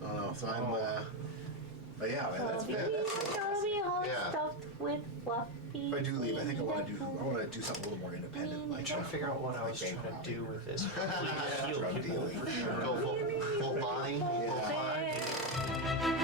don't know. So I'm. But yeah, man, that's bad. I'll be all Yeah. stuffed with fluffy. If I do leave, I think I want to do something a little more independent. Like Trying to figure out what I was trying to do with this. Heal Drug people dealing. for sure. Go full body. Full body.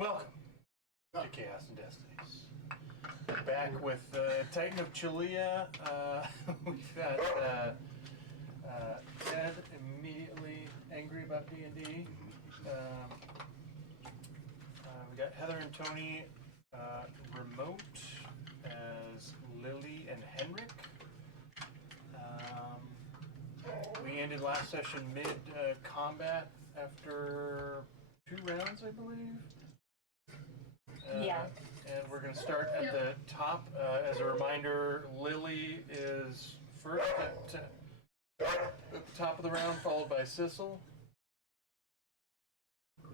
Welcome to Chaos and Destinies. Back with Titan of Chalea. We've got Ted immediately angry about D&D. We got Heather and Tony remote as Lily and Henrik. We ended last session mid-combat after 2 rounds, I believe. Yeah. And we're going to start at the top. As a reminder, Lily is first at the top of the round, followed by Sissel.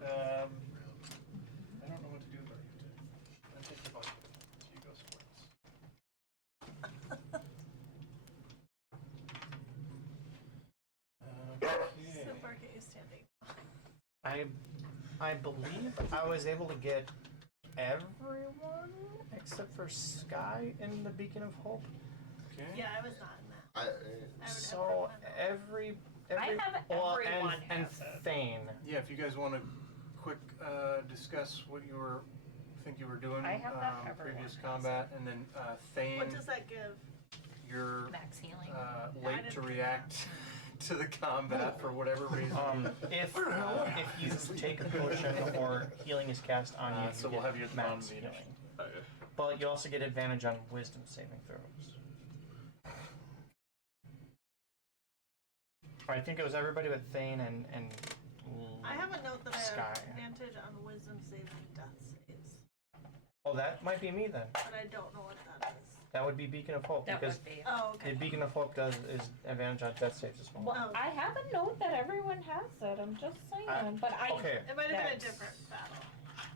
I don't know what to do about you today. I'll take the bike. So you go splits. So far, get you standing. I believe I was able to get everyone except for Sky in the Beacon of Hope. Okay. Yeah, I was not in that. I would So have every I have everyone and has it. Thane. Yeah, if you guys want to quick discuss what you think you were doing I have that everyone previous has. combat, and then Thane, What does that give? you're Max healing. late to react to the combat for whatever reason. If you take a potion or healing is cast on you, So you we'll get have you at the bottom max of the healing. initiative. But you also get advantage on wisdom saving throws. I think it was everybody but Thane and I have a note that I Sky. have advantage on wisdom saving death saves, Oh, that might be me then. but I don't know what that is. That would be Beacon of Hope That because would be. Oh, the okay. Beacon of Hope is advantage on death saves as well. Well, I have a note that everyone has it. I'm just saying, but I. Okay, It might have been a That's- different battle.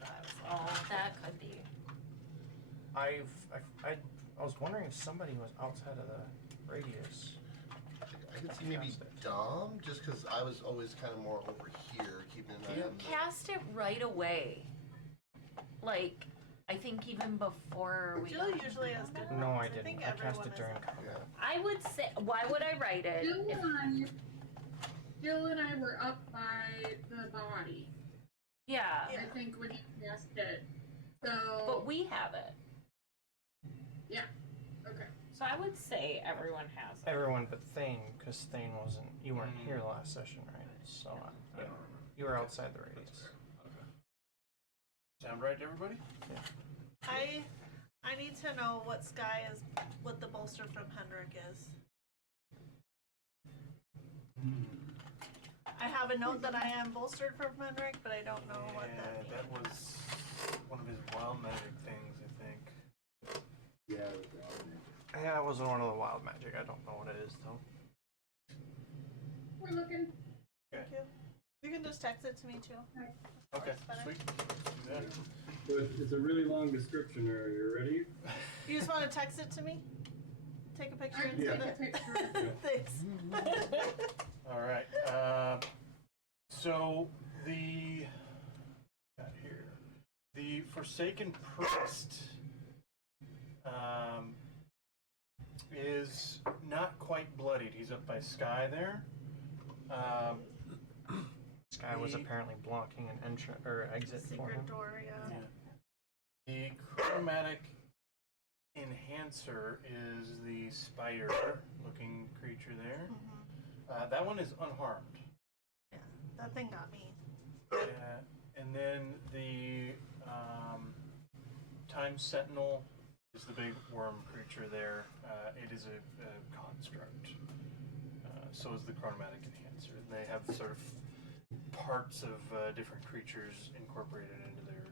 That I was Oh, that could be. I was wondering if somebody was outside of the radius. I could see maybe Dom, just because I was always kind of more over here, keeping an eye You on the... cast it right away. Like, I think even before we. Jill usually has good No, rolls. I didn't. think I cast everyone it is during up. combat. I would say, why would I write it? If- Jill and I were up by the body, yeah, Yeah. I think, when you cast it. So, but we have it. okay. So I would say everyone has it. Everyone but Thane, because Thane wasn't. You weren't Mm. here last session, right? So you were outside the radius. Sound right to everybody? I need to know what what the bolster from Henrik is. I have a note that I am bolstered from Henrik, but I don't know what that means. That was one of his wild magic things, I think. Yeah, it wasn't one of the wild magic. I don't know what it is though. We're looking. Thank you. You can just text it to me too. Okay, That's better. sweet. Do that. So it's a really long description. Are you ready? You just want to text it to me? Take a picture and Yeah. send it. Thanks. All right. So the got here the Forsaken Priest is not quite bloodied. He's up by Sky there. Sky was The- apparently blocking an entrance or exit for him. Secret door, yeah. The chromatic enhancer is the spider-looking creature there. That one is unharmed. Yeah, that thing got me. And then the Time Sentinel is the big worm creature there. It is a construct. So is the chromatic enhancer. And they have sort of parts of different creatures incorporated into their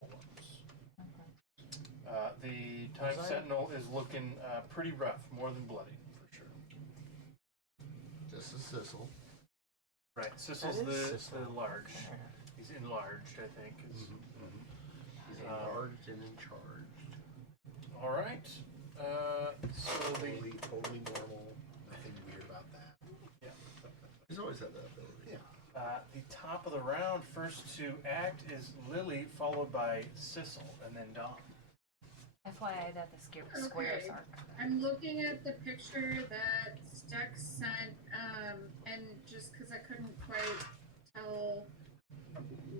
forms. The Time Sentinel is looking pretty rough, more than bloody, for sure. Just a sizzle. Right, Sissel's That is the Sissel. large. Yeah. He's enlarged, I think. He's enlarged and in charge. All right. So Totally normal. Nothing weird about that. He's always had that ability. the top of the round, first to act is Lily, followed by Sissel, and then Dom. FYI that the squares Okay. aren't covered. I'm looking at the picture that Stex sent, and just because I couldn't quite tell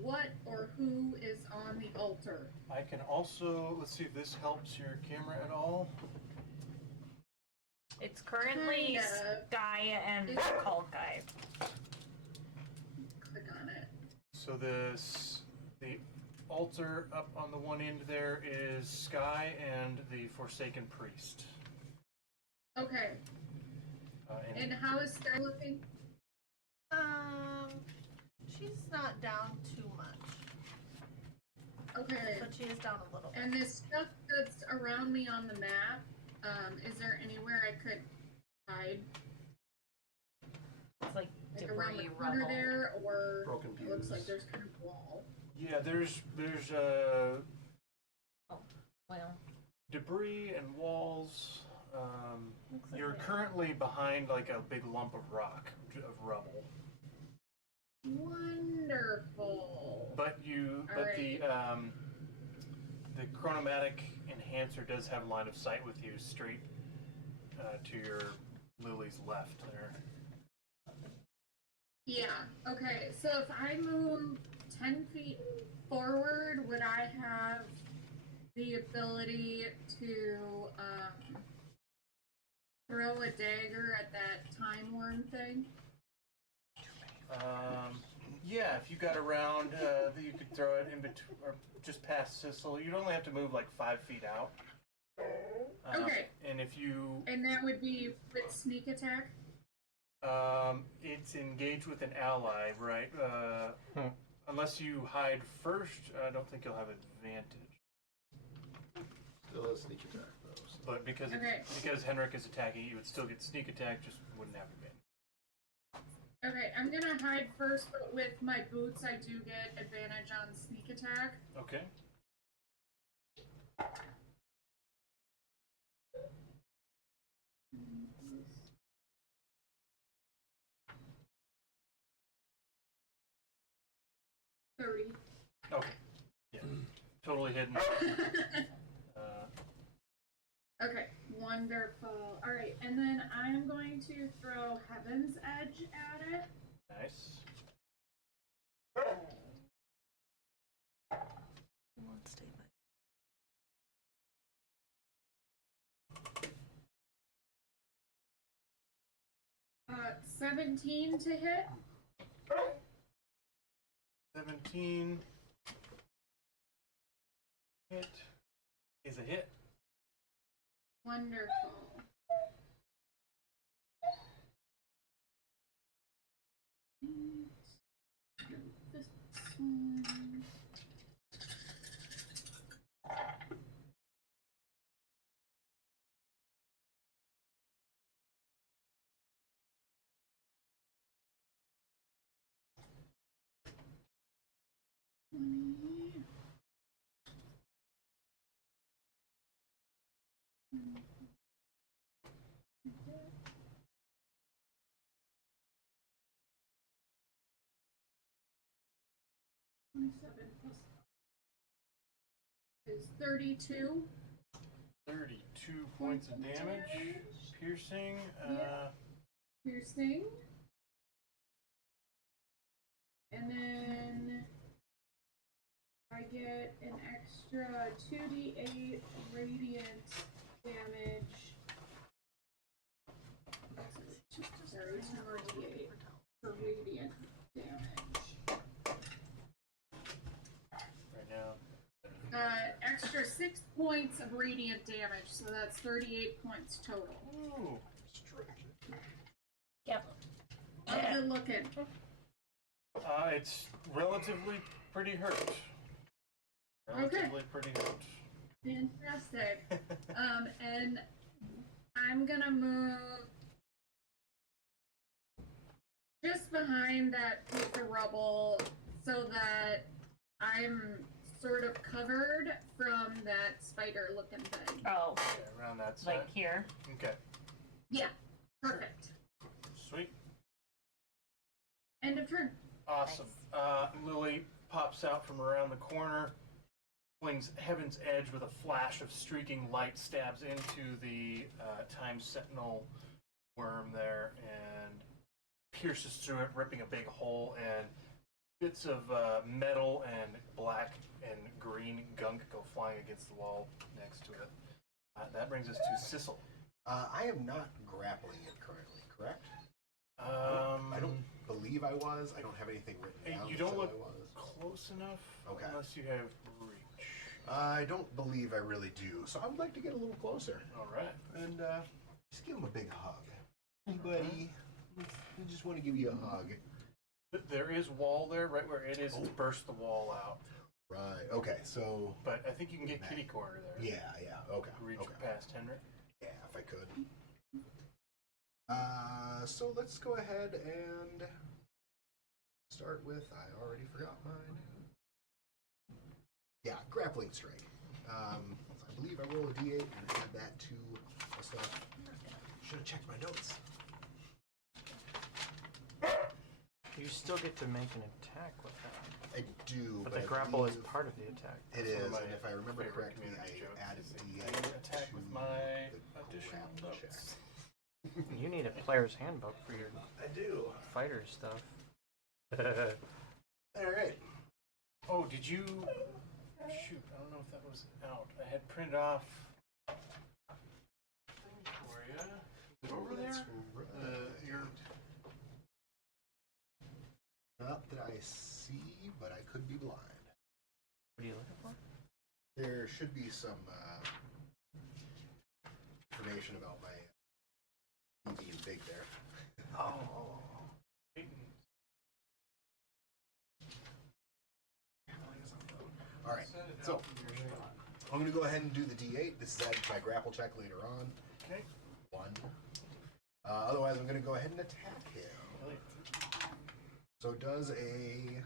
what or who is on the altar. I can also, let's see if this helps your camera at all. It's currently Kinda. Sky and It's- Call Guy. Click on it. So the altar up on the one end there is Sky and the Forsaken Priest. Okay. And how is Sky looking? She's not down too much, Okay. but she is down a little bit. And this stuff that's around me on the map, is there anywhere I could hide? It's like Around the debris, corner rubble. there, or Broken it looks like pews. there's kind of a wall. Yeah, there's Well, debris and walls. Looks like You're they- currently behind like a big lump of rock, of rubble. Wonderful. But the chronomatic enhancer does have line of sight with you straight to your Lily's left there. Yeah, okay, so if I move 10 feet forward, would I have the ability to throw a dagger at that time worm thing? Yeah, if you got around, you could throw it in between or just past Sissel. You'd only have to move like 5 feet out. Okay. And if you, And that would be with sneak attack? it's engaged with an ally, right? Unless you hide first, I don't think you'll have advantage. Still a sneak attack though. So. But because Okay. because Henrik is attacking, you would still get sneak attack, just wouldn't have advantage. Okay, I'm gonna hide first, but with my boots, I do get advantage on sneak attack. Okay. Okay. Yeah. Totally hidden. Okay, wonderful. Alright, and then I'm going to throw Heaven's Edge at it. Nice. Won't stay by. 17 to hit. 17. Hit is a hit. Wonderful. This one. Is 32. 32 points of damage. Piercing. Piercing. And then I get an extra 2d8 radiant damage. Sorry, 2 more d8 for radiant damage. Right now. Extra 6 points of radiant damage, so that's 38 points total. Ooh. Yep. How's it looking? It's relatively pretty hurt. Relatively pretty hurt. Fantastic. And I'm gonna move just behind that piece of rubble so that I'm sort of covered from that spider looking thing. oh, Okay, around that side. like here. Okay. Yeah, perfect. Sweet. End of turn. Awesome. Lily pops out from around the corner, flings Heaven's Edge with a flash of streaking light, stabs into the Time Sentinel worm there, and pierces through it, ripping a big hole, and bits of metal and black and green gunk go flying against the wall next to it. That brings us to Sissel. I am not grappling it currently, correct? I I don't believe I was. I don't have anything written down. You that don't says look I was. close enough, Okay. unless you have reach. I don't believe I really do. So I would like to get a little closer All right. and just give him a big hug. Hey, buddy. I just want to give you a hug. There is wall there, right where it is. It's burst the wall out. Right. Okay. So. But I think you can get kitty corner there. Yeah. Yeah. Okay. Reach Okay. past Henrik. Yeah, if I could. So let's go ahead and start with. I already forgot mine. Yeah, grappling strike. I believe I roll a d8 and add that to my stuff. Should have checked my notes. You still get to make an attack with that. I do, But I the grapple is believe part of the attack. It That's one is, of my and if I remember favorite correctly, community I jokes added is the I attack to with my the additional grapple check. notes. You need a player's handbook for your I do. fighter stuff. All right. Oh, did you? Shoot, I don't know if that was out. I had printed off thing for you. Is it over That's there? right. Your Not that I see, but I could be blind. What are you looking for? There should be some information about my being big there. Oh. All right, so I'm going to go ahead and do the d8. This is added to my grapple check later on. Okay. 1. Otherwise, I'm going to go ahead and attack him. So does a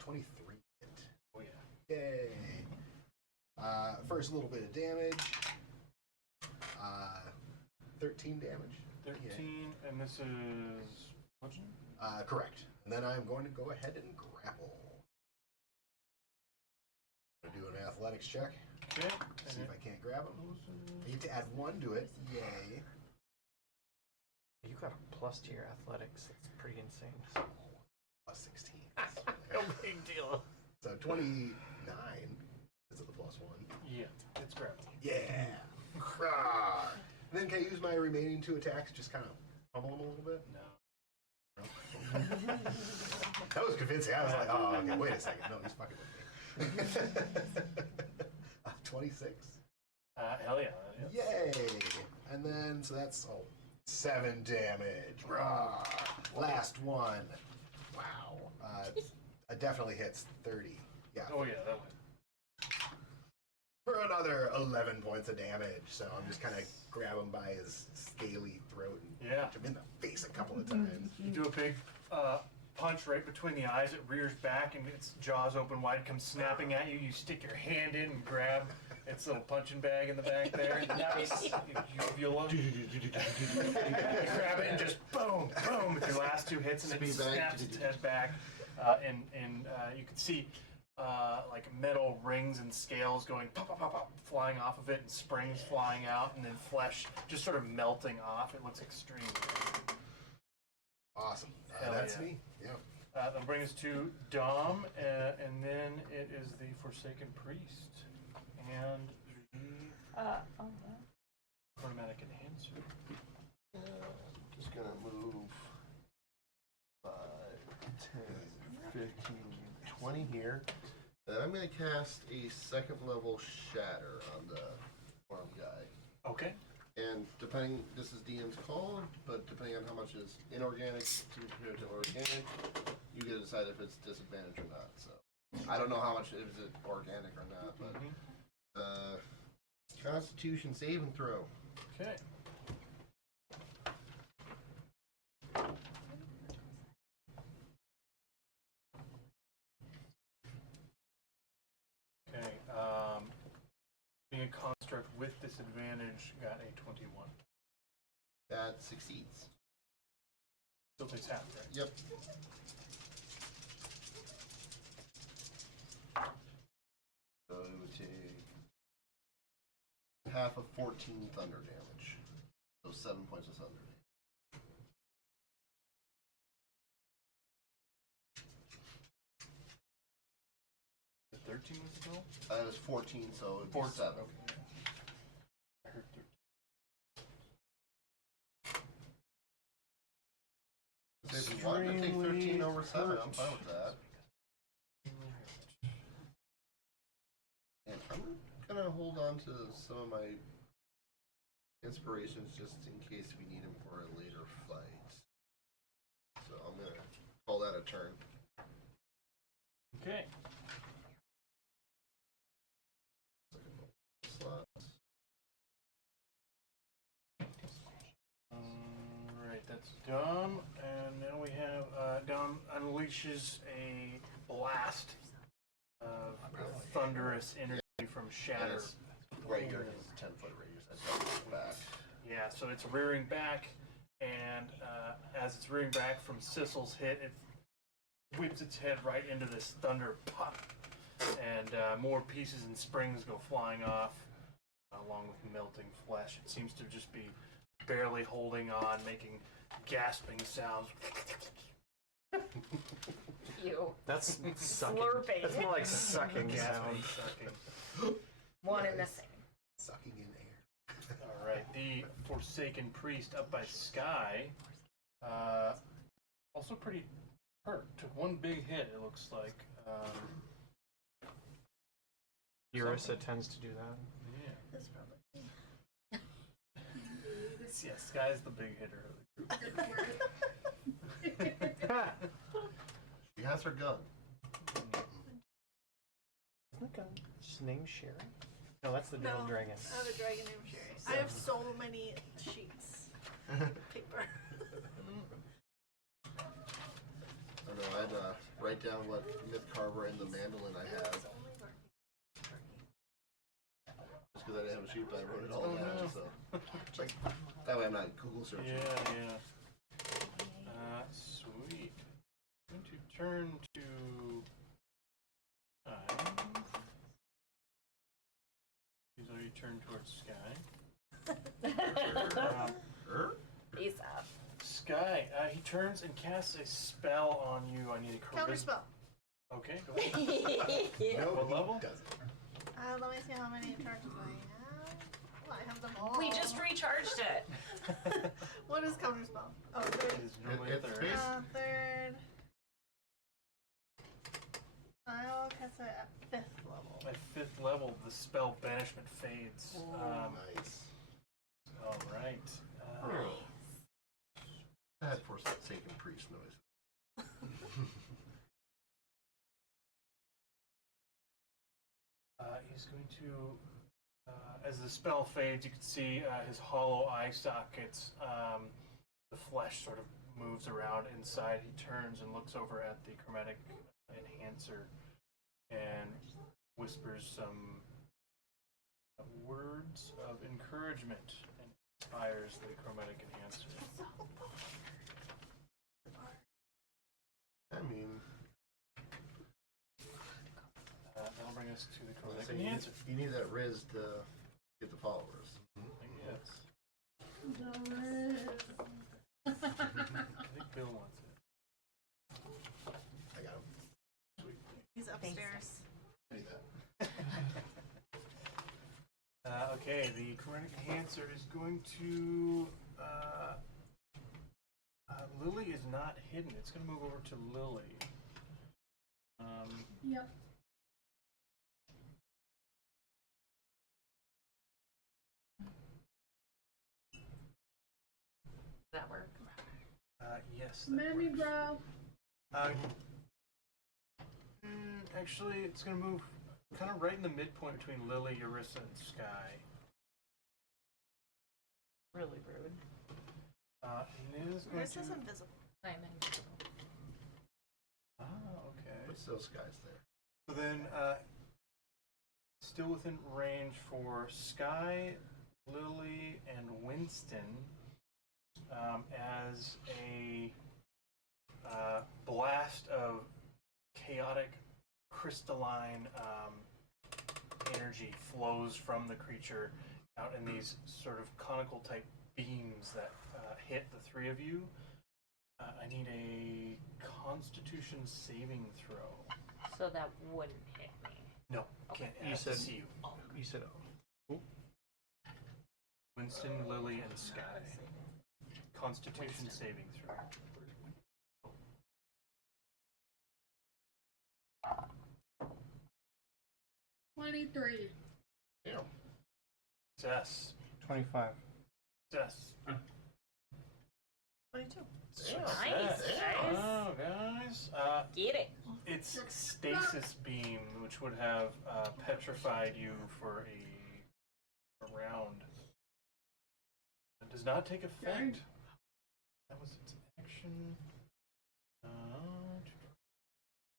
23 hit? Oh yeah. Yay! First, a little bit of damage. 13 damage. 13, and this is bludgeon? Correct. And then I'm going to go ahead and grapple. I'm going to do an athletics check. Okay. See if I can't grab him. I get to add 1 to it. Yay. You got a plus to your athletics. That's pretty insane. Plus 16. No big deal. So 29 is the plus 1. Yeah, it's grabbing. Yeah. Rawr. And then can I use my remaining 2 attacks? Just kind of pummel him a little bit? No. That was convincing. I was like, oh, okay, wait a second. No, he's fucking with me. 26. Hell yeah. Yay! And then, so that's 7 damage. Rawr. Last one. Wow. It definitely hits 30. Yeah. Oh yeah, that one. For another 11 points of damage. So I'm just kind of grab him by his scaly throat and Yeah. punch him in the face a couple of times. You do a big punch right between the eyes. It rears back and its jaws open wide, comes snapping at you. You stick your hand in and grab its little punching bag in the back there. Nice. You grab it and just boom, boom with your last 2 hits, and it Speed bag. snaps its head back. And you can see like metal rings and scales going pop, pop, pop, pop, flying off of it, and springs flying out, and then flesh just sort of melting off. It looks extreme. Awesome. Hell That's yeah. me. Yeah. That'll bring us to Dom, and then it is the Forsaken Priest and the Oh no. Chromatic Enhancer. Just gonna move 5, 10, 15, 20 here. Then I'm gonna cast a 2nd level Shatter on the farm guy. Okay. And depending, this is DM's call, but depending on how much is inorganic compared to organic, you get to decide if it's disadvantage or not. So I don't know how much is it organic or not, but Constitution saving throw. Okay. Okay. Being a construct with disadvantage, got a 21. That succeeds. Still takes half, right? Yep. So it would take half of 14 thunder damage. So 7 points of thunder damage. 13 was the total? It was 14, so it'd be 14. 7. Okay. I heard 13. So if you wanted to take 13 over 7, I'm fine with that. And I'm gonna hold on to some of my inspirations just in case we need them for a later fight. So I'm gonna call that a turn. Okay. Slot. Alright, that's Dom. And now we have Dom unleashes a blast of thunderous energy from And Shatter. it's right here in his 10-foot radius. That's back. Yeah, so it's rearing back, and as it's rearing back from Sissel's hit, it whips its head right into this thunder pop, and more pieces and springs go flying off, along with melting flesh. It seems to just be barely holding on, making gasping sounds. You. That's sucking. Slurping. That's more like sucking sound. Gasping, sucking. One and the same. Sucking in air. Alright, the Forsaken Priest up by Sky, also pretty hurt. Took one big hit, it looks like. Urissa tends to do that. Yeah. This probably. Yeah, Sky's the big hitter. She has her gun. Isn't the gun just named Sherry? No, that's the Devil No, Dragon. I have a dragon named Sherry. I have so many sheets. Paper. I don't know, I had to write down what myth carver and the mandolin I have. Just because I didn't have a sheet, but I wrote it all down, so. That way I'm not Google searching. Yeah. Sweet. I'm going to turn to. He's already turned towards Sky. Peace out. Sky, he turns and casts a spell on you. I need a charisma. Counter spell. Okay, go ahead. No, What he level? doesn't. Let me see how many charges I have. Well, I have them all. We just recharged it. What is counter spell? Oh, third. It is normally It's third. based- Third. I will cast it at 5th level. At 5th level, the spell Banishment fades. Nice. Alright. I had Forsaken Priest noise. He's going to, as the spell fades, you can see his hollow eye sockets. The flesh sort of moves around inside. He turns and looks over at the chromatic enhancer and whispers some words of encouragement and inspires the chromatic enhancer. I mean, That'll bring us to the so chromatic you enhancer. need that Riz to get the followers. Yes. The I think Bill wants it. I got him. He's upstairs. Okay, the chromatic enhancer is going to. Lily is not hidden. It's going to move over to Lily. Yep. Does that work? Yes. that Mammy works. bro. Actually, it's going to move kind of right in the midpoint between Lily, Urissa, and Sky. Really rude. And it is going This is to. invisible. I'm invisible. Okay. But still, Sky's there. So then, still within range for Sky, Lily, and Winston, as a blast of chaotic crystalline energy flows from the creature out in these sort of conical type beams that hit the three of you. I need a Constitution saving throw. So that wouldn't hit me. No, can't. You Has to said- see you. You said Winston, Lily, and Sky. Constitution saving throw. 23. Damn. Success. 25. Success. 22. Nice, guys. Oh, guys. Get it. It's stasis beam, which would have petrified you for a round. It does not take effect. That was its action.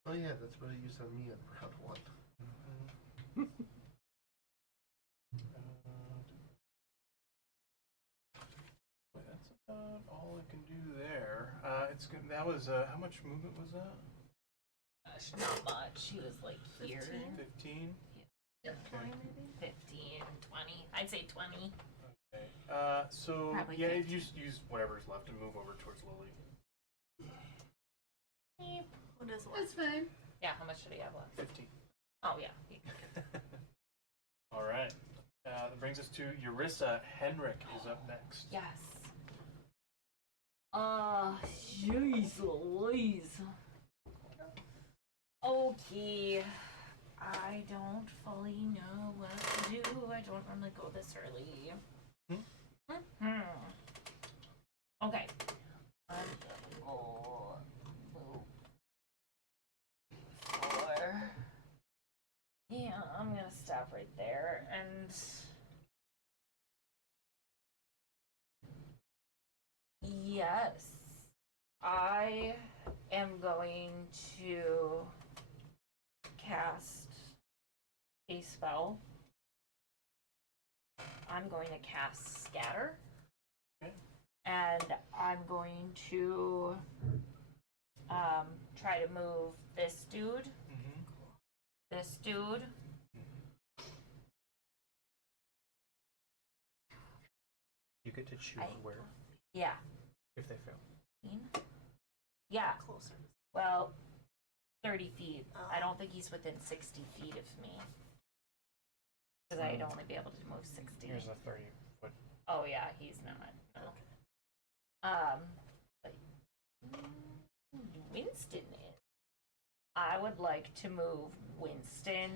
Oh yeah, that's what I used on me on round 1. That's about all I can do there. It's good. That was how much movement was that? Gosh, not much. He was like here. 15. Yeah. Okay. 15, 20. I'd say 20. Okay. So Probably yeah, 15. use whatever's left and move over towards Lily. Beep. What is That's left? fine. Yeah, how much did he have left? 15. Oh, yeah. All right. That brings us to Eurissa. Henrik is up next. Yes. Jeez Louise. Okay. I don't fully know what to do. I don't normally go this early. Okay. I'm gonna go move 4. Yeah, I'm gonna stop right there and yes, I am going to cast a spell. I'm going to cast Scatter. Okay. And I'm going to try to move this dude, this dude, You get to choose where yeah, if they fail. yeah, Closer. well, 30 feet. Oh. I don't think he's within 60 feet of me. Because I'd only be able to move 60. Here's a 30 foot. Oh yeah, he's not. No. But Winston is. I would like to move Winston,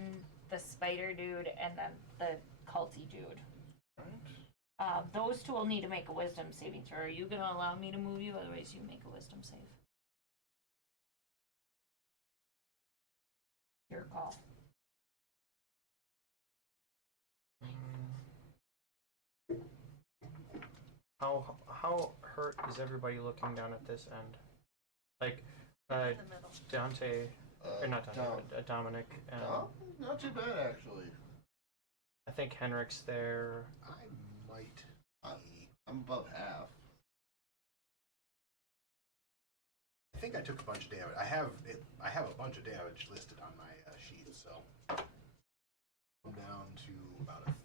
the spider dude, and then the culty dude. Right. Those two will need to make a wisdom saving throw. Are you gonna allow me to move you? Otherwise, you make a wisdom save. Your call. How hurt is everybody looking down at this end? Like, In the middle. Dante, or not Dante, Dom. but, Dominic, and Dom? Not too bad actually. I think Henrik's there. I might be. I'm above half. I think I took a bunch of damage. I have a bunch of damage listed on my sheet, so I'm down to about a third.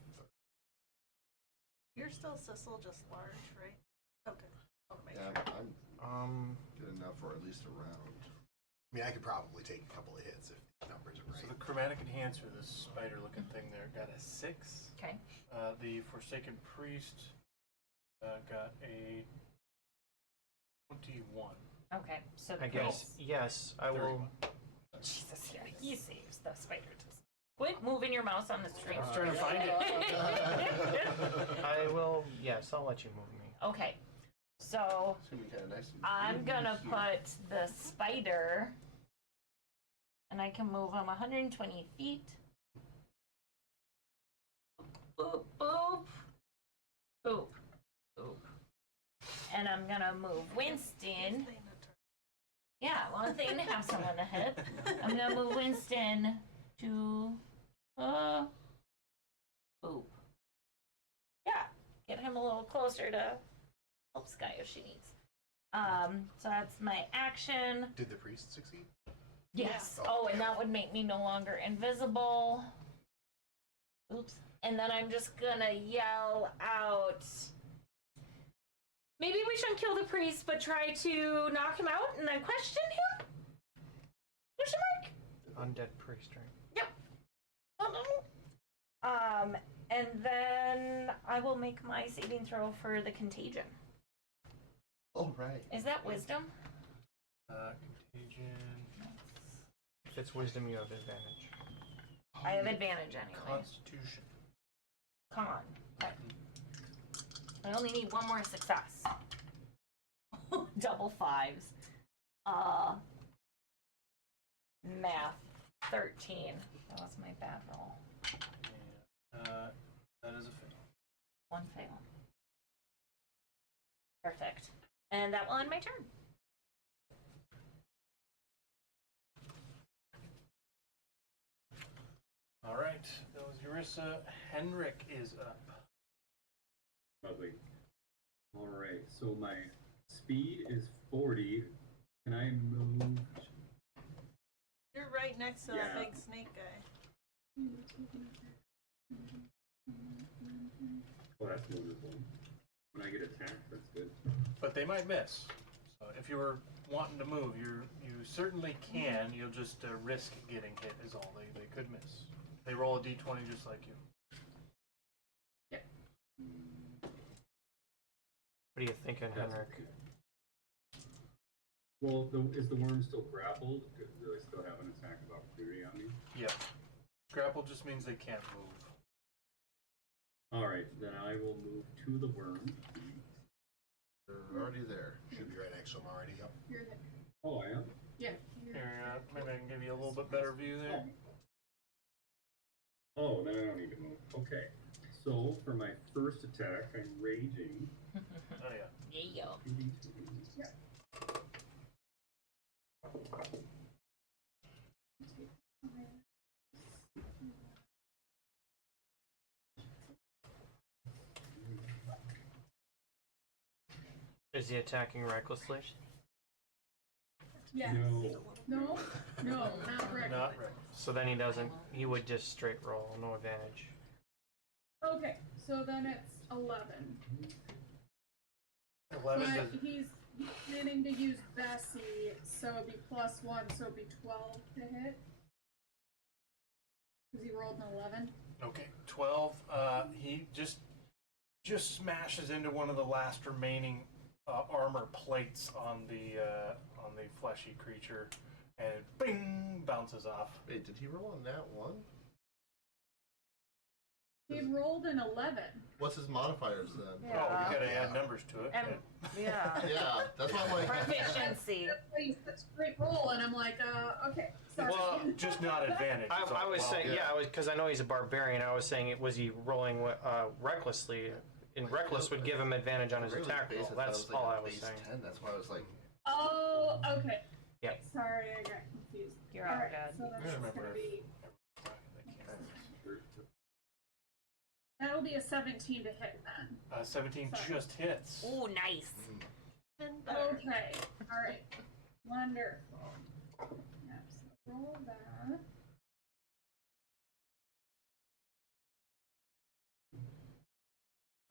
You're still Sissel, just large, right? Okay. I want to make Yeah, sure. I'm good enough for at least a round. I mean, I could probably take a couple of hits if the numbers are right. So the chromatic enhancer, this spider-looking thing there, got a 6. Okay. The Forsaken Priest got a 21. Okay. So I guess, yes, I will. Jesus, yeah, he saves the spider. Quit moving your mouse on the screen. I was trying to find it. I will, yes, I'll let you move me. Okay. So It's gonna be kind of nice. I'm gonna put the spider, and I can move him 120 feet. Boop, boop, boop, boop. And I'm gonna move Winston. Yeah, well, they didn't have someone ahead. I'm gonna move Winston to, boop. Yeah, get him a little closer to help Sky if she needs. So that's my action. Did the priest succeed? Yes. Yeah. Oh, and that would make me no longer invisible. Oops. And then I'm just gonna yell out, maybe we shouldn't kill the priest, but try to knock him out and then question him? Question mark? Undead priest, right? Yep. And then I will make my saving throw for the contagion. All right. Is that wisdom? Contagion. If it's wisdom, you have advantage. I have advantage anyway. Constitution. Come on. I only need one more success. Double fives. Math. 13. That was my bad roll. Yeah. That is a fail. One fail. Perfect. And that will end my turn. All right. That was Eurissa. Henrik is up. Lovely. All right. So my speed is 40. Can I move? You're right next to Yeah. that big snake guy. Oh, that's wonderful. When I get attacked, that's good. But they might miss. So if you were wanting to move, you certainly can. You'll just risk getting hit is all. They could miss. They roll a d20 just like you. What are you thinking, That's Henrik? okay. Well, is the worm still grappled? Do they still have an attack of opportunity on me? Yep. Grapple just means they can't move. All right, then I will move to the worm. You're already there. Should be right next to him already. Yep. You're the, Oh, I am? yeah. Here, maybe I can give you a little bit better view there. Oh, then I don't need to move. Okay. So, for my first attack, I'm raging. Oh yeah. Yeah. 2d2. Yeah. Is he attacking recklessly? Yes. No. No? No, not correct. Not right. So then he would just straight roll, no advantage. Okay, so then it's 11. 11 But does. he's planning to use Bessie, so it'd be +1, so it'd be 12 to hit. Because he rolled an 11. Okay, 12. He just smashes into one of the last remaining armor plates on the fleshy creature, and bing, bounces off. Wait, did he roll on that one? He rolled an 11. What's his modifiers then? Oh, we gotta add numbers to it. And yeah. Yeah, that's why I'm like. Proficiency. He's such a great roll, and I'm like, okay, sorry. Well, just not advantage. is all. I was Well, saying, yeah, because I know he's a barbarian. I was saying, was he rolling recklessly? And reckless would give him advantage on his Really attack base, roll. I thought it That's like all a I was base saying. 10. That's why I was like. Oh, okay. Yep. Sorry, I got confused. You're all Alright, good. so I that's just gonna remember be, Sure. that'll be a 17 to hit then. 17 Sorry. just hits. Ooh, nice. And better. Okay, alright. Wonderful. Yep, so roll that.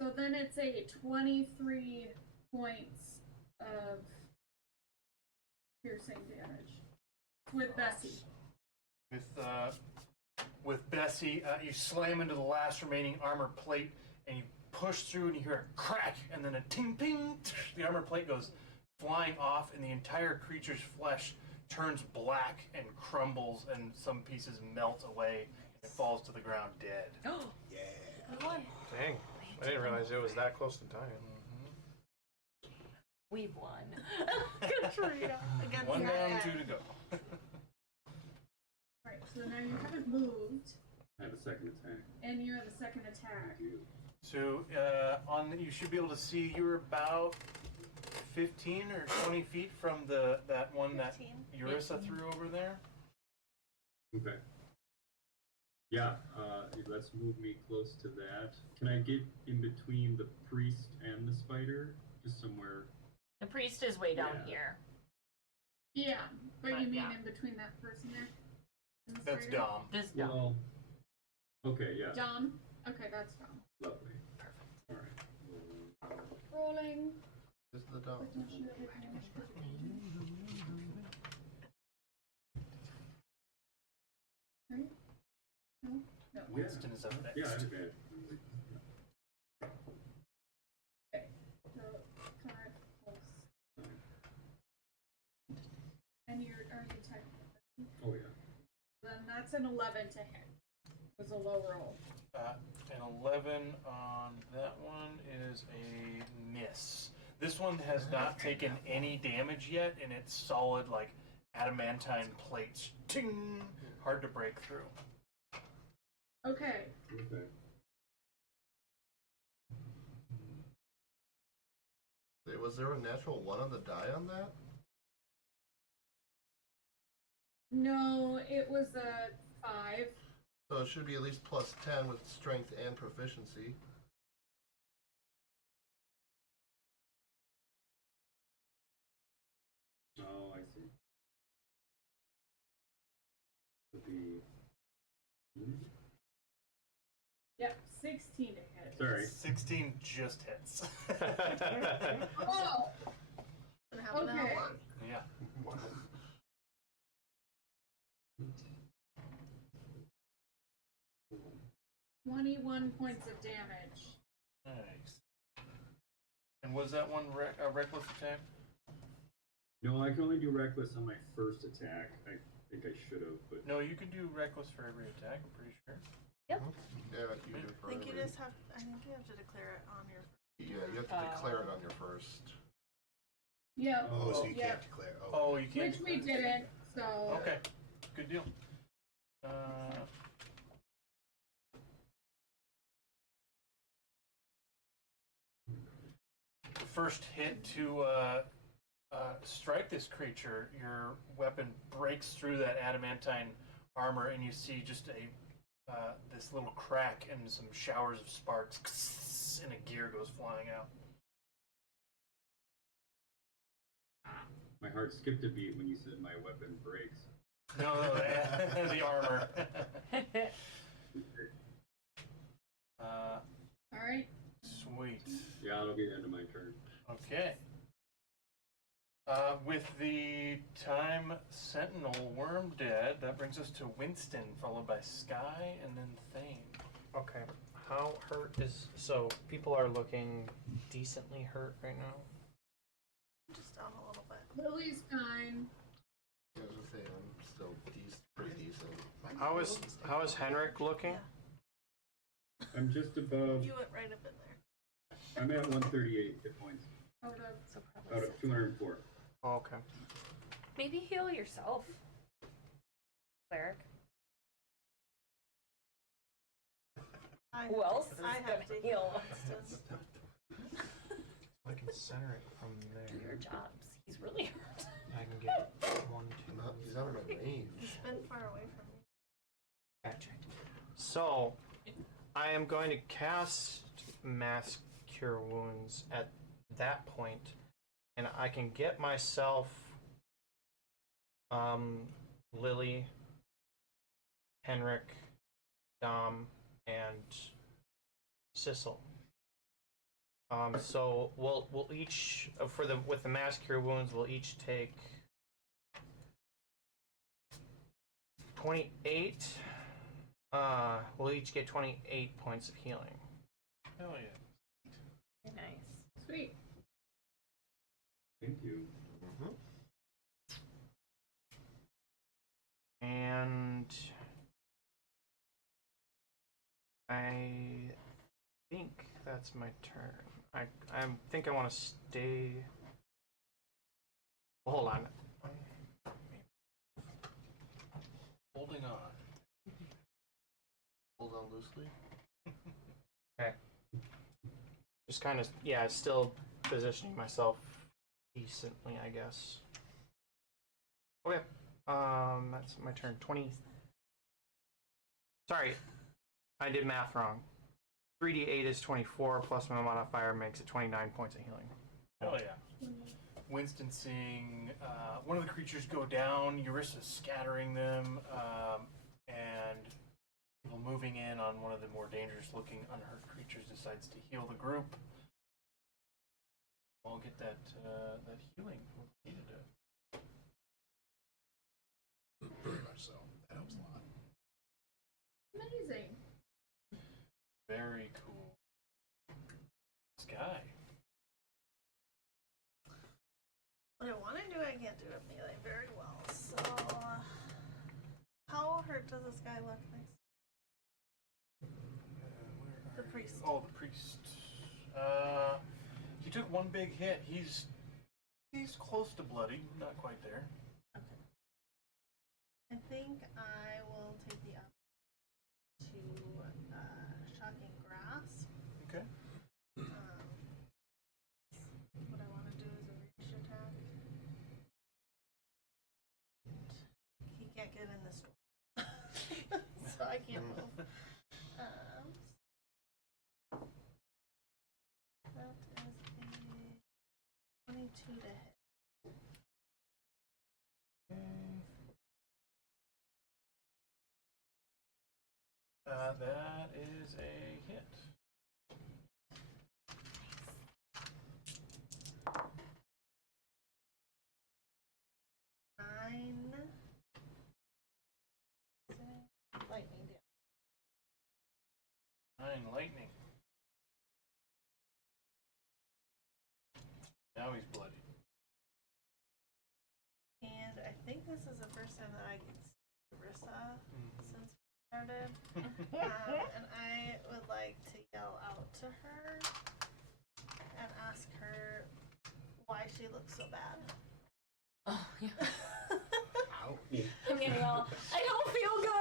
So then it's a 23 points of piercing damage with Bessie. With Bessie, you slam into the last remaining armor plate, and you push through, and you hear a crack, and then a ting ping. The armor plate goes flying off, and the entire creature's flesh turns black and crumbles, and some pieces melt away, and it falls to the ground dead. Oh, Yeah. Good one. Dang. I didn't realize it was that close to dying. we've won. Katrina. Against One that down, guy. 2 to go. Right, so now you haven't moved, I have a second attack. and you have a second attack. So you should be able to see you're about 15 or 20 feet from that one that 15. Eurissa threw over there. Okay. Yeah, let's move me close to that. Can I get in between the priest and the spider? Just somewhere. The priest is way down Yeah. here. Yeah, but you mean Yeah. in between that person there? And the That's spider? Dom. This Well, okay, yeah. Dom? Okay, that's Dom. Lovely. Perfect. All right. Rolling. This is the dog. Potential advantage. Right? No? Winston is up next. Yeah, I have advantage. Okay. So 5 plus. And are you attacking? Oh yeah. Then that's an 11 to hit. It was a low roll. An 11 on that one is a miss. This one has not taken any damage yet, and it's solid, like adamantine plates. Ting! Hard to break through. Okay. Okay. Was there a natural 1 on the die on that? No, it was a 5. So it should be at least plus 10 with strength and proficiency. Oh, I see. Would be. Yep, 16 to hit. Sorry. 16 just hits. Oh! Gonna happen Okay. now. Yeah. 21 points of damage. Nice. And was that one a reckless attack? No, I can only do reckless on my first attack. I think I should have, but No, you can do reckless for every attack, I'm pretty sure. Yeah, you do I for think you every- just have. I think you have to declare it on your. Yeah, you have to declare it on your first. Yep. Oh, so you Yep. can't declare. Oh, Oh, you can't. Which we didn't, so. Okay, good deal. First hit to strike this creature, your weapon breaks through that adamantine armor, and you see just a this little crack and some showers of sparks, and a gear goes flying out. my heart skipped a beat when you said my weapon breaks. No, the armor. Alright. Sweet. Yeah, it'll be the end of my turn. Okay. With the time sentinel worm dead, that brings us to Winston, followed by Sky, and then Thane. Okay. How hurt is... So, people are looking decently hurt right now? Just down a little bit. Lily's fine. I was gonna say, I'm still pretty decent. How is Henrik looking? Yeah. I'm just above. You went right up in there. I'm at 138 hit points Out of So out probably of 204. Oh, okay. maybe heal yourself, cleric. Who else is I have gonna to heal Winston. I can center it from Do your there. jobs. He's really hurt. I can get 1, 2, He's out of my range. He's been far away from me. Gotcha. So, I am going to cast Mass Cure Wounds at that point, and I can get myself, Lily, Henrik, Dom, and Sissel. So we'll each with the Mass Cure Wounds we'll each take 28. We'll each get 28 points of healing. Hell yeah. Very nice. Sweet. Thank you. And I think that's my turn. I think I want to stay. Well, hold on. Holding on. Hold on loosely. Okay. Just kind of, yeah, still positioning myself decently, I guess. Okay. That's my turn. 20. Sorry, I did math wrong. 3d8 is 24 plus my modifier makes it 29 points of healing. Hell yeah. Winston seeing one of the creatures go down, Eurissa scattering them, and people moving in on one of the more dangerous looking unhurt creatures decides to heal the group. I'll get that healing when we needed it. very much so. That helps a lot. Amazing. Very cool. This guy. What I want to do, I can't do it melee very well. So, how hurt does this guy look like? The priest. Oh, the priest. He took one big hit. He's close to bloody, not quite there. Okay. I think I will take the up to shocking grasp. Okay. What I want to do is a reach attack. He can't get in this door, so I can't move. That is a 22 to hit. That is a hit. Lightning damage. 9 lightning. Now he's bloody. And I think this is the first time that I can see Rissa since we started. And I would like to yell out to her and ask her why she looks so bad. Oh, yeah. Ow. I'm getting all, I don't feel good.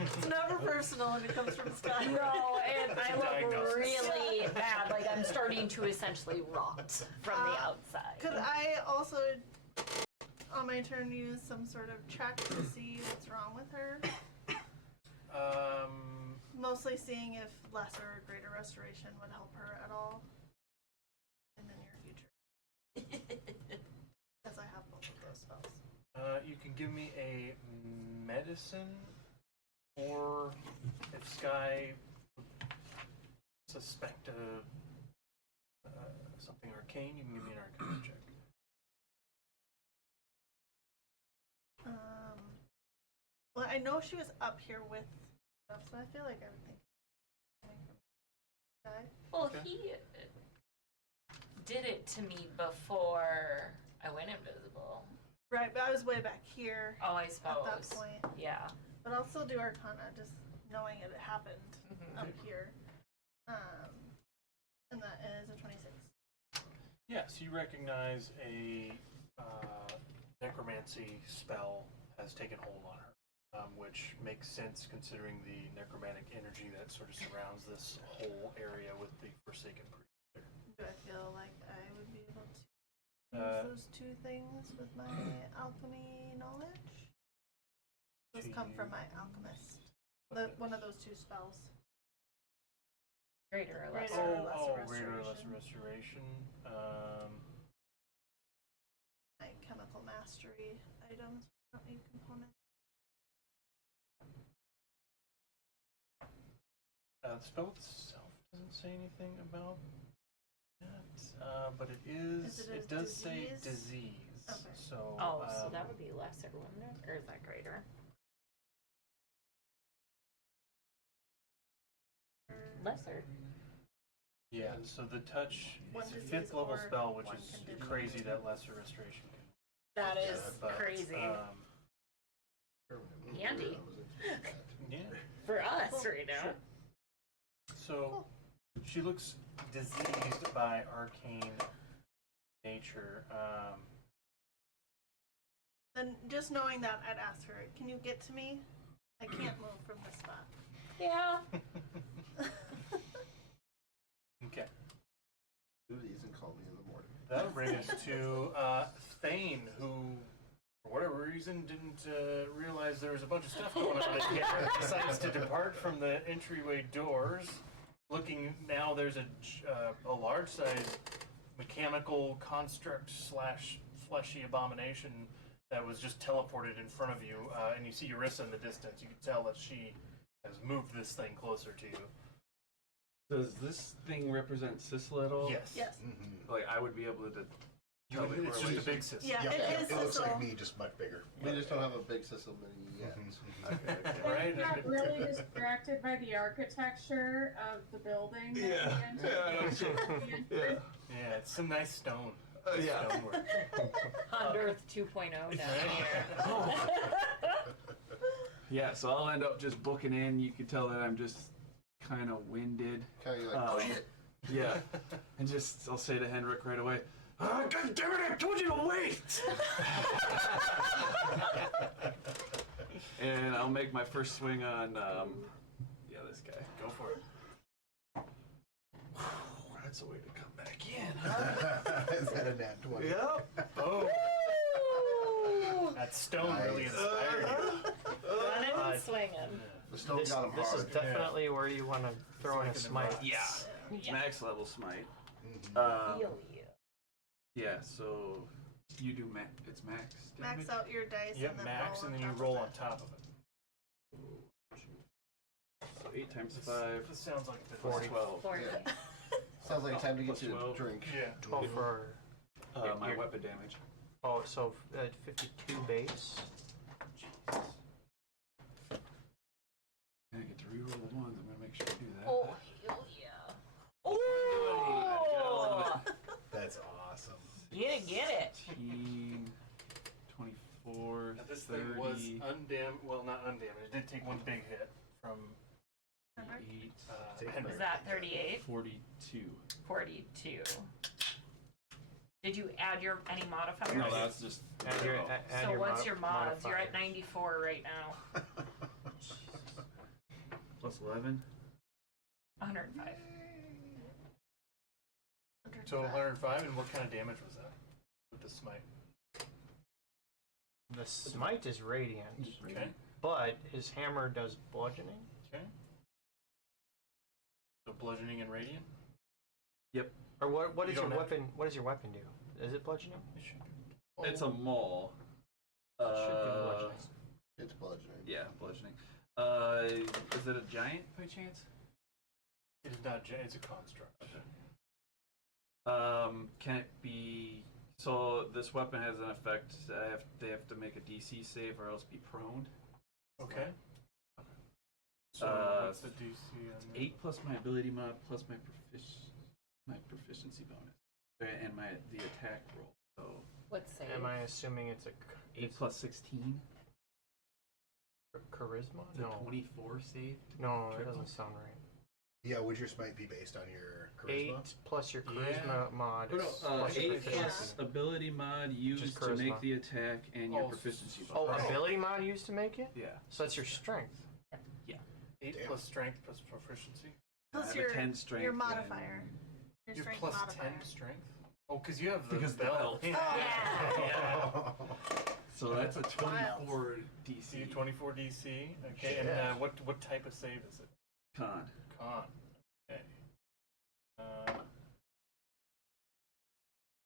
It's never personal when it comes from Sky. No, and I look Diagnosis. really bad. Like I'm starting to essentially rot from the outside. Could I also, on my turn, use some sort of check to see what's wrong with her? Mostly seeing if lesser or greater restoration would help her at all in the near future. Because I have both of those spells. You can give me a medicine, or if Sky suspect something arcane, you can give me an arcana check. Well, I know she was up here with stuff, so I feel like I would think coming from Sky. Well, Okay. he did it to me before I went invisible. Right, but I was way back here Oh, I at suppose. that point. Yeah. But I'll still do Arcana, just knowing it happened Mhm. up here. And that is a 26. Yes, you recognize a necromancy spell has taken hold on her, which makes sense considering the necromantic energy that sort of surrounds this whole area with the Forsaken Priest there. Do I feel like I would be able to use those two things with my alchemy knowledge? Those come from my alchemist. One of those two spells. Greater or lesser. Greater or lesser Greater or restoration. lesser restoration. My chemical mastery items don't need components. The spell itself doesn't say anything about that, but it does say disease? disease. Okay. So, Oh, so that would be lesser, wouldn't it? Or is that greater? Lesser. yeah. So the touch One is a disease 5th level or spell, which one is condition. crazy that lesser restoration can. That is but, crazy. Handy. Yeah. For us Cool. right now. Sure. So she looks diseased by arcane nature. Then just knowing that, I'd ask her, can you get to me? I can't move from this spot. Yeah. Okay. Do these and call me in the morning. That'll bring us to Thane, who, for whatever reason, didn't realize there was a bunch of stuff going on in here. Decides to depart from the entryway doors. Looking now, there's a large-sized mechanical construct / fleshy abomination that was just teleported in front of you, and you see Eurissa in the distance. You can tell that she has moved this thing closer to you. Does this thing represent Sisla at all? Yes. Yes. Mm-hmm. Like, I would be able to It's just a big system. Yeah, Yep, it yep, is it looks Sissel. like me, just much bigger. We just don't have a big system mini yet. Okay, okay. Right? I got really distracted by the architecture of the building. that we Yeah, entered. yeah, I know too. Yeah. Yeah, it's some nice stone. Yeah. Stonework. Earth 2.0 down here. Yeah, so I'll end up just booking in. You can tell that I'm just kind of winded. Kind of like, oh shit. Yeah, and just I'll say to Henrik right away, "Ah, God damn it! I told you to wait." And I'll make my first swing on this guy. Go for it. That's a way to come back in, huh? Is that a nat 20? Yep. Oh. That stone really Nice. inspired you. Running Uh, and swinging. The stone This, got him this is hard. definitely where you want to throw in a It's smite. like in the Yeah. Yeah. Max level smite. Mhm. Feel you. Yeah. So you do it's max. Max damage? out your dice Yep, and then max, roll and on then you top roll of on it. top of it. So 8 times This- 5. This sounds like a bit 40. 12. 40. Yeah. Sounds like time to get Plus you a 12. drink. Yeah. 12 for, My You're- weapon damage. oh, so 52 base. Jesus. And I get to reroll the ones. I'm gonna make sure I do that. Oh, hell yeah. Oh! That's awesome. Get it, get it. 18, 24, Now, this 30, thing was undamaged. Well, not undamaged. It did take one big hit from 8, Henry. Was that 38? 42. 42. Did you add any modifiers? No, that's just. Add your, oh, add So your what's your mods? You're at modifiers. 94 right now. plus 11. 105. So 105, and what kind of damage was that with the smite? The smite is radiant, Okay. but his hammer does bludgeoning. Okay. So bludgeoning and radiant. Or what You is your don't have weapon? What does your weapon do? Is it bludgeoning? It should be. It's a maul. It should do bludgeoning. It's bludgeoning. Yeah, bludgeoning. Is it a giant by chance? It is not. It's a construct. Can it be? So this weapon has an effect. They have to make a DC save or else be prone. Okay. So what's the DC on that? 8 plus my ability mod plus my proficiency bonus and the attack roll. So What save? Am I assuming it's a 8 plus 16. charisma? The No, 24 save. no, that triple? doesn't sound right. Yeah, would your smite be based on your charisma? 8 plus your charisma Yeah. mod Oh, is no, plus your 8 proficiency. plus ability mod used to charisma. make the attack and your Oh, proficiency Oh, bonus. ability mod used to make it? Yeah. So that's your strength. 8 Damn. plus strength plus proficiency. I Plus have your, a 10 strength. your modifier. Your You're strength plus modifier. 10 strength. Oh, because you have the Because the belt. belt. Yeah. So that's a Wild. 24 So DC. you 24 DC. Okay, and Yeah. what type of save is it? Con. Con. Okay.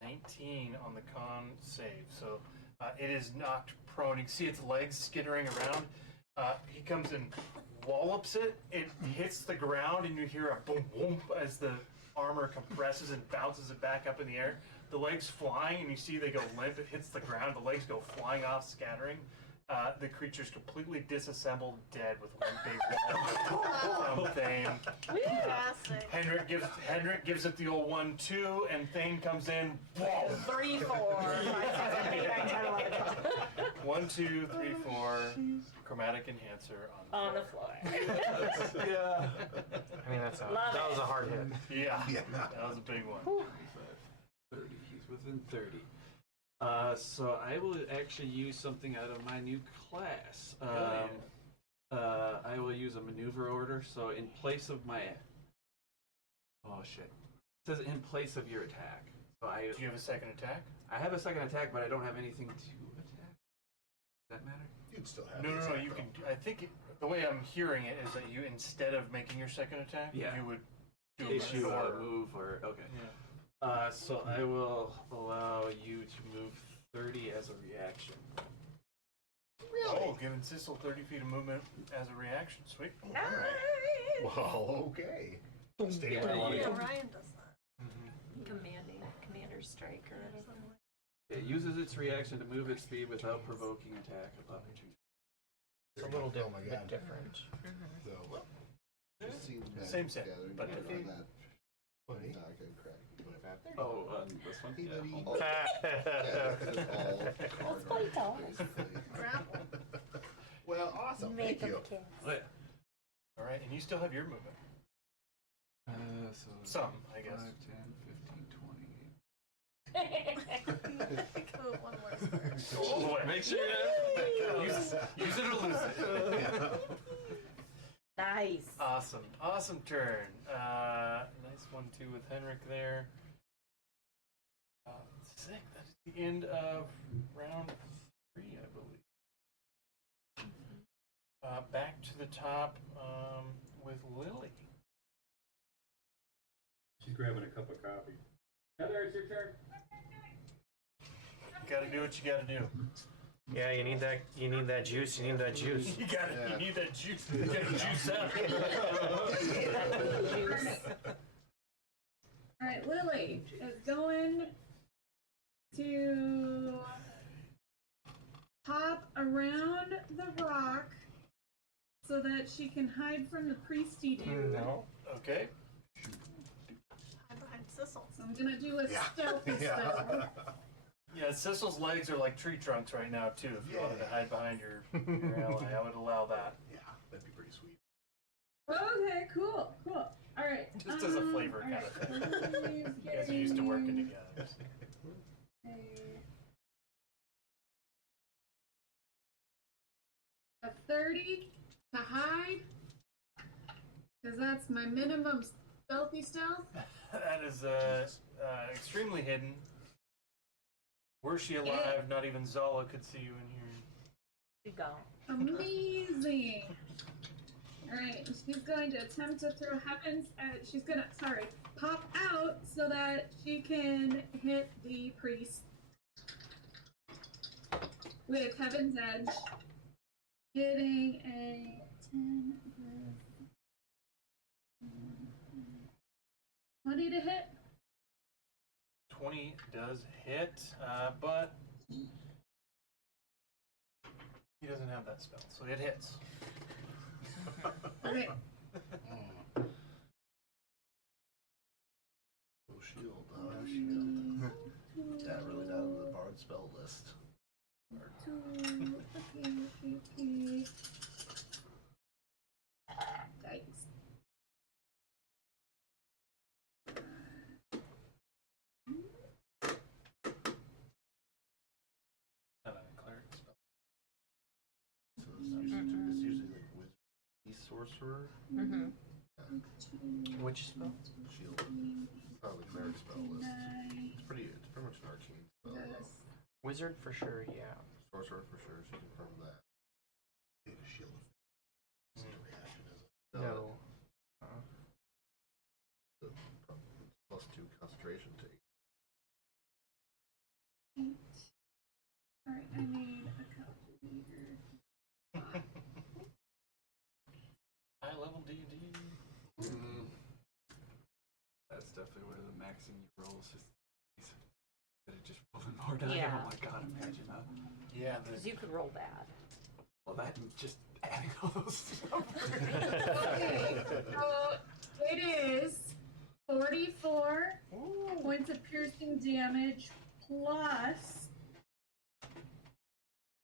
19 on the con save. So it is knocked prone. You can see its legs skittering around. He comes and wallops it. It hits the ground, and you hear a boom boom as the armor compresses and bounces it back up in the air. The legs flying, and you see they go limp. It hits the ground. The legs go flying off, scattering. The creature's completely disassembled, dead with one big wall from Thane. Fantastic. Henrik gives it the old 1-2, and Thane comes in. Whoa! 3, 4, 5, 6, 7, 8, 9, 10, 11. 1, 2, 3, 4. Chromatic enhancer On the floor. Yeah. I mean, that's Love that it. was a hard hit. Yeah, Yeah. that was a big one. 30. He's within 30. So I will actually use something out of my new class. I will use a maneuver order. So in place of my, oh shit, it says in place of your attack. So Do you have a second attack? I have a second attack, but I don't have anything to attack. Does that matter? You'd still have No, the no, no. attack You roll. can. I think the way I'm hearing it is that you, instead of making your second attack, Yeah. you would do Issue a a move or okay. Yeah. So I will allow you to move 30 as a reaction. Really? Oh, giving Sissel 30 feet of movement as a reaction. Sweet. Nice. Well, okay. Stay Yeah, where I want to Yeah, go. Ryan does that. Commander's strike or whatever. It uses its reaction to move its speed without provoking attack of opportunity. It's a little Oh my bit God. different. So, Just seen that Same set, together, but on different. that. 20. Not a good crack. Oh, this one? Hey, Yeah. buddy. hold on. Yeah, 'cause it's all card quite draw, all. basically. Grapple. Well, awesome. Make Thank you. them kiss. Oh, yeah. All right, and you still have your movement. So Some, I guess. 5, 10, 15, 20. Go one more square. Go all the way. Make sure use it or lose it. Nice. Awesome turn. Nice one too with Henrik there. Sick. That is the end of round 3, I believe. Back to the top with Lily. She's grabbing a cup of coffee. Heather, it's your turn. You gotta do what you gotta do. Yeah, you need that. You need that juice. You need that juice. You need that juice. You gotta juice up. Alright, Lily is going to hop around the rock so that she can hide from the priesty dude. No. Okay. Hide behind Sissel. So I'm gonna do a Yeah. stealthy Yeah. Yeah, Sissel's legs are like tree trunks right now too. If you wanted to hide behind your ally, I would allow that. Yeah, that'd be pretty sweet. Okay, cool. Alright. Just as a flavor kind of thing. You guys are used to working together. A 30 to hide. Because that's my minimum stealthy stealth. That is extremely hidden. Were she alive, not even Zala could see you in here. You go. Amazing. Alright, she's going to attempt to throw heavens at, she's gonna, pop out so that she can hit the priest with Heaven's Edge. Getting a 10, 20 to hit. 20 does hit, but he doesn't have that spell, so it hits. Okay. Oh, shield. Oh, shield. That really down to the bard spell list. Okay. Dice. Not a cleric spell. So it's usually like wizard, sorcerer, Mm-hmm. Which spell? shield. It's not the cleric spell list. It's pretty much an arcane spell. Though. Wizard for sure. Yeah. Sorcerer for sure. She confirmed that. Need a shield of reaction, is it? No. +2 concentration to Alright, I need a calculator. High level D&D. That's definitely where the maxing you roll is just that it just rolling more die. Yeah. Oh my god, imagine that. Yeah, Because you could roll bad. Well, that and just adding all those Okay, so it is 44 points of piercing damage plus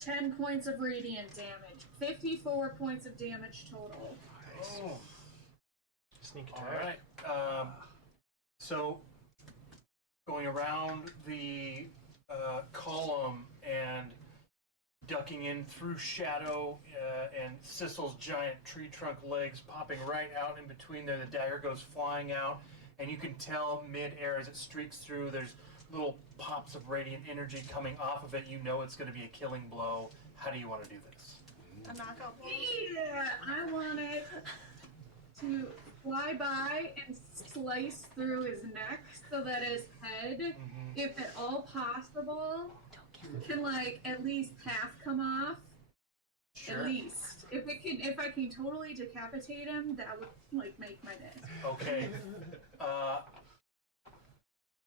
10 points of radiant damage. 54 points of damage total. Oh. Sneak All attack. right. So going around the column and ducking in through shadow and Sissel's giant tree trunk legs popping right out in between there. The dagger goes flying out, and you can tell mid-air as it streaks through, there's little pops of radiant energy coming off of it. You know it's going to be a killing blow. How do you want to do this? A knockout blow. Yeah, I want it to fly by and slice through his neck so that his head, if at all possible, can like at least half come off. Sure. At least. If I can totally decapitate him, that would like make my day. Okay.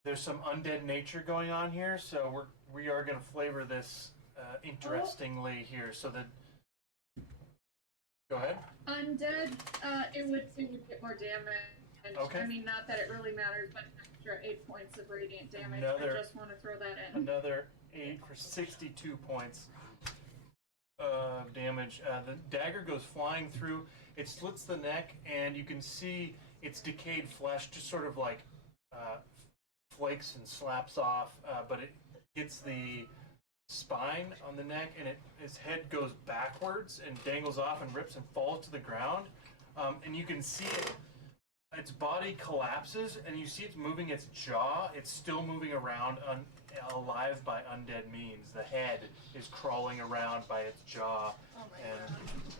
there's some undead nature going on here, so we are going to flavor this interestingly here. So that. Go ahead. Undead, it would get more damage. Okay. I mean, not that it really matters, but an extra 8 points of radiant damage. Another- I just want to throw that in. Another 8 for 62 points of damage. The dagger goes flying through. It slits the neck, and you can see its decayed flesh just sort of like flakes and slaps off, but it hits the spine on the neck, and his head goes backwards and dangles off and rips and falls to the ground. And you can see its body collapses, and you see it's moving its jaw. It's still moving around, alive by undead means. The head is crawling around by its jaw and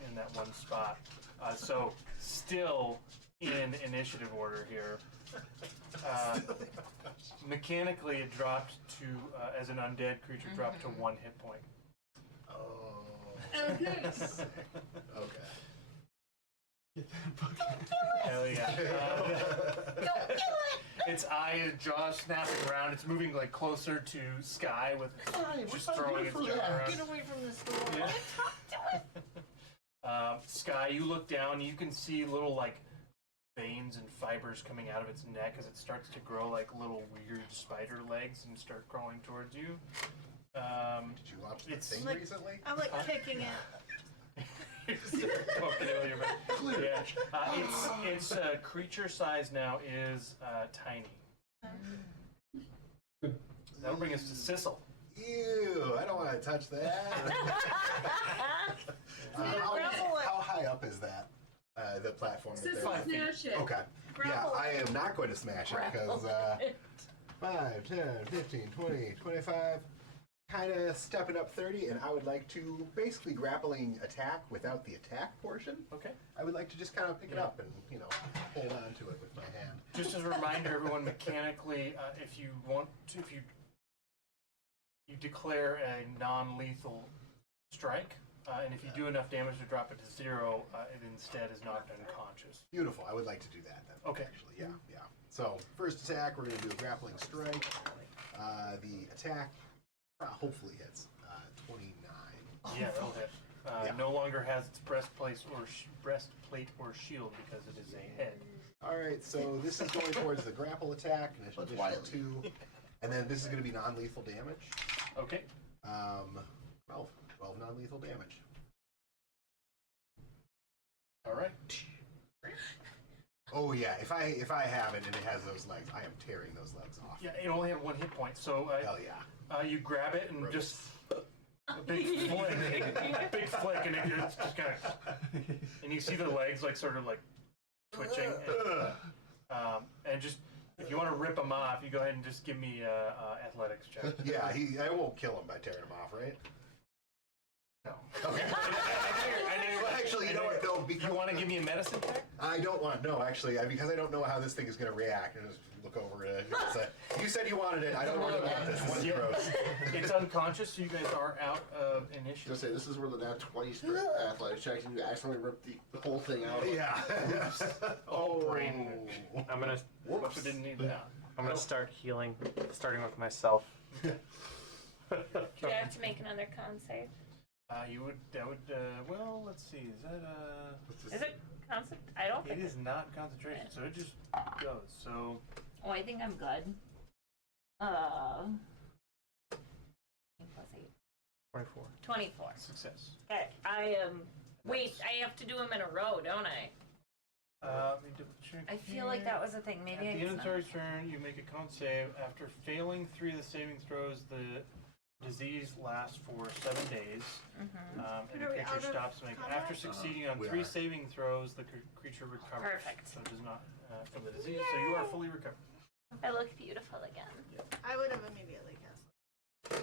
in that one spot. So still in initiative order here. Mechanically, it dropped to, as an undead creature, dropped to 1 hit point. Oh. Okay. Okay. Hell yeah. Don't kill it! Its eye, jaw snapping around. It's moving like closer to Sky with just throwing its jaw around. Get away from this door. Yeah. Talk to it! Sky, you look down, you can see little like veins and fibers coming out of its neck as it starts to grow like little weird spider legs and start crawling towards you. Did you watch the It's thing like- recently? I'm like kicking it. Poking it with your back. Yeah. Its creature size now is tiny. That'll bring us to Sissel. Ew, I don't want to touch that. How high up is that? The platform that Sissel, they're on? smash it. Okay. Grapple Yeah, I am not going to smash it because 5, 10, 15, 20, 25, kind of stepping up 30, and I would like to basically grappling attack without the attack portion. Okay. I would like to just kind of pick it up and, hold on to it with my hand. Just as a reminder, everyone, mechanically, if you want to, if you declare a non-lethal strike, and if you do enough damage to drop it to 0, it instead is knocked unconscious. Beautiful. I would like to do that then. Okay. Actually, yeah. So, first attack, we're going to do a grappling strike. The attack hopefully hits 29. Yeah, that'll hit. Yeah. No longer has its breastplate or shield because it is a head. All right, so this is going towards the grapple attack, an additional 2. And then this is going to be non-lethal damage. Okay. 12 non-lethal damage. All right. Oh yeah, if I have it and it has those legs, I am tearing those legs off. Yeah, it only had 1 hit point, so Hell yeah. you grab it and Gross. just a big flick, and it's just kind of, and you see the legs like sort of like twitching, and just if you want to rip them off, you go ahead and just give me a athletics check. Yeah, I won't kill him by tearing him off, right? No. Okay. Well, actually, you know what though? You want to give me a medicine check? I don't want no, actually, because I don't know how this thing is going to react. And just look over it. You said you wanted it. I don't really want this. This is gross. It's unconscious, so you guys are out of initiative. Just say this is where the nat 20 athletic checks and you accidentally rip the whole thing out. Yeah. Oh, brain. I'm gonna Whoops, didn't need that. I'm gonna start healing, starting with myself. Do you have to make another con save? Well, let's see, is that, Is it constant? I don't it think is not concentration, so it just goes, so, Oh, I think I'm good. Plus 8. 24. 24. success. Okay, I am. Wait, I have to do them in a row, don't I? Let me double check. I feel like that was a thing. Maybe At the it's end of not. the turn, you make a con save. After failing 3 of the saving throws, the disease lasts for 7 days, and the Are we creature out of stops making. combat? After succeeding on We 3 are. saving throws, the creature recovers. Perfect. So it does not from the disease. So you are fully recovered. I look beautiful again. I would have immediately cast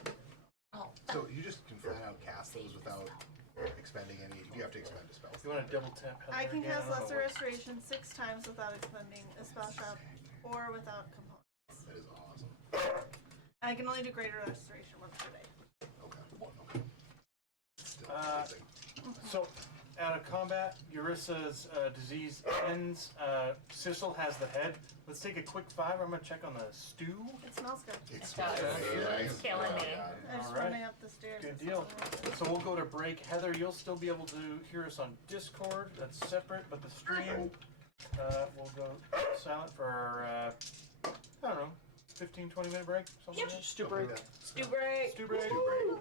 it. Oh. So you just can flat out cast those without expending any. You have to expend a spell. You want to double tap? Heather I can again? cast don't know Lesser what- Restoration 6 times without expending a spell shot or without components. That is awesome. I can only do Greater Restoration once per day. Okay. Still Uh, amazing. So out of combat. Yurissa's disease ends. Sissel has the head. Let's take a quick 5. I'm gonna check on the stew. It smells good. It's It does. It's killing me. I was Alright. running up the stairs. Good and deal. something. So we'll go to break. Heather, you'll still be able to hear us on Discord. That's separate, but the stream will go silent for our, I don't know, 15, 20 minute break? Something Yep. like that? Stew break. Stew break. Stew break. Stew break.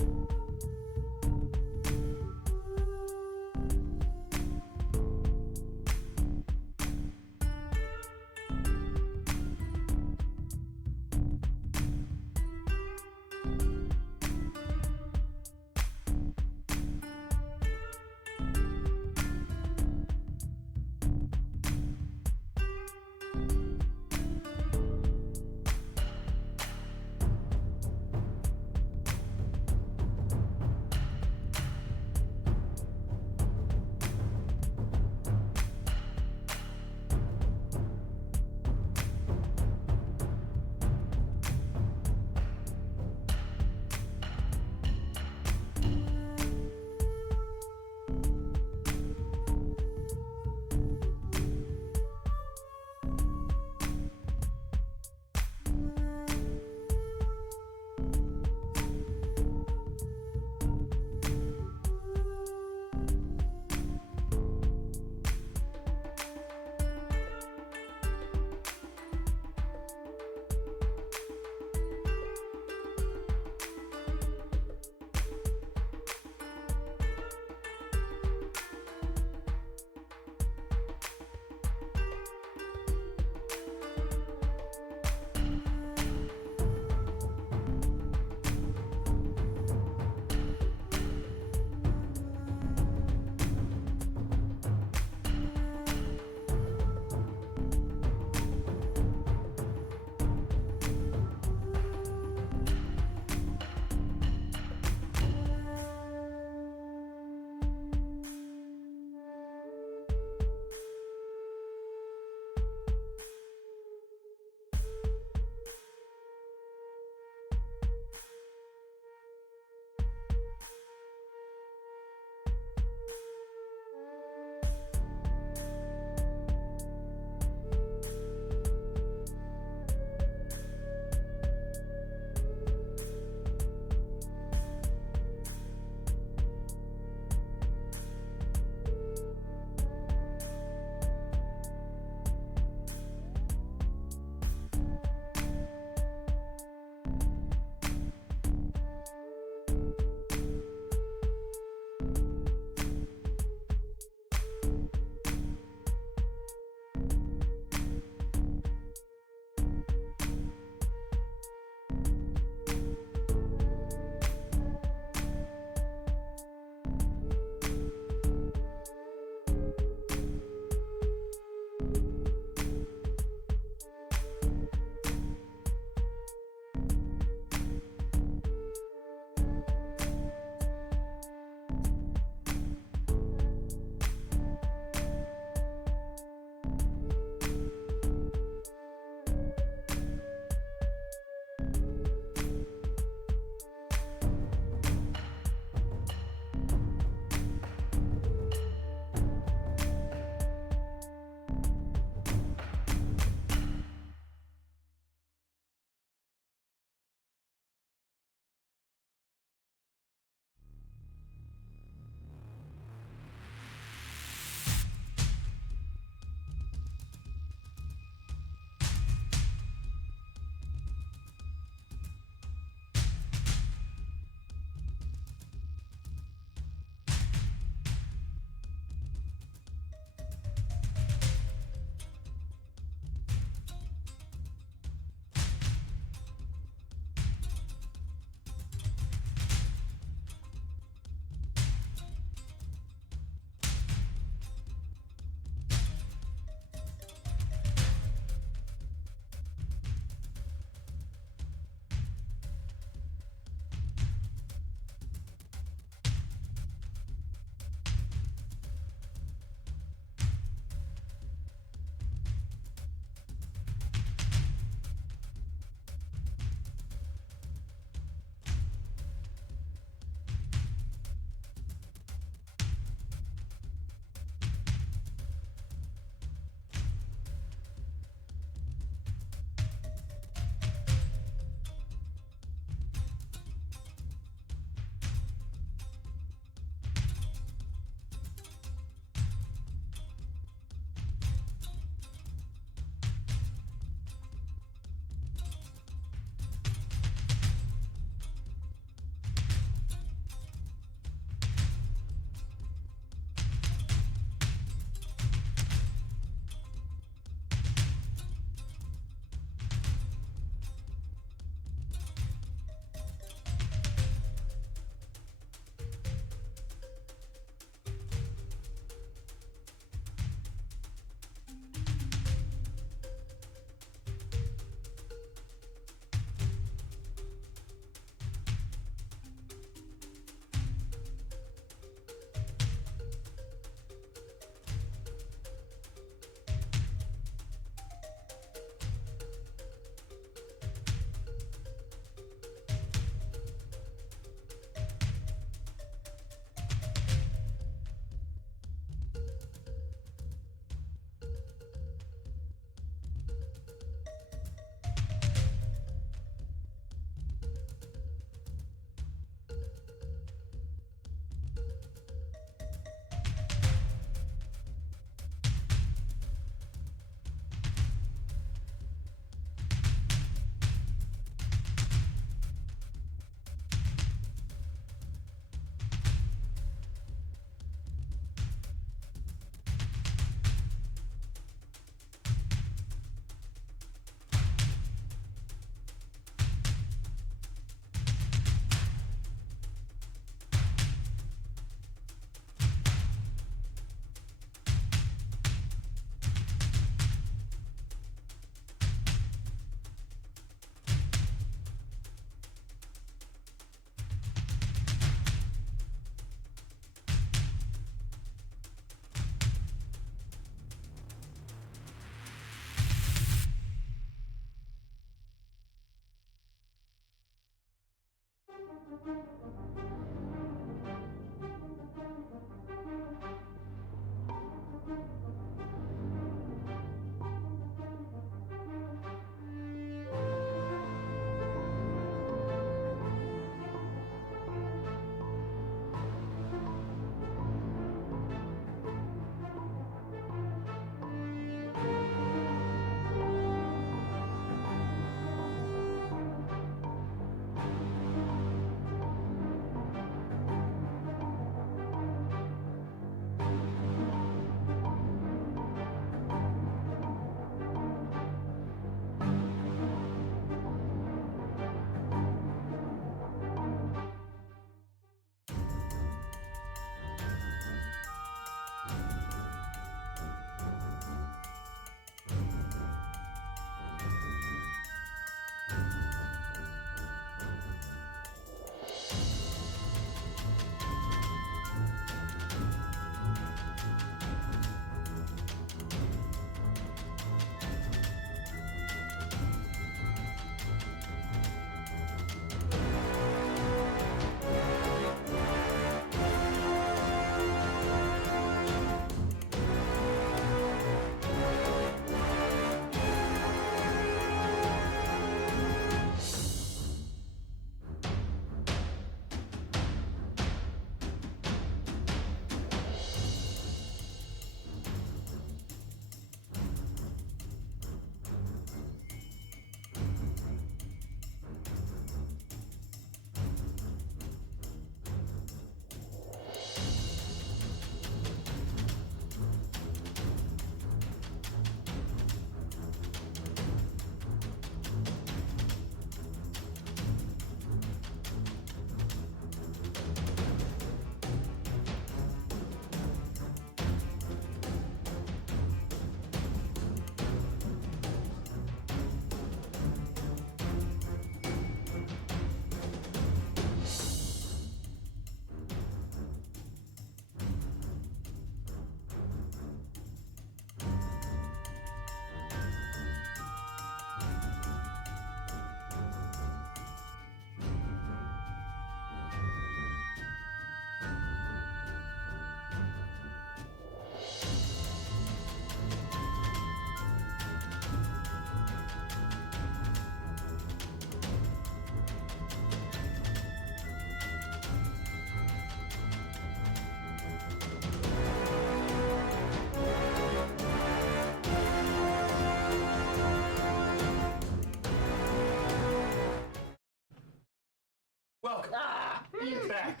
Welcome Ah! back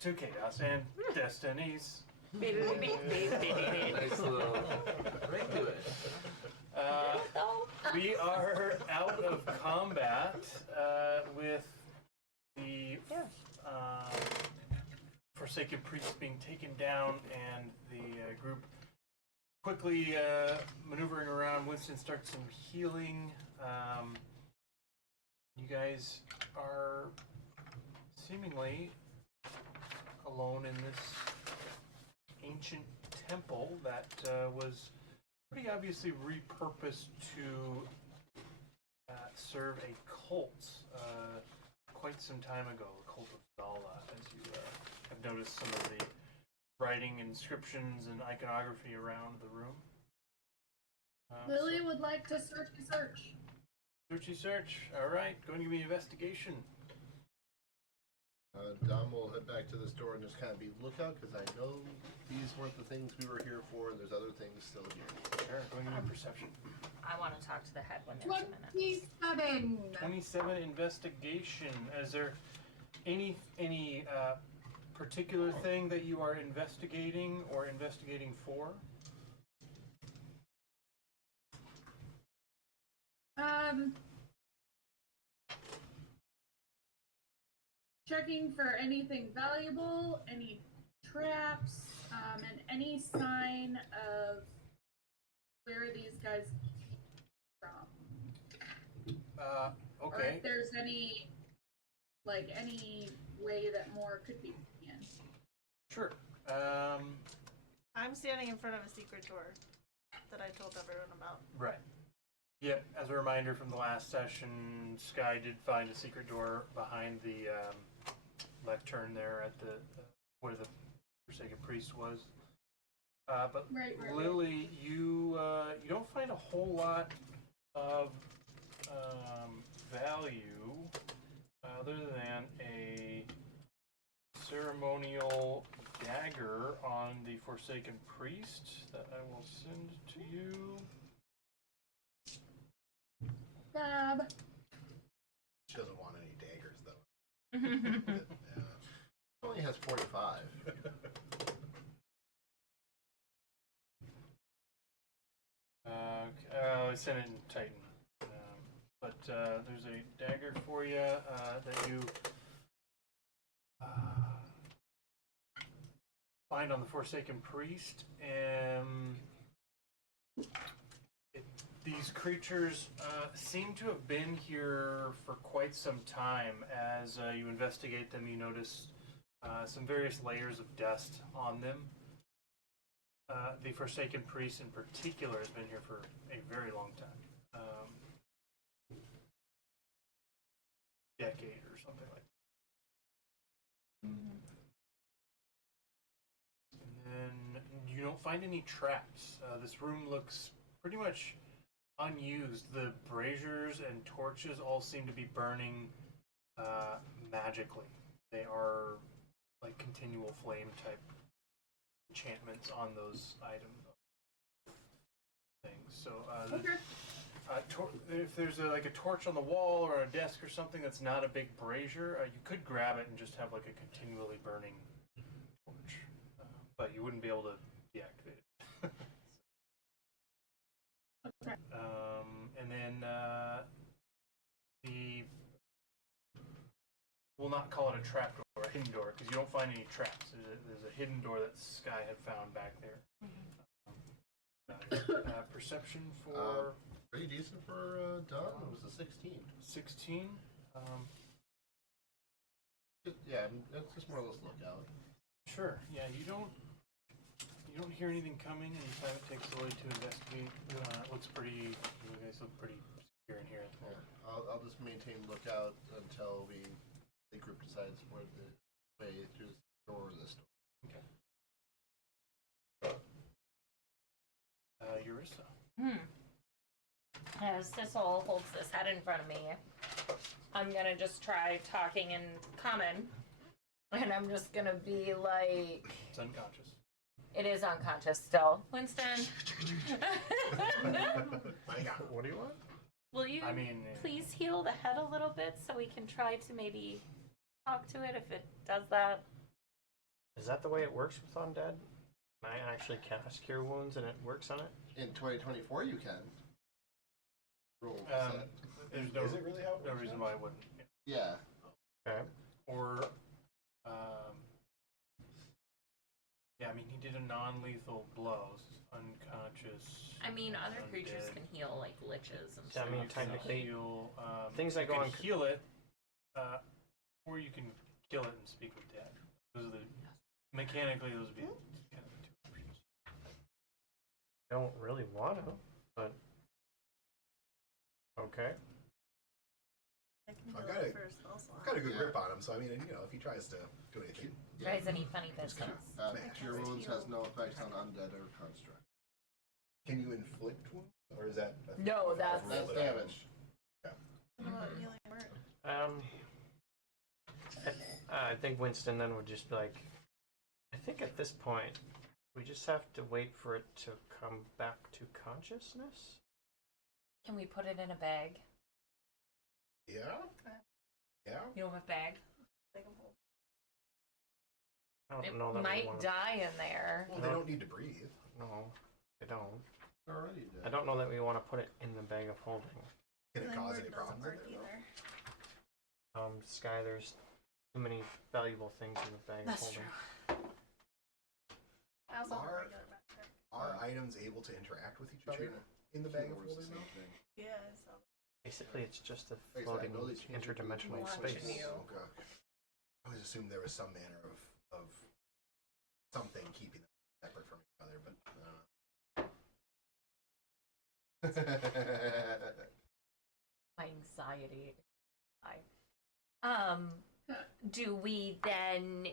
to Chaos and Destinies. Nice little ring to it. We are out of combat with the Forsaken Priest being taken down and the group quickly maneuvering around. Winston starts some healing. You guys are seemingly alone in this ancient temple that was pretty obviously repurposed to serve a cult quite some time ago, the cult of Zala, as you have noticed some of the writing, inscriptions, and iconography around the room. Lily would like to search. Searchy search. All right, go and give me an investigation. Dom will head back to this door and just kind of be lookout, because I know these weren't the things we were here for, and there's other things still here. Sure, go and give me a perception. I want to talk to the head when there's a minute. 27. 27 investigation. Is there any particular thing that you are investigating or investigating for? Checking for anything valuable, any traps, and any sign of where these guys came from. Or Okay. if there's any way that more could be in. Sure. I'm standing in front of a secret door that I told everyone about. Right. Yep, as a reminder from the last session, Sky did find a secret door behind the lectern there at the where the Forsaken Priest was. But Right. Lily, you don't find a whole lot of value other than a ceremonial dagger on the Forsaken Priest that I will send to you. Grab. She doesn't want any daggers, though. Yeah. Only has 45. I sent it in Titan. But there's a dagger for you that you find on the Forsaken Priest. These creatures seem to have been here for quite some time. As you investigate them, you notice some various layers of dust on them. The Forsaken Priest in particular has been here for a very long time. Decade or something like that. And then you don't find any traps. This room looks pretty much unused. The braziers and torches all seem to be burning magically. They are like continual flame type enchantments on those items things. So if there's like a torch on the wall or a desk or something that's not a big brazier, you could grab it and just have like a continually burning torch, but you wouldn't be able to deactivate it. And then we'll not call it a trap door, a hidden door, because you don't find any traps. There's a hidden door that Sky had found back there. Perception for Pretty decent for Dawn. It was a 16. 16. Yeah, it's just more or less lookout. Sure. Yeah, you don't hear anything coming anytime it takes Lily to investigate. It looks pretty. You guys look pretty secure in here at the moment. I'll just maintain lookout until the group decides where the way through this door or this door. Okay. Eurissa. As Sissel holds this head in front of me, I'm gonna just try talking in common. And I'm just gonna be like... It's unconscious. It is unconscious still. Winston! What do you want? Will you please heal the head a little bit so we can try to maybe talk to it if it does that? Is that the way it works with undead? Can I actually cast Cure Wounds and it works on it? In 2024, you can. Rule set. There's Is it really how it no works reason now? why it wouldn't. Yeah. Okay. Or, yeah, I mean, he did a non-lethal blow, unconscious. I mean, other creatures undead. can heal, like liches and Yeah, stuff. I mean, You can technically, heal, things that you go can on. heal it, or you can kill it and speak with dead. Those are the mechanically those would be kind of the two options. I don't really want to, but okay. I can I've do got it a- first also. I've got a good grip on him, so I mean, if he tries to do anything, Tries any funny Just business. kinda- Smash. Cure wounds has no effect on undead or construct. can you inflict wounds, or is that? No, that's- That's damage. What about healing word? I think Winston then would just be like, I think at this point, we just have to wait for it to come back to consciousness. Can we put it in a bag? Yeah. Yeah. You know, a bag? I don't It know that we might want. die in there. Well, they don't need to breathe. No, they don't. Already dead. I don't know that we want to put it in the bag of holding. Can it Healing cause word any doesn't problems in work there? either. Sky, there's too many valuable things in the bag That's of holding. true. I also have a Are- regular backpack. Are items able to interact with each other Katrina, in the bag of Cure wounds holding? the Though? same thing. Yeah, so Basically, it's just a Wait, so I floating know they changed it to interdimensional Watching space. you. Oh, gosh. I always assumed there was some manner of something keeping them separate from each other, but anxiety. Do we then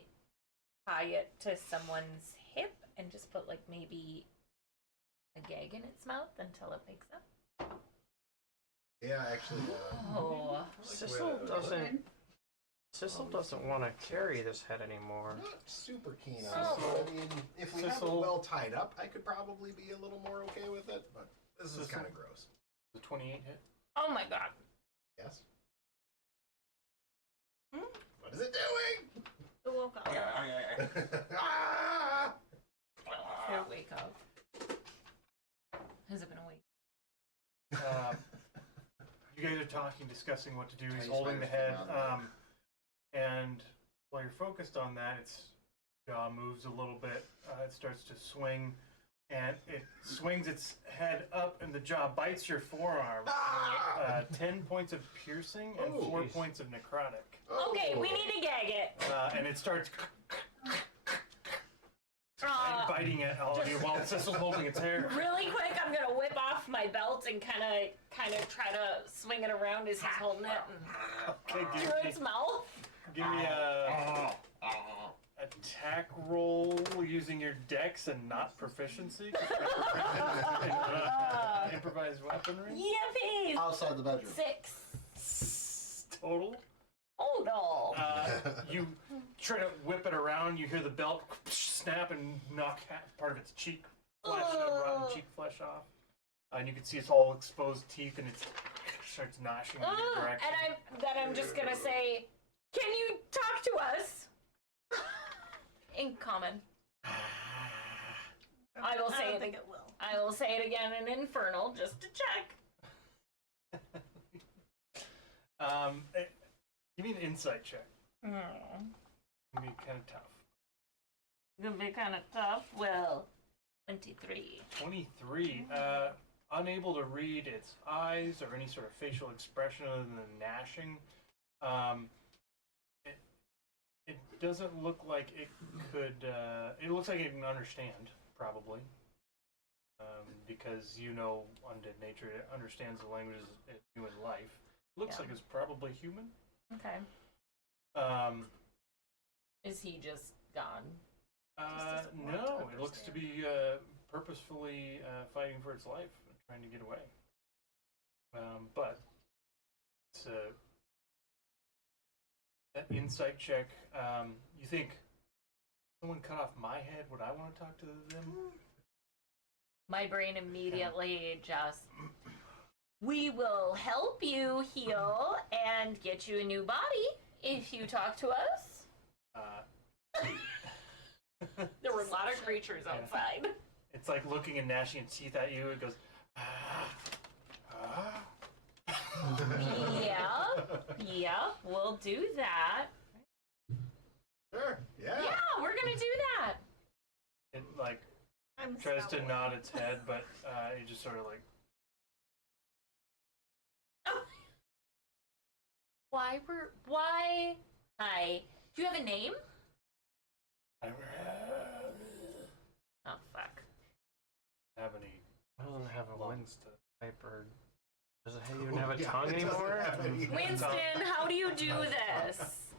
tie it to someone's hip and just put like maybe a gag in its mouth until it wakes up? Yeah, actually. Oh. Sissel doesn't want to carry this head anymore. I'm not super keen on Oh. it. I mean, if we have it Sissel- well tied up, I could probably be a little more okay with it, but this is Sissel- kind of gross. The 28 hit. Oh my god. Yes? What is it doing? It woke up. Ah! It'll wake up. Has it been awake? You guys are talking, discussing what to do. He's Tiny holding the spiders head, come out of and while you're focused on that, its jaw moves a little bit. It starts to swing, and it swings its head up, and the jaw bites your forearm. 10 points of piercing and Oh, 4 jeez. points of necrotic. Okay, we need to gag it. And it starts biting at all of just- you while Sissel's holding its hair. Really quick, I'm gonna whip off my belt and kind of try to swing it around as he's holding it Okay, through its mouth. give me a attack roll using your dex and not proficiency. 'Cause you're not proficient in, improvised weaponry. Yippee! Outside the bedroom. 6 Total. total. You try to whip it around. You hear the belt snap and knock half part of its cheek flesh, rotten cheek flesh off. And you can see its all exposed teeth, and it starts gnashing in your direction. And I'm just gonna say, can you talk to us? In common. I will say don't it. think it will. I will say it again in Infernal just to check. Give me an insight check. Hmm. It'll be kind of tough. Gonna be kind of tough. Well, 23. 23. Unable to read its eyes or any sort of facial expression other than the gnashing. It doesn't look like it could. It looks like it can understand, probably. Because undead nature, it understands the languages of human life. Looks Yeah. like it's probably human. Okay. Is he just gone? doesn't want to No, it looks to be purposefully fighting for its life, trying to get away. But it's that insight check. You think someone cut off my head? Would I want to talk to them? My brain immediately just. We will help you heal and get you a new body if you talk to us. There were a lot of creatures Yeah. outside. It's like looking and gnashing its teeth at you. It goes. Yeah, we'll do that. Sure. Yeah. Yeah, we're gonna do that. It like I'm tries to scowling. nod its head, but it just sort of like. Why? Hi. Do you have a name? Oh, fuck. Have any It doesn't have a lungs to type or does it even have a Yeah, tongue it doesn't anymore? have any- Winston, how do you do this?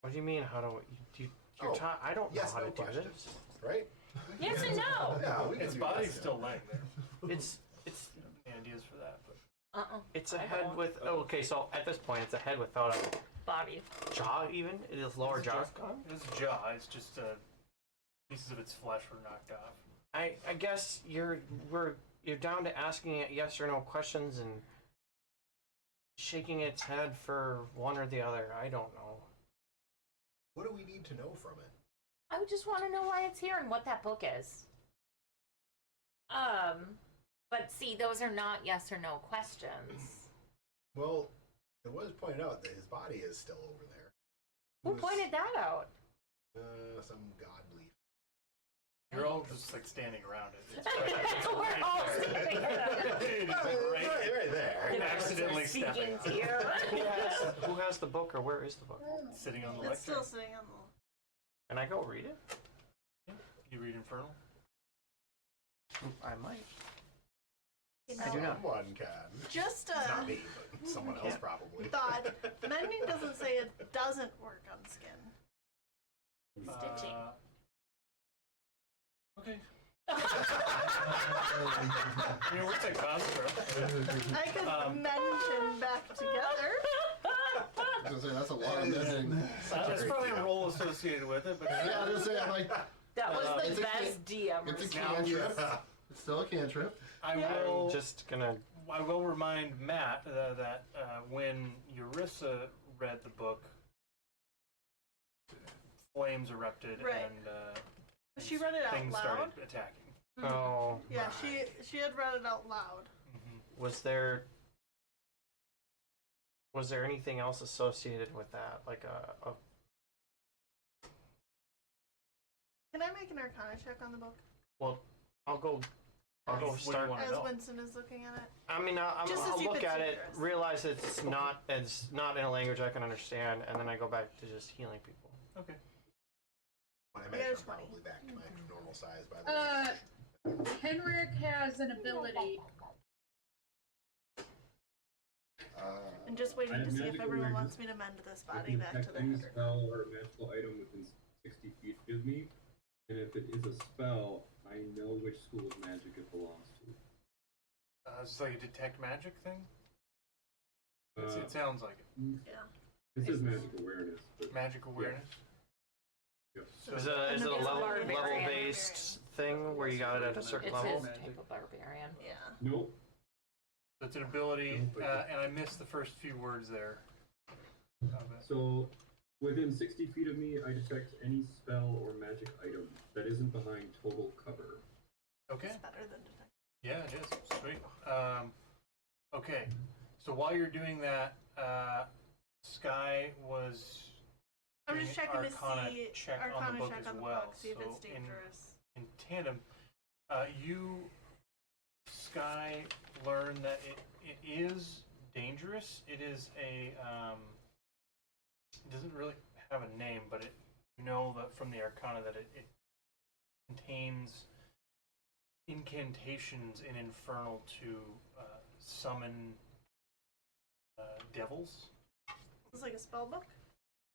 What do you mean? How do you? Oh, I don't yes, know how no to do question. this. Right? Yes and no. Yeah, we can Its do body's this, still laying there. It's Any ideas for that? But it's a I head don't. with. Oh, okay, so at this point, it's a head without a Body. jaw. Even it is lower Its jaw. Its jaw. It's just pieces of its flesh were knocked off. I guess you're down to asking it yes or no questions and shaking its head for one or the other. I don't know. What do we need to know from it? I would just want to know why it's here and what that book is. But see, those are not yes or no questions. Well, it was pointed out that his body is still over there. Who It was, pointed that out? Some god belief. You're all just like standing around it. It's We're all standing around. It is Right there. accidentally stepping on Speaking it. to you. Who has the book or where is the book? Sitting on the It's lectern. still sitting on the. Can I go read it? You read Infernal? I might. You I do know, not. Someone can. Just It's not a me, but someone else Yeah. probably. thought. Mending doesn't say it doesn't work on skin. Stitching. Okay. I mean, it works like construct. I could mention back together. I was gonna say, that's a lot of missing. There's probably a role associated with it, but Yeah, I was gonna say, I'm like, That was it's the a best DM it's a response. cantrip. It's still a cantrip. I Yeah. will. I'm just gonna. I will remind Matt that when Eurissa read the book, flames erupted Right. and She read it out things loud. started attacking. Oh, Yeah, she had read it out loud. was there anything else associated with that? Like a Can I make an Arcana check on the book well, I'll go What do you start. want? I as know. Winston is looking at it? I mean, Just to I'll see if look it's at it, dangerous. realize it's not in a language I can understand, and then I go back to just healing people. Okay. I I imagine got a I'm 20. probably back to my normal size by the way. Henrik has an ability. And just waiting I have to see if magical everyone awareness. wants me to mend this I body can back to detect the any header. spell or magical item within 60 feet of me, and if it is a spell, I know which school of magic it belongs to. It's like a detect magic thing. Uh, It sounds like it. Yeah. It says magic awareness, but Magic awareness. yep. So Is it and a then it's level barbarian. based thing where you got it at a certain It level? says type of barbarian. Yeah. Nope. So it's an ability, Okay. and I missed the first few words there. Of it. So, within 60 feet of me, I detect any spell or magic item that isn't behind total cover. Okay. It's better than detect. Yeah, it is. Sweet. Okay. So while you're doing that, Sky was I'm doing just checking to Arcana see check on the Arcana book check as on the well. book, see if So it's dangerous. in tandem, you, Sky, learn that it is dangerous. It is a it doesn't really have a name, but you know that from the Arcana that it contains incantations in Infernal to summon devils. It's like a spell book.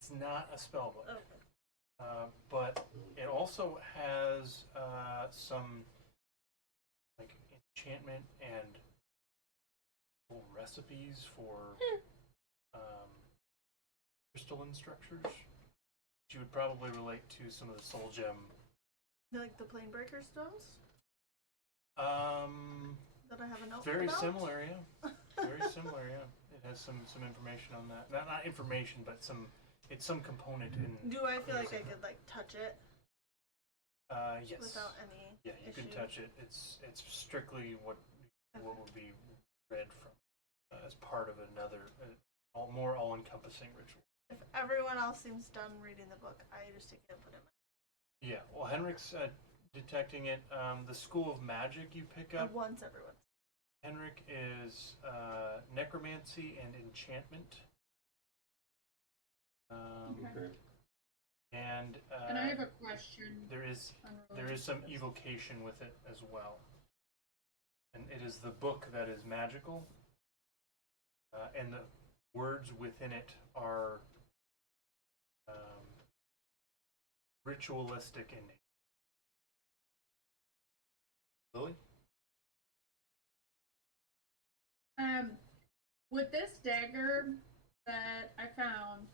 It's not a spell book. Okay. But it also has some like enchantment and recipes for crystalline structures, which you would probably relate to some of the soul gem. Like the Planebreaker stones Um, that I have a note very about. similar, yeah. Very similar, yeah. It has some information on that. Not information, but it's some component in. Do I feel like I could like touch it Yes. without any Yeah, you can issue? touch it. It's strictly what would be read from as part of another more all-encompassing ritual. If everyone else seems done reading the book, I just take it and put it in Yeah. Well, Henrik's detecting it. The School of Magic you pick my up. once everyone. Henrik is necromancy and enchantment. Okay. And And I have a question. there is unrelated some to this. evocation with it as well. And it is the book that is magical, and the words within it are ritualistic in nature. Lily? Would this dagger that I found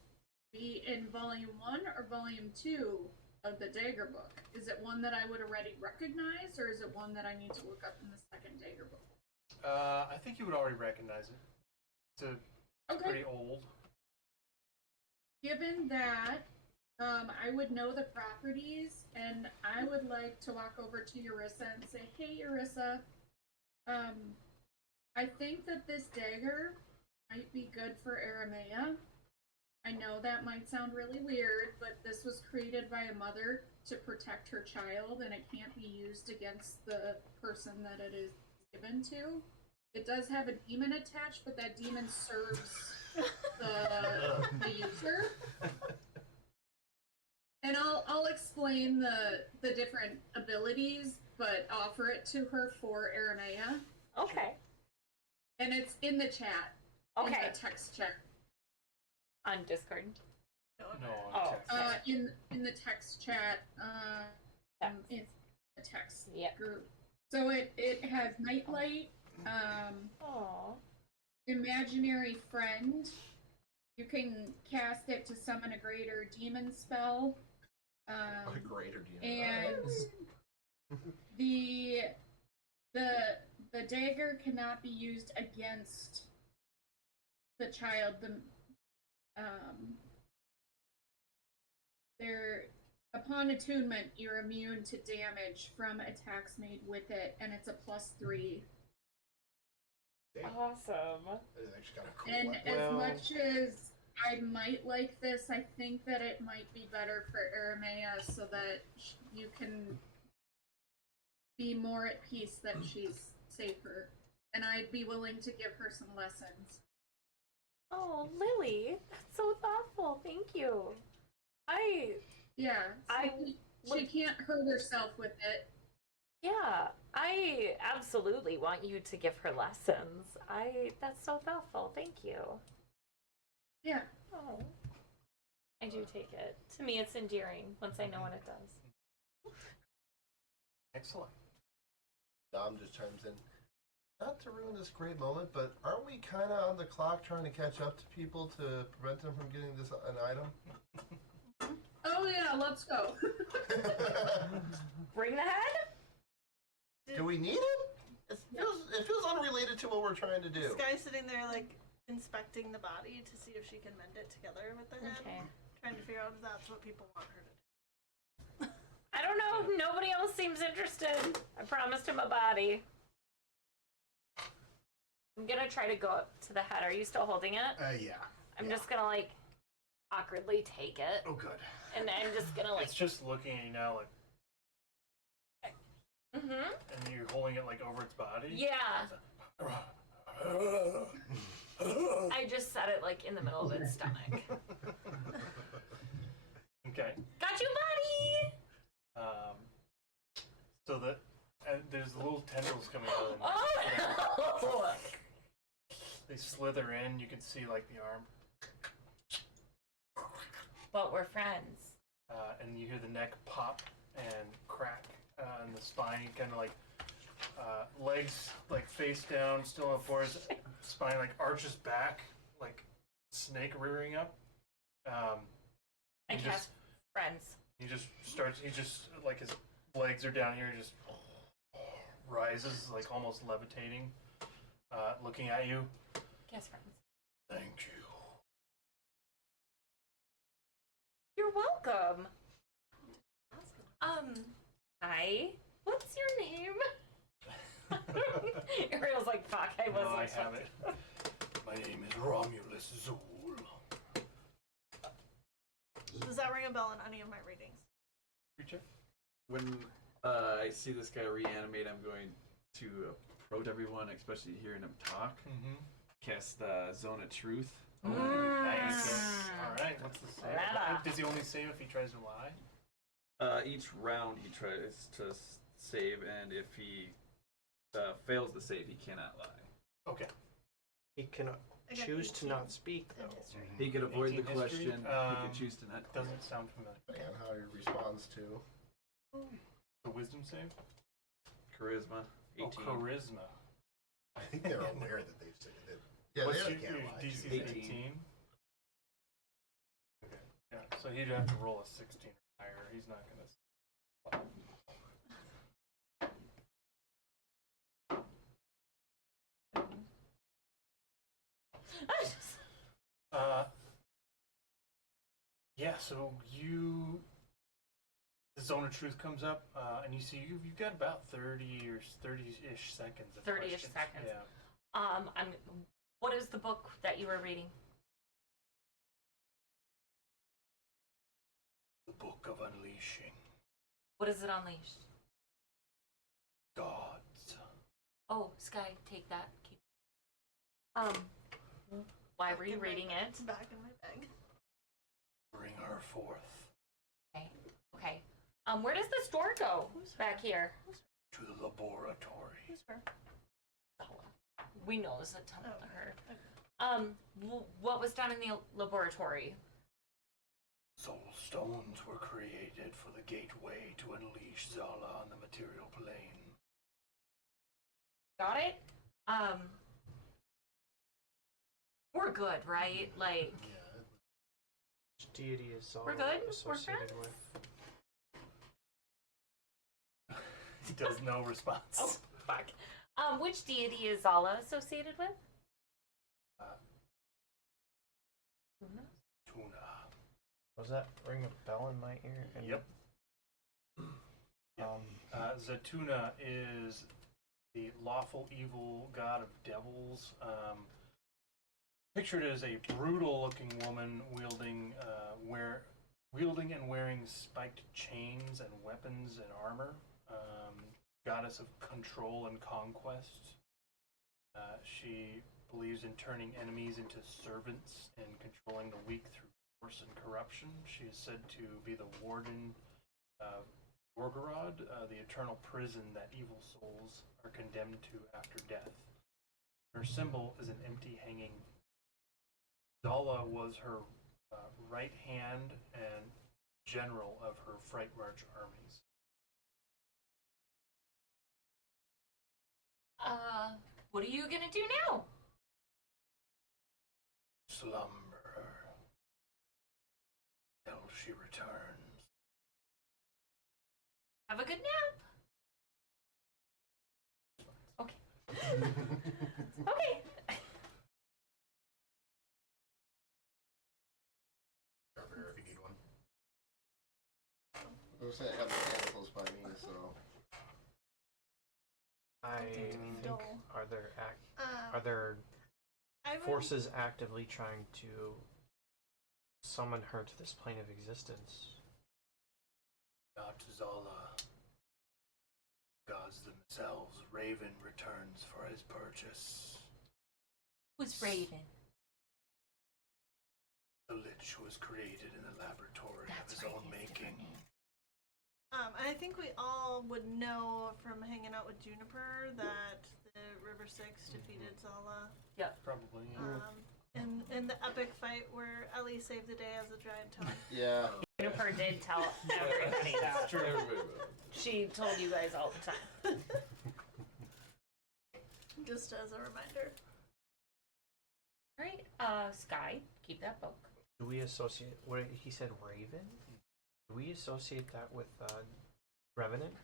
be in volume 1 or volume 2 of the dagger book? Is it one that I would already recognize, or is it one that I need to look up in the second dagger book? I think you would already recognize it. It's Okay. pretty old. Given that, I would know the properties, and I would like to walk over to Eurissa and say, "Hey, Eurissa, I think that this dagger might be good for Aramea. I know that might sound really weird, but this was created by a mother to protect her child, and it can't be used against the person that it is given to. It does have a demon attached, but that demon serves the user. And I'll explain the different abilities, but offer it to her for Aramea. Okay. And it's in the chat. Okay. In the text chat. On Discord. No, Oh. on text. In the text chat. Text. In the text Yep. group. So it has Nightlight, Aw. Imaginary Friend. You can cast it to summon a greater demon spell. A greater demon. And the dagger cannot be used against the child. Upon attunement, you're immune to damage from attacks made with it, and it's a +3. Damn, Awesome. that is actually kind of cool. And weapon. as Well- much as I might like this, I think that it might be better for Aramea so that you can be more at peace that she's safer. And I'd be willing to give her some lessons. Oh, Lily, that's so thoughtful. Thank you. Yeah, she can't hurt herself with it. I absolutely want you to give her lessons. That's so thoughtful. Thank you. Yeah. Oh. I do take it. To me, it's endearing once I know what it does. Excellent. Dom just chimes in. Not to ruin this great moment, but aren't we kind of on the clock trying to catch up to people to prevent them from getting an item? Oh yeah, let's go. Bring the head? Do we need it? It feels unrelated to what we're trying to do. This guy's sitting there like inspecting the body to see if she can mend it together with the head. Okay. Trying to figure out if that's what people want her to do. I don't know. Nobody else seems interested. I promised him a body. I'm gonna try to go up to the head. Are you still holding it? Yeah. I'm just gonna like awkwardly take it, Oh, good. and I'm just gonna like. It's just looking at you now, like, Mm-hmm. and you're holding it like over its body. Yeah. I just set it like in the middle of its stomach. Okay. Got you, buddy. So that there's the little tendrils coming out. Of Oh no! They slither in. You can see like the arm, But we're friends. and you hear the neck pop and crack, and the spine kind of like legs like face down, still on fours. Spine like arches back, like snake rearing up. I He cast just- friends. He just starts. He just like his legs are down here. He just rises, like almost levitating, looking at you. Cast friends. Thank you. You're welcome. Hi. What's your name? Ariel's like, fuck, I No, wasn't I have expecting. it. My name is Romulus Zool. Does that ring a bell in any of my readings? Creature? When I see this guy reanimate, I'm going to approach everyone, especially hearing him talk. Mm-hmm. Cast Zone of Truth. Nice. All right. What's the save? Rada. Does he only save if he tries to lie? Each round he tries to save, and if he fails the save, he cannot lie. Okay. He can I got choose to 18 not speak, in though. history. He could avoid the 18 history? question. He could choose to not. Doesn't sound familiar. And how he responds to. The wisdom save? Charisma. 18. Oh, charisma. I think they're aware that they've said that. Yeah, What's they your can't lie. DC? 18. 18. Okay. Yeah. So he'd have to roll a 16 or higher. He's not gonna. Yeah, so the zone of truth comes up, and you see you've got about 30-ish seconds of 30-ish questions. seconds. Yeah. What is the book that you were reading? The Book of Unleashing What is it unleashed? Gods. Oh, Sky, take that. Keep. Why were you reading it? Back in my bag. Bring her forth Okay. Okay. Where does this door go? Who's her? Back here. to the laboratory. Who's her? We know this is a tunnel to her. Okay. What was done in the laboratory? Soul stones were created for the gateway to unleash Zala on the material plane. Got it? We're good, right? Like, Which deity is Zala we're good? We're associated friends? with? He does no response. Oh, fuck. Which deity is Zala associated with? Who knows? Tuna. Was that ring a bell in my ear? And, Yep. Um, Zatuna is the lawful evil god of devils. Pictured as a brutal-looking woman wielding and wearing spiked chains and weapons and armor. Goddess of control and conquest. She believes in turning enemies into servants and controlling the weak through force and corruption. She is said to be the warden of Gorgorod, the eternal prison that evil souls are condemned to after death. Her symbol is an empty hanging. Zala was her right hand and general of her Fright March armies. What are you gonna do now? Slumber till she returns. Have a good nap. Okay. Okay. Cover if you need one. I was saying I have the hand close by me, so. I Something to be think dull. are there I would, forces actively trying to summon her to this plane of existence? Not Zala. Gods themselves. Raven returns for his purchase. Who's Raven? The Lich was created in the laboratory of his right, own he has different making. names. I think we all would know from hanging out with Juniper that the River Styx defeated Zala. Probably. In the epic fight where Ellie saved the day as a giant toad. Yeah. Juniper did tell everybody that. True. She told you guys all the time. Just as a reminder. Alright, Sky, keep that book. Do we associate what he said, Raven? Do we associate that with Revenant?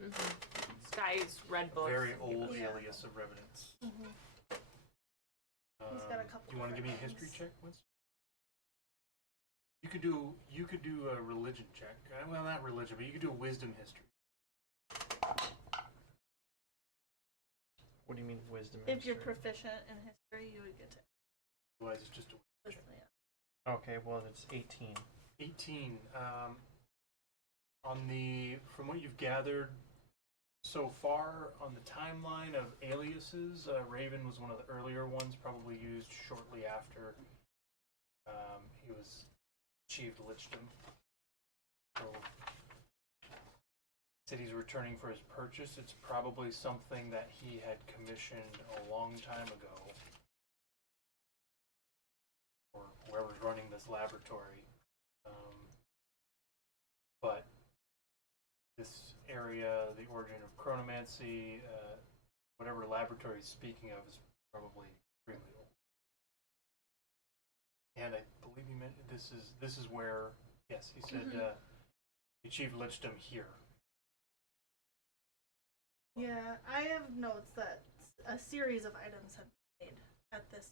Sky's red book. Very old Yeah. alias of Revenants. He's got a couple You want to give me a different history names. check, Winston? You could do a religion check. Well, not religion, but you could do a wisdom history. What do you mean wisdom? If you're history? proficient in history, you would get to Otherwise, it's just a wisdom. Yeah. Okay, well it's 18. 18. From what you've gathered so far on the timeline of aliases, Raven was one of the earlier ones, probably used shortly after he was achieved lichdom. So, said he's returning for his purchase. It's probably something that he had commissioned a long time ago, or whoever's running this laboratory. But this area, the origin of chronomancy, whatever laboratory he's speaking of, is probably extremely old. And I believe he meant this is where, yes, he said he achieved lichdom here. Yeah, I have notes that a series of items have been made at this.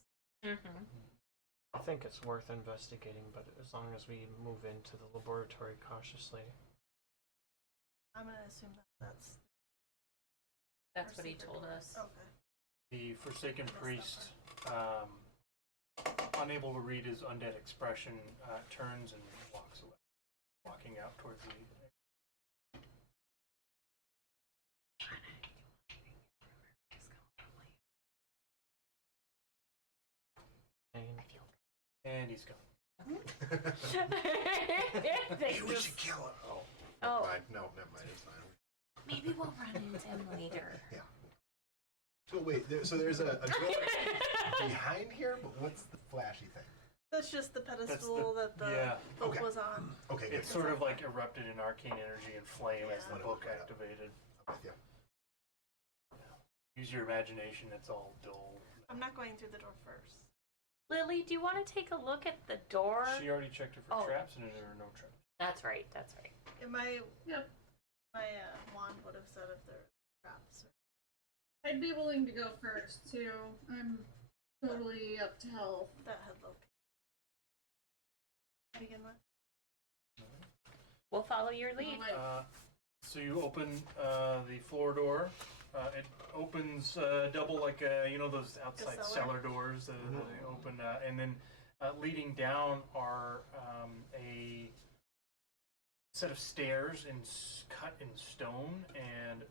I think it's worth investigating, but as long as we move into the laboratory cautiously. I'm gonna assume that That's what he secret told door. us. Okay. The Forsaken Missed that Priest, unable to read his undead expression, turns and walks away, walking out towards the. And he's gone. Hey, we should kill him. Oh, Oh. never mind. No, never mind. It's fine. Maybe we'll run into him later. Yeah. So wait, there's a door behind here, but what's the flashy thing? That's just the pedestal that the book Okay. was on. Okay, good. It sort of like erupted in arcane energy and flame as the Yeah. book activated. I'm with you. Use your imagination, it's all dull. I'm not going through the door first. Lily, do you want to take a look at the door? She already checked it for Oh. traps and there are no traps. That's right. That's right. My Yep. wand would have said if there were traps. I'd be willing to go first too. I'm totally up to health. That had located. To begin with. We'll follow your lead. So you open the floor door. It opens double like those outside cellar doors that they open, and then leading down are a set of stairs cut in stone and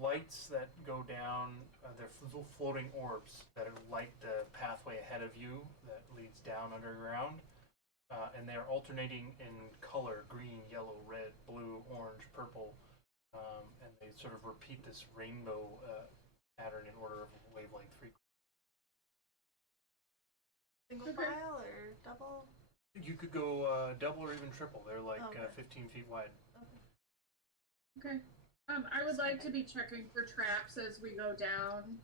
lights that go down. They're little floating orbs that light the pathway ahead of you that leads down underground. And they're alternating in color: green, yellow, red, blue, orange, purple. And they sort of repeat this rainbow pattern in order of wavelength frequency. Single file or double? You could go double or even triple. They're like Okay. 15 feet wide. Okay. I would like to be checking for traps as we go down.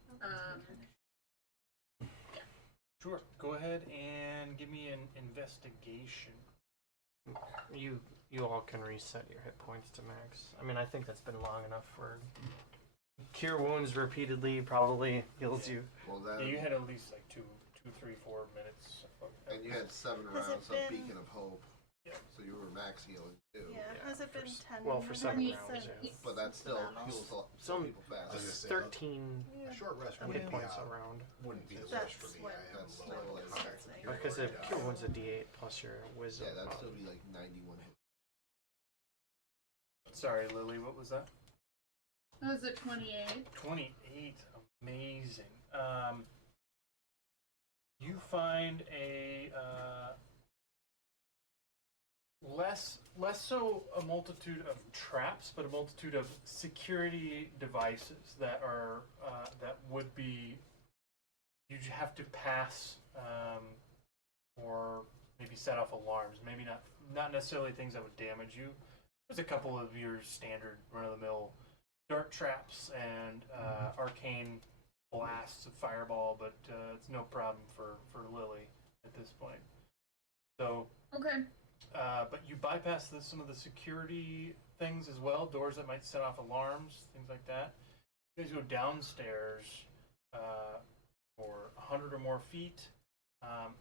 Sure. Go ahead and give me an investigation. You all can reset your hit points to max. I mean, I think that's been long enough for cure wounds repeatedly. Probably heals you. Well, that Yeah, you had at least like 2, 3, 4 minutes. and you had 7 Has it rounds of been- Beacon of Hope. Yeah. So you were max healing too. Yeah. Yeah, Has it been for 10 well, for 7 minutes rounds, since yeah. But that still the heals battle? some people I was gonna fast. say, 13 A short rest Okay. wouldn't hit be, points a round. wouldn't be the That's worst for me. when- I am that's low still on like contact something. cure Because a right cure now. wound's a D8 plus your wisdom. Yeah, that'd still be like 91 hit. Sorry, Lily. What was that? That was a 28. 28. Amazing. You find a less so a multitude of traps, but a multitude of security devices that are that would be you have to pass or maybe set off alarms. Maybe not necessarily things that would damage you. There's a couple of your standard run-of-the-mill dart traps and arcane blasts of fireball, but it's no problem for Lily at this point. So, Okay. but you bypass some of the security things as well, doors that might set off alarms, things like that. You guys go downstairs for 100 or more feet.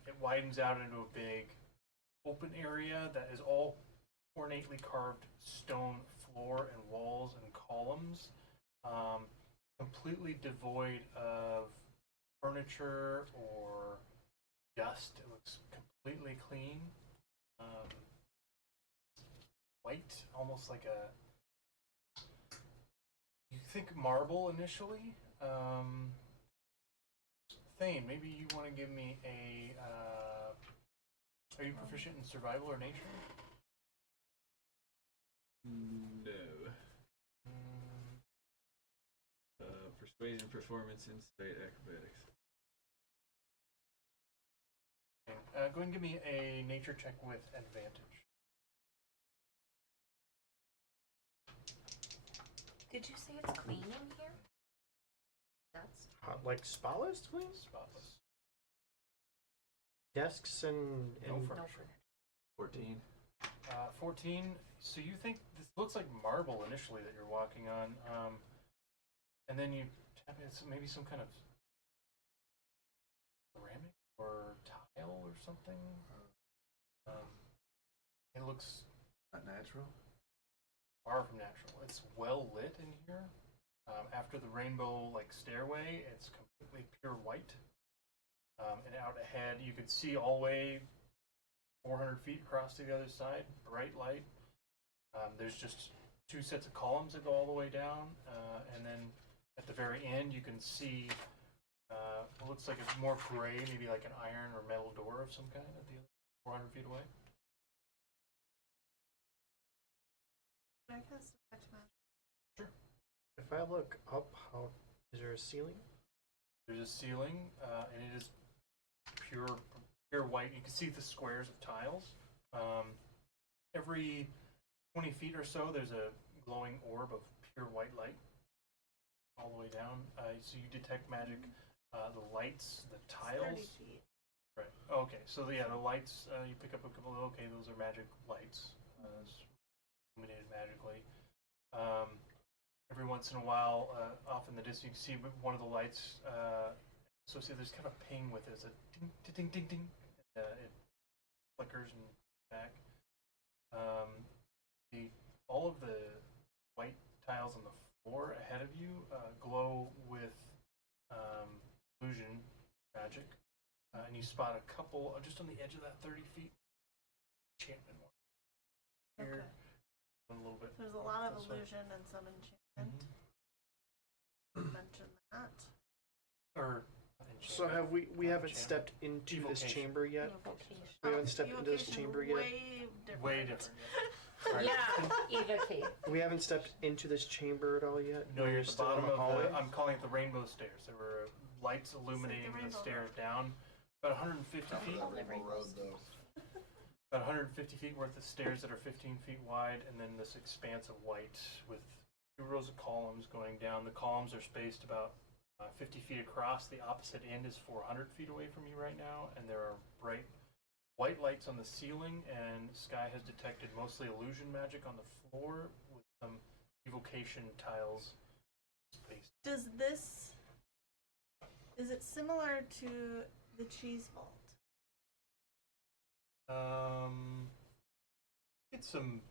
It widens out into a big open area that is all ornately carved stone floor and walls and columns, completely devoid of furniture or dust. It looks completely clean, white, almost like you think marble initially. Thane, maybe you want to give me a are you proficient in survival or nature? No. Persuasion, performance, insight, acrobatics. Okay. Go ahead and give me a nature check with advantage. Did you say it's clean in here? That's Like spotless clean? Spotless. Desks and No no furniture. furniture. 14. 14. So you think this looks like marble initially that you're walking on, and then you tap it. Maybe some kind of ceramic or tile or something. It looks Not natural. far from natural. It's well lit in here. After the rainbow like stairway, it's completely pure white. And out ahead, you could see all the way 400 feet across to the other side. Bright light. There's just 2 sets of columns that go all the way down, and then at the very end, you can see what looks like it's more gray, maybe like an iron or metal door of some kind at the other 400 feet away. I cast detect magic. If I look up, how is there a ceiling? There's a ceiling, and it is pure white. You can see the squares of tiles. Every 20 feet or so, there's a glowing orb of pure white light all the way down. So you detect magic. The lights, the tiles. 30 feet. Right. Okay. So the lights. You pick up a couple. Okay, those are magic lights. It's illuminated magically. Every once in a while, off in the distance, you can see one of the lights. So see, there's kind of a ping with it. It's a ding, ding, ding, ding. It flickers and back. All of the white tiles on the floor ahead of you glow with illusion magic, and you spot a couple just on the edge of that 30 feet. Enchantment one. Here, Okay. a little bit. There's a lot of this way. illusion and some enchantment. Mention that. Or So enchantment. have we haven't Enchantment. stepped into this Evocation. chamber yet? Evocation. We haven't stepped into this Evocation, chamber yet? Way different. Way different. Right. Yeah, evocate. We haven't stepped into this chamber at all yet? No, you're at the still bottom in the of hallway? I'm calling it the rainbow stairs. There were lights illuminating the rainbow stairs down. About 150 feet. That Rainbow Road, though. About 150 feet worth of stairs that are 15 feet wide, and then this expanse of white with 2 rows of columns going down. The columns are spaced about 50 feet across. The opposite end is 400 feet away from you right now, and there are bright white lights on the ceiling, and Sky has detected mostly illusion magic on the floor with some evocation tiles spaced. Does this, is it similar to the cheese vault? It's some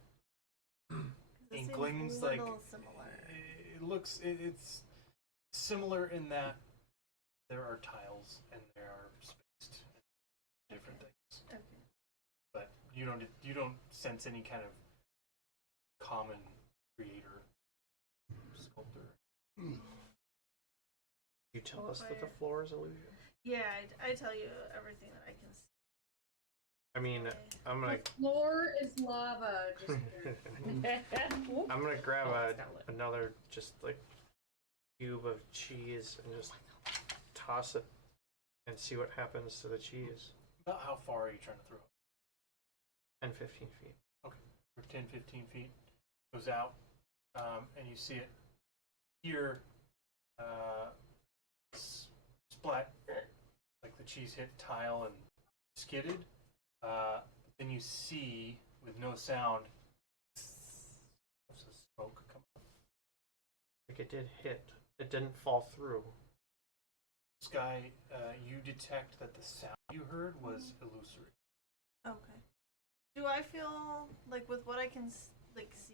'Cause it seems inklings, a like little similar. it looks it's similar in that there are tiles and they are spaced in different things, Okay. but you don't sense any kind of common creator sculptor. You tell us that the floor is illusion? Yeah, I tell you everything that I can see. I mean, I'm The gonna floor is lava. Just kidding. I'm gonna grab Oh, it's got lit. another just like cube of cheese and just toss it and see what happens to the cheese. About how far are you trying to throw it? 10, 15 feet. For 10, 15 feet, goes out, and you see it here, splat, like the cheese hit tile and skidded. But then you see, with no sound, some smoke come up. Like it did hit. It didn't fall through. Sky, you detect that the sound you heard was illusory. Okay. Do I feel like with what I can see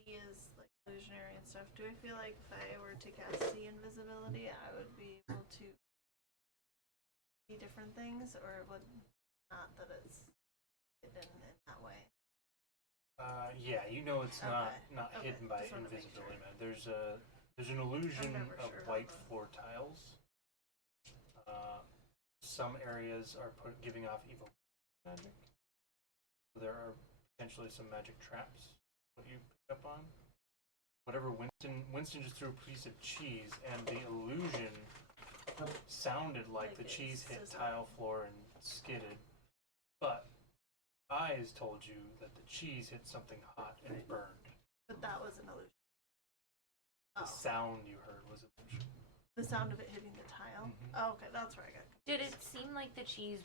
is like illusionary and stuff? Do I feel like if I were to cast see invisibility, I would be able to see different things, or would not that it's hidden in that way? Yeah, you know it's not Okay, hidden by just wanted to make invisibility, sure. man. There's an illusion never of sure how white the- floor tiles. Some areas are giving off evil magic. There are potentially some magic traps. What you pick up on? Whatever Winston just threw a piece of cheese, and the illusion sounded like Like the it cheese hit sizzled. tile floor and skidded. But eyes told you that the cheese hit something hot and burned. But that was an illusion. The Oh, sound you heard was illusion. the sound of it hitting the tile. Mhm. Oh, okay, that's where I got. Did it seem like the cheese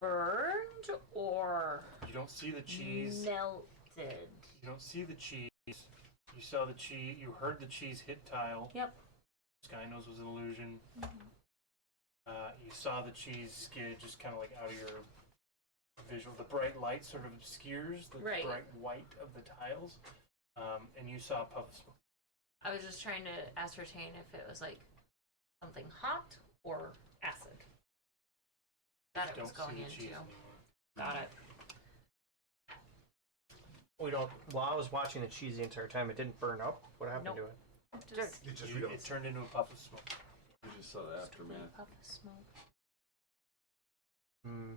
burned or You don't see the cheese. melted? You don't see the cheese. You saw the cheese. You heard the cheese hit tile. Yep. Sky knows was an illusion. Mm-hmm. You saw the cheese skid just kind of like out of your visual. The bright light sort of obscures the Right. bright white of the tiles. And you saw a puff of smoke. I was just trying to ascertain if it was like something hot or acid that it was Don't going see the into. cheese anymore. Got it. We don't. While I was watching the cheese the entire time, it didn't burn up. What happened to Nope. it? Just, It just we don't It turned into a puff of smoke. We just saw the aftermath. Puff of smoke. Hmm.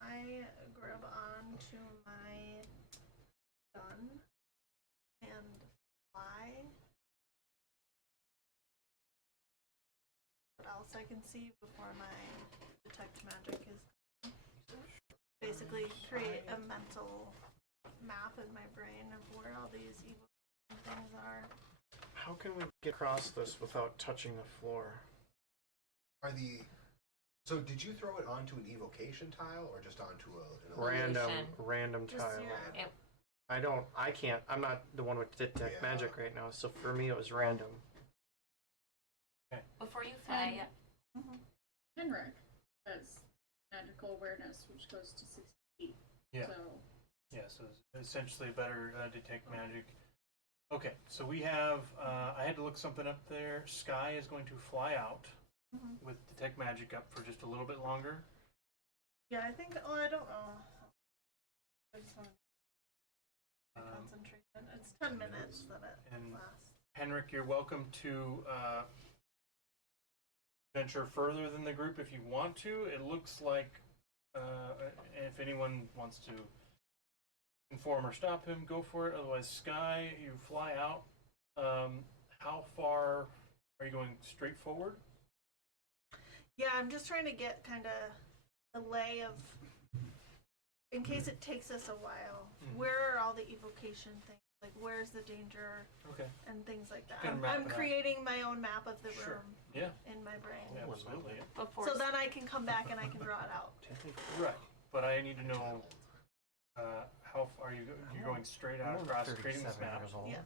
I grab on to my gun and fly so I can see before my detect magic is gone. Basically create a mental map in my brain of where all these evil things are. How can we get across this without touching the floor? So did you throw it onto an evocation tile or just onto an Random Just tile. your- I can't. I'm not the one with detect Yeah. magic right now, so for me it was random. Before you fly, Henrik has magical awareness, which goes to 60 feet. Yeah. So Yeah, so it's essentially better detect magic. Okay, so we have, I had to look something up there. Sky is going to fly out with detect magic up for just a little bit longer. Yeah, I think. Oh, I don't know. I just want to Um, concentration. It's 10 minutes that it and lasts. Henrik, you're welcome to venture further than the group if you want to. It looks like if anyone wants to inform or stop him, go for it. Otherwise, Sky, you fly out. How far are you going? Straight forward? Yeah, I'm just trying to get kind of a lay of, in case it takes us a while, where are all the evocation things? Like, where's the danger Okay. and things like that. Gonna I'm, map I'm it out. creating my own map of the Sure. room Yeah. in my brain. Absolutely. before So then I can come back and I can draw it out. Right. But I need to know how far you're going straight out across creating this map. Yeah.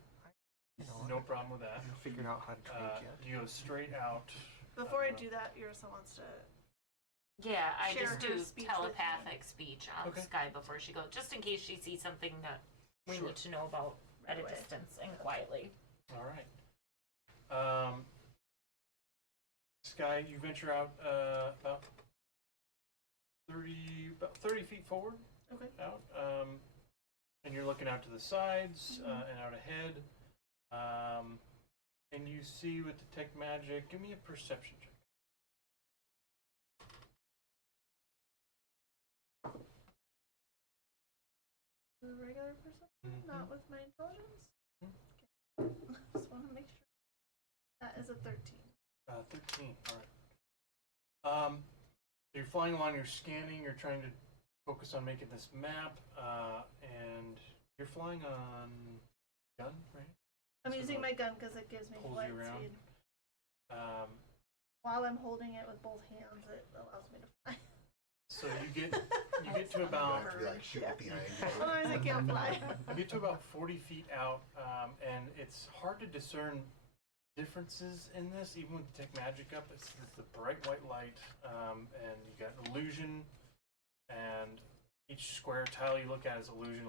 No problem with that. Figured out how to trade yet. You go straight out. Before I do that, Ursa wants to. Yeah, I Share just her do speech with telepathic speech on Okay. Sky before she goes, just in case she sees something that we Sure. need to know about at a Right away. distance and quietly. All right. Sky, you venture out about 30 feet forward. Okay. Out. And you're looking out to the sides and out ahead. And you see with detect magic. Give me a perception check. A regular person, not with my intelligence. Mhm. Okay. Just want to make sure. That is a 13. 13. All right. So you're flying along. You're scanning. You're trying to focus on making this map. And you're flying on gun, right? I'm So using it my gun because it gives me pulls flight you around. speed. Um, While I'm holding it with both hands, it allows me to fly. so you get to You about have to be like shoot it behind you. Otherwise, I can't fly. you get to about 40 feet out, and it's hard to discern differences in this, even with detect magic up. It's the bright white light, and you got illusion, and each square tile you look at is illusion,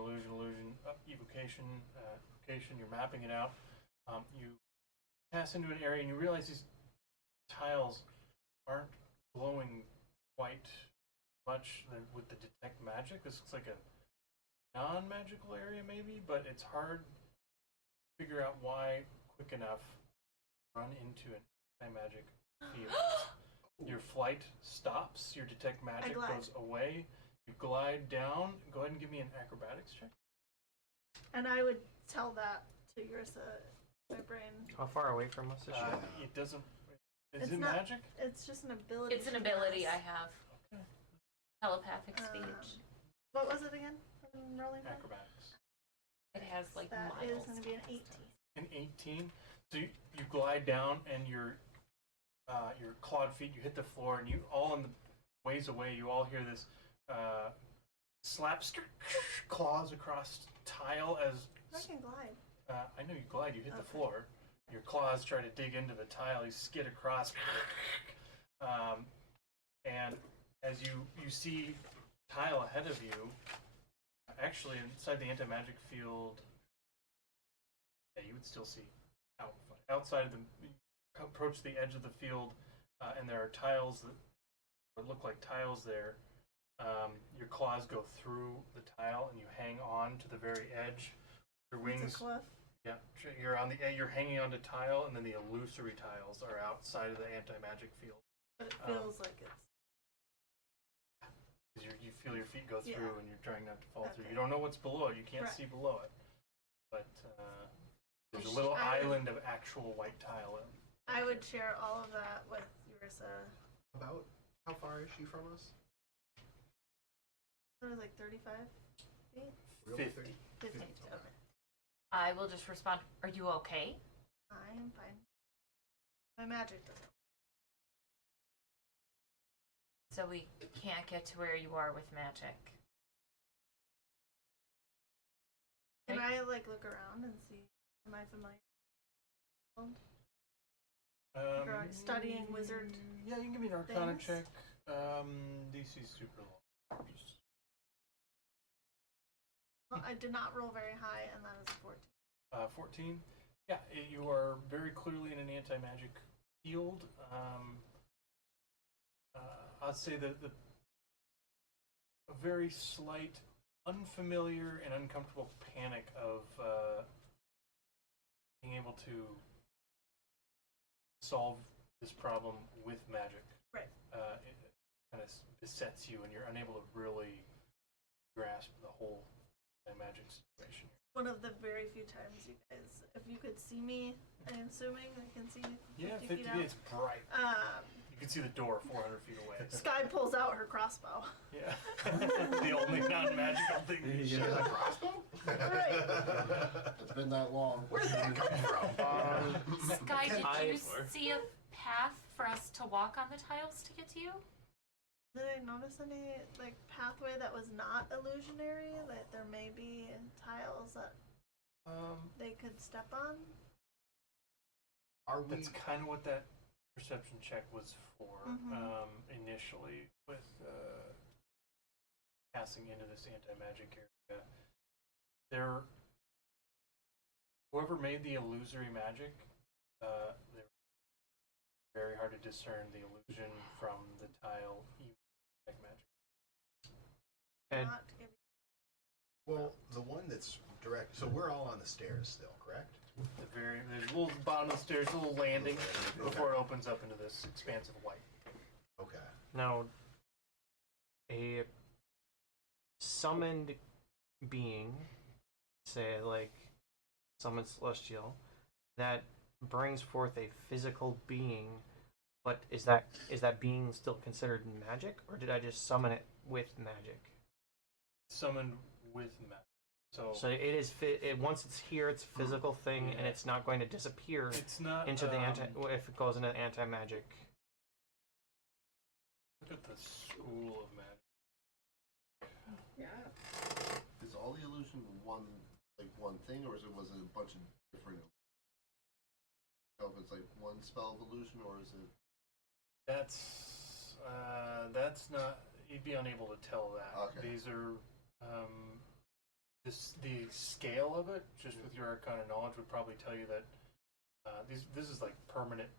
evocation, evocation. You're mapping it out. You pass into an area, and you realize these tiles aren't glowing quite much with the detect magic. This looks like a non-magical area maybe, but it's hard to figure out why quick enough to run into an anti-magic field. Your flight stops, your detect magic glide. goes away, you glide down. Go ahead and give me an acrobatics check. And I would tell that to Ursa, my brain. How far away from us is she? It doesn't. Is It's it not- magic? It's just an ability. It's an she ability has. I have. Telepathic speech. What was it again? I'm rolling for? Acrobatics. It has like That is miles. going to be an 18. An 18. So you glide down, and your clawed feet, you hit the floor, and you all in the ways away, you all hear this slap claws across tile as I can glide. I know you glide, you hit the Okay. floor. Your claws try to dig into the tile, you skid across. And as you see tile ahead of you, actually inside the anti-magic field, yeah, you would still see outside of the, you approach the edge of the field, and there are tiles that look like tiles there. Your claws go through the tile, and you hang on to the very edge. Your wings. It's a cliff. Yeah, you're hanging onto tile, and then the illusory tiles are outside of the anti-magic field. But it feels like it's. You feel your feet go through, Yeah. and you're trying not to fall through. Okay. You don't know what's below it. You can't Right. see below it, but there's a little I- island of actual white tile. I would share all of that with Rissa. About how far is she from us? It was like 35 feet? Real 50. 30? 50. 50, Okay. I will just respond, are you okay? I'm fine. My magic doesn't. So we can't get to where you are with magic. Can I like look around and see? Am I familiar? Studying wizard. Yeah, you can give me an Arcana things? check. DC's super low. Just Well, I did not roll very high, and that is a 14. 14. Yeah, you are very clearly in an anti-magic field. I'd say that a very slight, unfamiliar and uncomfortable panic of being able to solve this problem with magic. Right. It kind of besets you, and you're unable to really grasp the whole magic situation. One of the very few times you guys, if you could see me, I'm assuming I can see 50 Yeah, feet 50 out. feet, it's bright. You can see the door 400 feet away. Sky pulls out her crossbow. Yeah. The only non-magical thing you She should has a crossbow? Right. It's been that long. Where did that come from? Sky, did I- you see a path for us to walk on the tiles to get to you? Did I notice any like pathway that was not illusionary? That there may be tiles that they could step on? Are we? That's kind of what that perception check was for Mhm. initially with passing into this anti-magic area. Whoever made the illusory magic, they were very hard to discern the illusion from the tile, even like magic. And Not to give Well, the one that's direct. So we're all on the stairs still, correct? There's a little bottom of the stairs, a little landing before it opens up into this expanse of white. Okay. now, a summoned being, say like summoned celestial, that brings forth a physical being, but is that being still considered magic, or did I just summon it with magic? Summoned with magic. So it is once it's here, it's a physical thing, and Yeah. it's not going to disappear It's not into the if it goes into anti magic. Look at the school of magic. Yeah. Is all the illusion one thing, or was it a bunch of different? So if it's like one spell of illusion, or is it? That's not. You'd be unable to tell that. Okay. These are the scale of it, just with your Arcana knowledge, would probably tell you that this is like permanent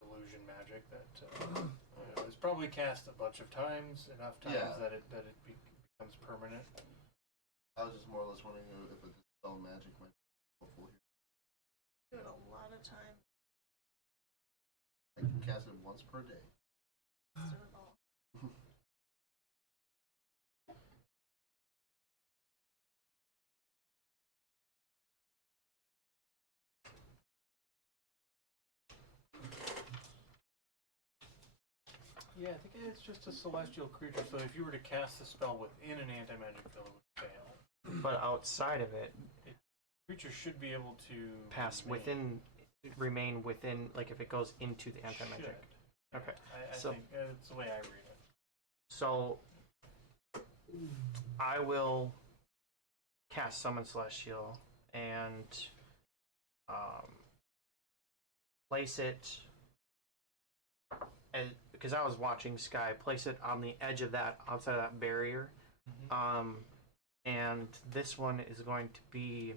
illusion magic that is probably cast a bunch of times, enough times Yeah. that it becomes permanent. I was just more or less wondering if a dispel magic might be helpful here. do it a lot of times. I can cast it once per day. Let's do it all. Yeah, I think it's just a celestial creature. So if you were to cast the spell within an anti-magic field, it would fail. But outside of it, Creature should be able to remain within, like if it goes into the anti magic. Should. Okay. I So- think that's the way I read it. So I will cast Summon Celestial and place it because I was watching Sky place it on the edge of that outside of that barrier. And this one is going to be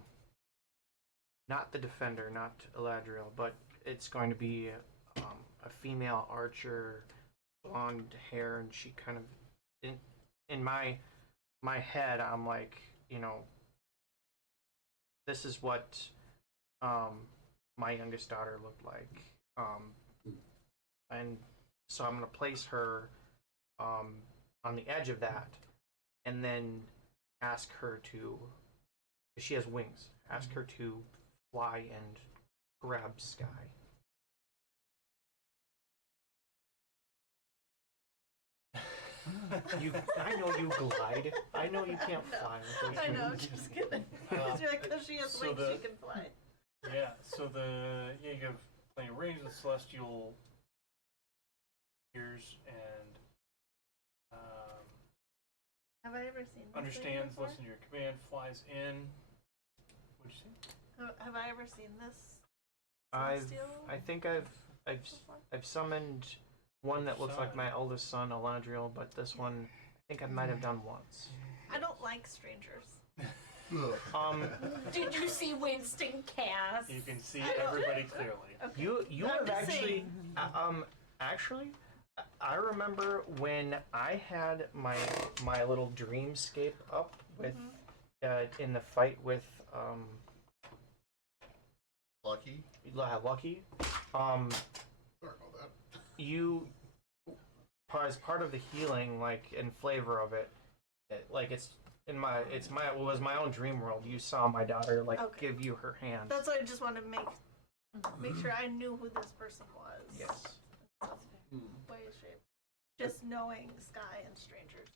not the defender, not Eladriel, but it's going to be a female archer, blonde hair, and she kind of in my head I'm like, this is what my youngest daughter looked like, and so I'm gonna place her on the edge of that, and then ask her to, she has wings, ask her to fly and grab Sky. I know you glide. I know you can't fly with those I know, wings. just kidding. Uh, Because she has so wings, the- she can fly. Yeah, so you have plenty of range with celestial ears and Have I ever seen this thing understands, before? listen to your command, flies in. What'd you say? Have I ever seen this? I Celestial think I've before? summoned one that looks like Son. my eldest son, Eladriel, but this one I think I might have done once. I don't like strangers. Did you see Winston cast? You can see everybody clearly. Okay. You I'm have just actually saying. actually I remember when I had my little dreamscape up with in the fight with Lucky. Lucky. Sorry about that. You as part of the healing, like in flavor of it, like it was my own dream world. You saw my daughter like Okay. give you her hand. That's why I just wanted to make sure I knew who this person was. Yes. Way, shape. Just knowing Sky and strangers.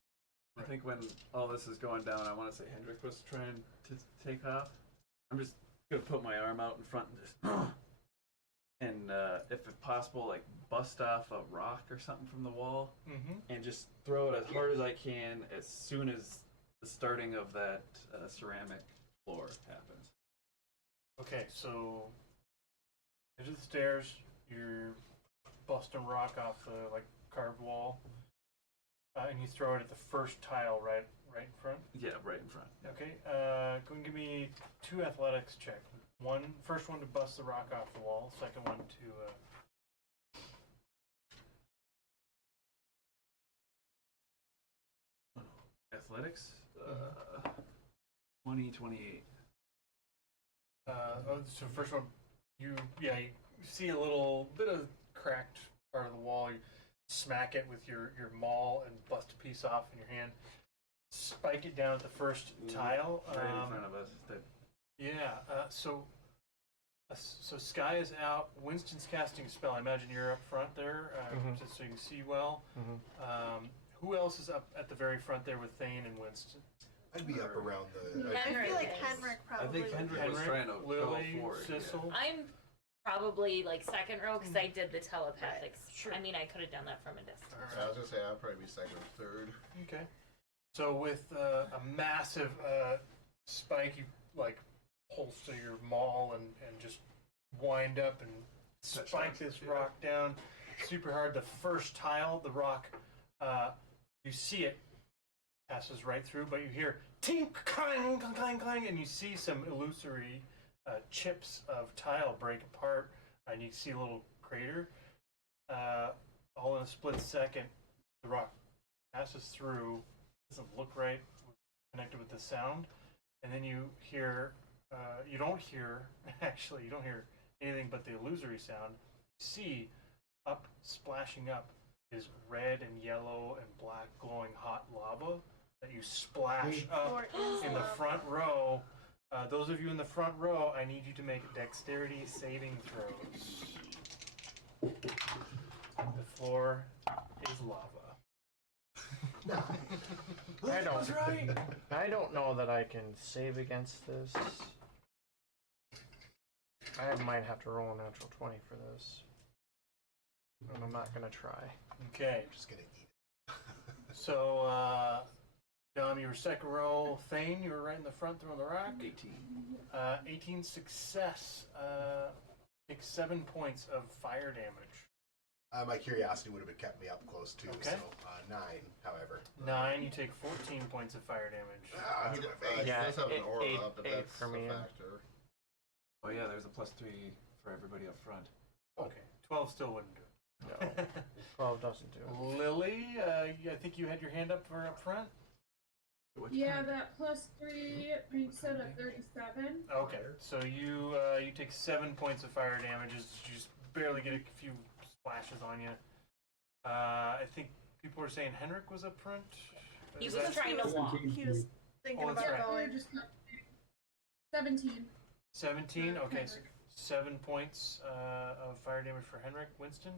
I think when all this is going down, I want to say Hendrik was trying to take off. I'm just gonna put my arm out in front and just, and if possible, like bust off a rock or something from the wall, and just throw it as hard as I can as soon as the starting of that ceramic floor happens. Okay, so edge of the stairs, you're busting rock off the like carved wall, and you throw it at the first tile right in front. Yeah, right in front. Okay, go and give me 2 athletics check. First one to bust the rock off the wall. Second one to Athletics, 28. so first one, you see a little bit of cracked part of the wall. You smack it with your maul and bust a piece off in your hand. Spike it down at the first tile. Right in front of us. So Sky is out. Winston's casting a spell. I imagine you're up front there, just so you can see well. Who else is up at the very front there with Thane and Winston? I'd be up around the. I Henrik feel like is. Henrik I probably. think Hendrik was Henrik, trying to Lily, go for it. Sissel. I'm probably like second row because I did the telepathics. Sure. I mean, I could have done that from a distance. All So I was gonna say I'd probably be second or third. Okay. So with a massive spike, you like holster your maul and just wind up and spike this rock down super hard. The first tile, the rock, you see it passes right through, but you hear tink, clang, clang, clang, clang, and you see some illusory chips of tile break apart, and you see a little crater. All in a split second, the rock passes through. Doesn't look right connected with the sound, and then you hear you don't hear anything but the illusory sound. You see up splashing up is red and yellow and black glowing hot lava that you splash up Or is in the lava. front row. Those of you in the front row, I need you to make dexterity saving throws. The floor is lava. I don't know that I can save against this. I might have to roll a natural 20 for this. And I'm not gonna try. Okay, I'm just gonna eat it. so Dom, you were second row. Thane, you were right in the front throwing the rock. 18. 18 success. Take 7 points of fire damage. My curiosity would have kept me up close too. Okay. So 9, however. 9, you take 14 points of fire damage. Ah, He to does, my face. Yeah, does have an aura eight- up, if eight that's for me, a yeah. factor. Oh yeah, there's a +3 for everybody up front. Okay, 12 still wouldn't do No, it. 12 doesn't do it. Lily, I think you had your hand up for up front. What Yeah, kind? that +3 makes it a 37. Okay, so you take 7 points of fire damage. You just barely get a few splashes on you. I think people were saying Henrik was up front. He Is was that- trying to walk. He was thinking Oh, that's about right. We're going. just not 17. 17. Okay, so Henrik. 7 points of fire damage for Henrik. Winston.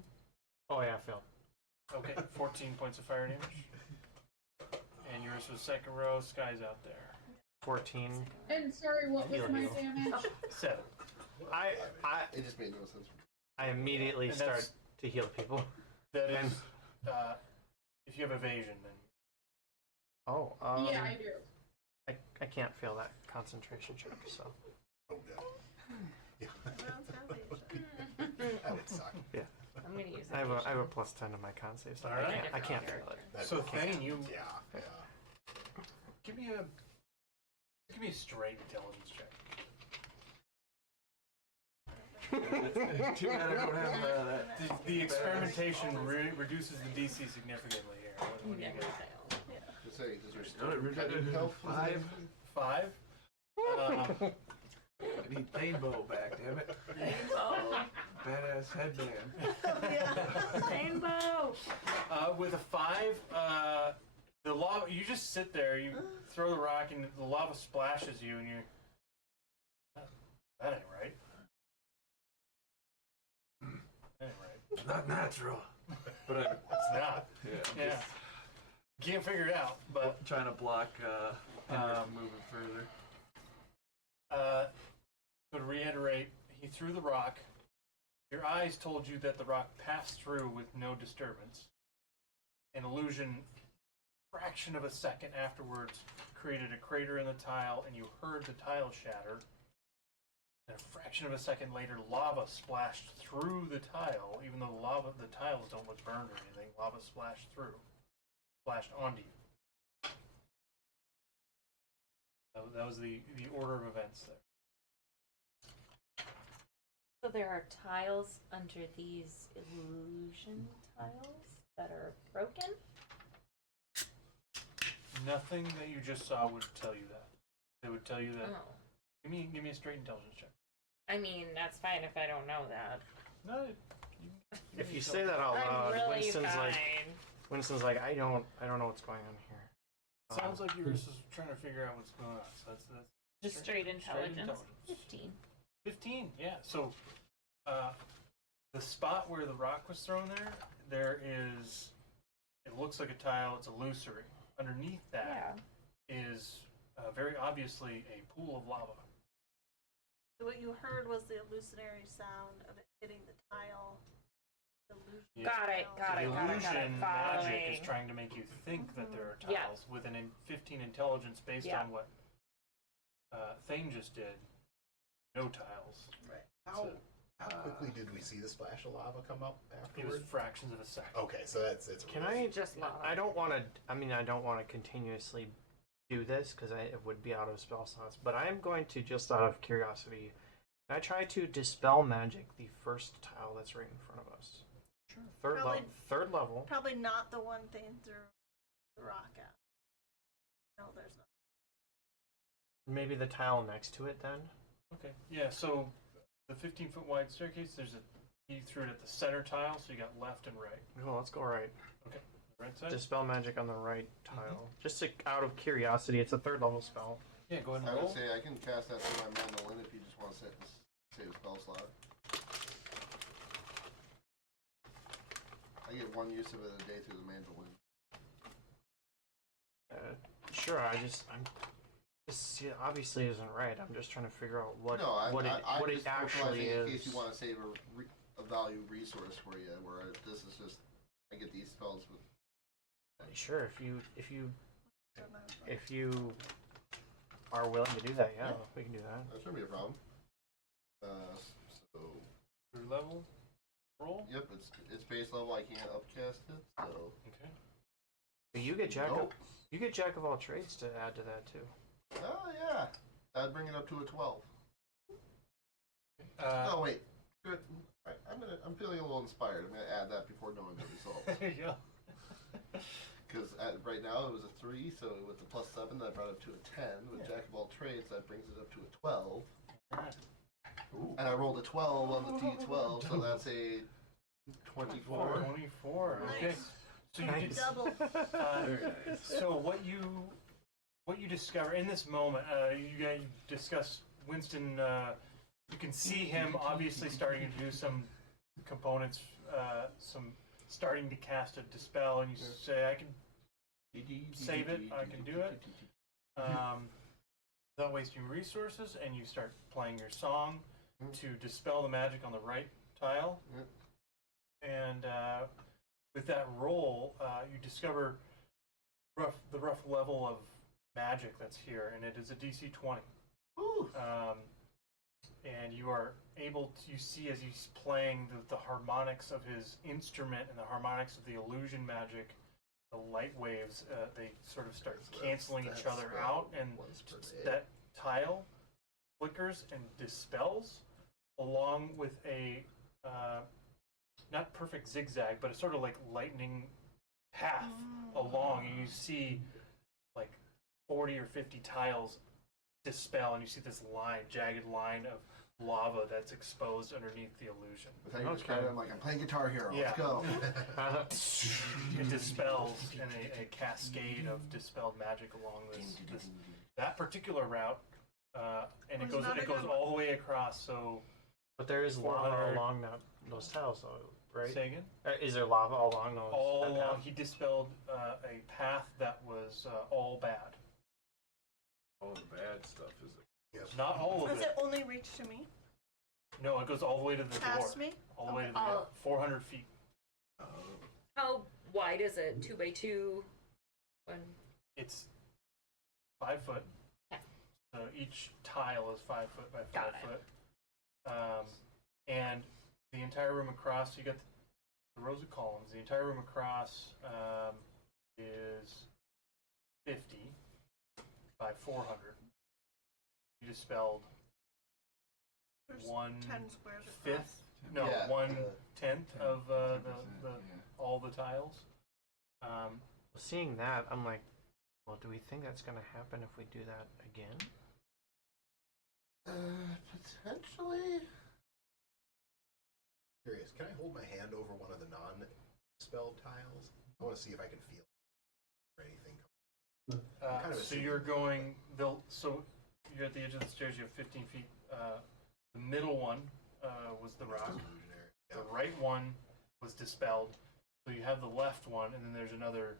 Oh yeah, I failed. Okay, 14 points of fire damage. and yours was second row. Sky's out there. 14. And sorry, what was Heal my you. damage? 7. It just made no sense. I immediately And start that's- to heal people. That is, if you have evasion, then Oh, Yeah, I do. I can't fail that concentration check, so. Oh, God. Yeah. Everyone's got evasion. That would suck. I'm gonna use it. I have a plus 10 to my con save, so Alright. I can't fail it. That so would- Thane, you Yeah. give me a straight intelligence check. Too bad I don't have that. The experimentation reduces the DC significantly here. When you Never get fail. To say, does there No, still it cutting help? 5. 5. I need Rainbow back, damn it. Badass headband. Yeah. Rainbow. With a 5, the lava. You just sit there. You throw the rock, and the lava splashes you, and you're. That ain't right. That ain't right. Not natural. But It's not. I'm Yeah. just Can't figure it out, but trying to block Henry from moving further. to reiterate, he threw the rock. Your eyes told you that the rock passed through with no disturbance. An illusion, fraction of a second afterwards, created a crater in the tile, and you heard the tile shatter. And a fraction of a second later, lava splashed through the tile, even though the tiles don't look burned or anything. Lava splashed onto you. That was the order of events there. So there are tiles under these illusion tiles that are broken? Nothing that you just saw would tell you that. They would tell you that. Oh. Give me a straight intelligence check. I mean, that's fine if I don't know that. No. If you say that out I'm loud, really Winston's fine. like, I don't know what's going on here. Sounds like you're just trying to figure out what's going on. So that's Just straight intelligence. intelligence. 15. 15. Yeah. So, the spot where the rock was thrown there is. It looks like a tile. It's illusory. Underneath that is very obviously a pool of lava. What you heard was the illusionary sound of it hitting the tile. Illusion Got it, tile. got The it, got it, illusion got it. magic is Following. trying to make you think that there are Yeah. tiles with an 15 intelligence based Yeah. on what Thane just did. No tiles. Right. How quickly did we see the splash of lava come up It was afterward? fractions of a second. Okay, so it's. Can I Just lava. I don't want to. I mean, I don't want to continuously do this because it would be out of spell slots. But I am going to, just out of curiosity, can I try to dispel magic the first tile that's right in front of us. Sure. Third level. Probably not the one thing through the rock at. No, there's not. Maybe the tile next to it then. Okay. Yeah. So the 15-foot wide staircase. He threw it at the center tile, so you got left and right. Well, let's go right. Okay. The right side. Dispel magic on the right tile. Just out of curiosity, it's a third level spell. Yeah. Go ahead I and would roll. say I can cast that through my mandolin if you just want to save a spell slot. I get one use of it a day through the mandolin. Sure. This obviously isn't right. I'm just trying to figure out what I'm it just actually vocalizing is. in case you want to save a value resource for you. Where this is just I get these spells with. Sure, if you are willing to do that, yeah, we can do that. That shouldn't be a problem. So Third level. Roll. yep, it's base level. I can't upcast it. So Okay. But you get jack Nope. you get jack of all trades to add to that too. oh yeah, that'd bring it up to a 12. Oh wait, good. All right, I'm feeling a little inspired. I'm gonna add that before knowing the results. There you go. Because right now it was a 3, so with the +7 that brought it up to a 10. With Jack of all trades, that brings it up to a 12. Alright. And I rolled a 12 on the D12, so that's a 24. 24. Okay. Nice. So you Nice. Double. So what you discover in this moment, you guys discuss Winston. You can see him obviously starting to do some components, starting to cast a dispel, and you say, save it, I can do it. Without wasting resources, and you start playing your song to dispel the magic on the right tile. And with that roll, you discover the rough level of magic that's here, and it is a DC 20. And you are able to, you see as he's playing the harmonics of his instrument and the harmonics of the illusion magic, the light waves, they sort of start canceling each other out, and that tile flickers and dispels along with a not perfect zigzag, but a sort of like lightning path along, and you see like 40 or 50 tiles dispel, and you see this line, jagged line of lava that's exposed underneath the illusion. But then you describe it, I'm like, I'm playing Guitar Hero, let's go. It dispels in a cascade of dispelled magic along that particular route, and it goes all the way across. So, but there is lava along those tiles, though, right? Say again? Is there lava all along those? All along, he dispelled a path that was all bad. All the bad stuff is it? Yes. Not all of Does it. it only reach to me? No, it goes all the way to the door. Past me? All the way to the door. 400 feet. How wide is it? 2x2? It's 5 foot. Okay. So each tile is 5 foot by 5 Got it. foot. And the entire room across, so you got the rows of columns. The entire room across is 50 by 400. You dispelled There's 1 10 squares across. fifth, no, Yeah, 1/10 of all the tiles. Seeing that, I'm like, well, do we think that's going to happen if we do that again? Potentially. Curious, can I hold my hand over one of the non-spelled tiles? I want to see if I can feel or anything. kind of So assuming- you're going, so you're at the edge of the stairs, you have 15 feet. The middle one was the rock. Illusionary. The right one was dispelled. So you have the left one, and then there's another.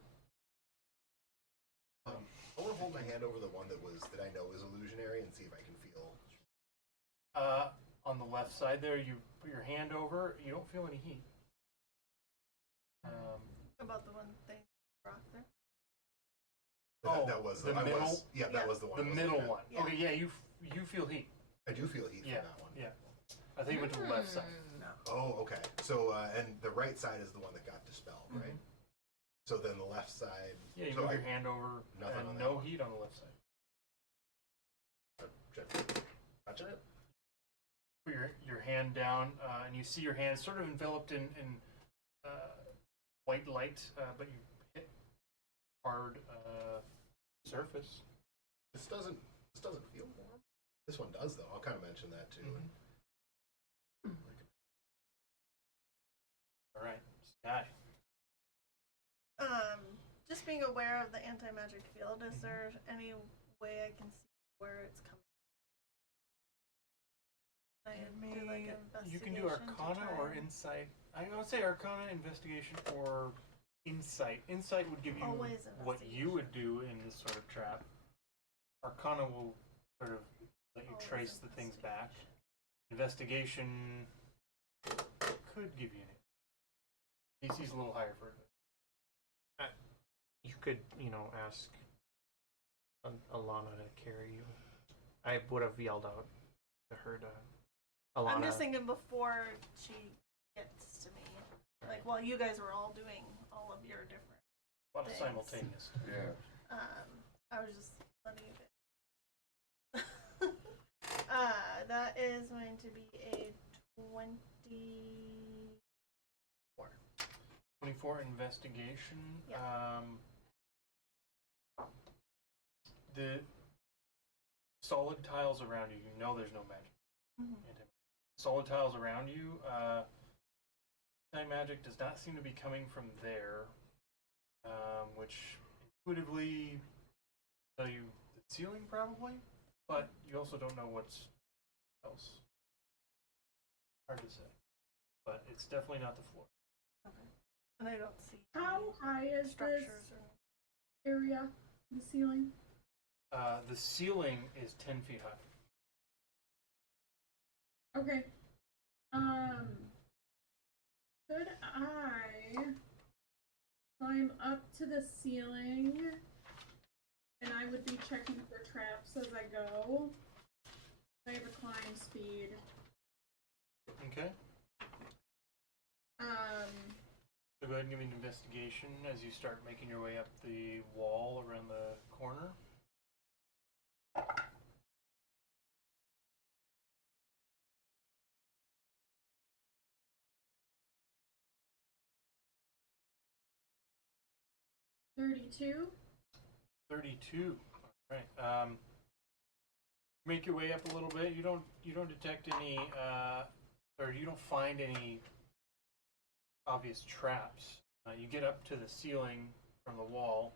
I want to hold my hand over the one that I know is illusionary and see if I can feel. On the left side there, you put your hand over, you don't feel any heat. About the one thing rock there? That was the middle. that was the one. The I was middle looking at. one. Yeah. Okay, yeah, you feel heat. I do feel heat Yeah, from that one. yeah. I think you went to the left side. Oh, okay. So, and the right side is the one that got dispelled, right? So then the left side. Yeah, you so move I- your hand over, nothing on and that no one. heat on the left side. Touch it. Put your hand down, and you see your hand sort of enveloped in white light, but you hit hard surface. This doesn't feel warm. This one does, though. I'll kind of mention that too. All right, Sky. Just being aware of the anti-magic field, is there any way I can see where it's coming from? I do like an You can do investigation to Arcana try or and- Insight. I would say Arcana, Investigation, or Insight. Insight would give you Always what you would do in this sort of trap. Arcana will sort of let you Always trace the things back. Investigation could give you an DC's a little higher for it. You could, ask Alana to carry you. I would have yelled out to her to Alana. I'm just thinking before she gets to me. Like, while you guys were all doing all of your different A lot of Thanks. simultaneous. Yeah. I was just letting you guys. That is going to be a 24. 24 investigation. Yeah. The solid tiles around you know there's no magic. Solid tiles around you, anti-magic does not seem to be coming from there, which intuitively tell you the ceiling probably, but you also don't know what's else. Hard to say, but it's definitely not the floor. And I don't see How high is this? structures or area, the ceiling? The ceiling is 10 feet high. Okay. Could I climb up to the ceiling? And I would be checking for traps as I go. I have a climb speed. Okay. So go ahead and give me an investigation as you start making your way up the wall around the corner. $32. 32. All right. Make your way up a little bit. You don't detect any, or you don't find any obvious traps. You get up to the ceiling from the wall,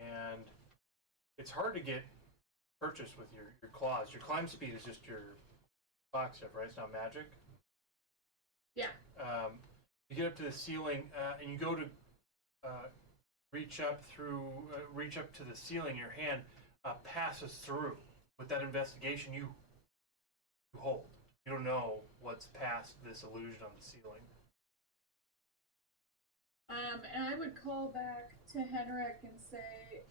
and it's hard to get purchase with your claws. Your climb speed is just your clock stuff, right? It's not magic. Yeah. You get up to the ceiling, and you go to reach up to the ceiling. Your hand passes through. With that investigation, you hold. You don't know what's past this illusion on the ceiling. And I would call back to Henrik and say,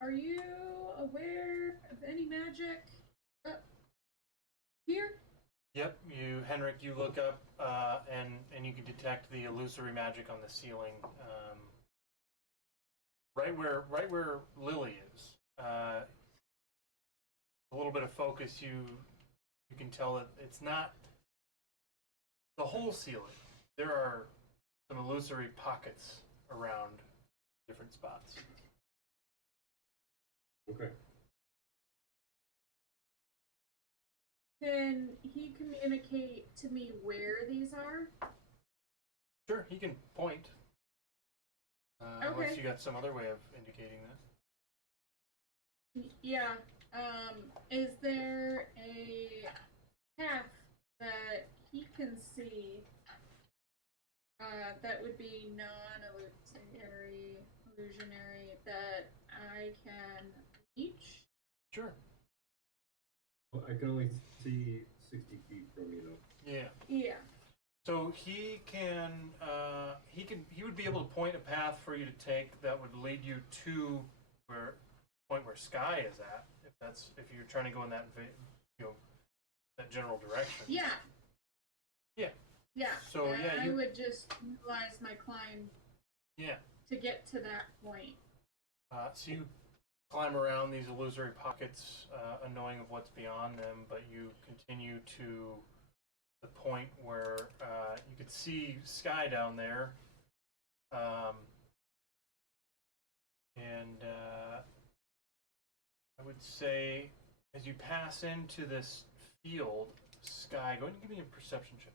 are you aware of any magic up here? Yep, Henrik, you look up, and you can detect the illusory magic on the ceiling, right where Lily is. A little bit of focus, you can tell that it's not the whole ceiling. There are some illusory pockets around different spots. Okay. Can he communicate to me where these are? Sure, he can point. Okay. Unless you got some other way of indicating that. Yeah. Is there a path that he can see that would be illusionary that I can reach? Sure. Well, I can only see 60 feet from you, though. Yeah. Yeah. So he would be able to point a path for you to take that would lead you to point where Sky is at, if you're trying to go in that that general direction. Yeah. Yeah. Yeah. So I would just utilize my climb. Yeah. To get to that point. So you climb around these illusory pockets, unknowing of what's beyond them, but you continue to the point where you could see Sky down there, and I would say as you pass into this field, Sky, go ahead and give me a perception check.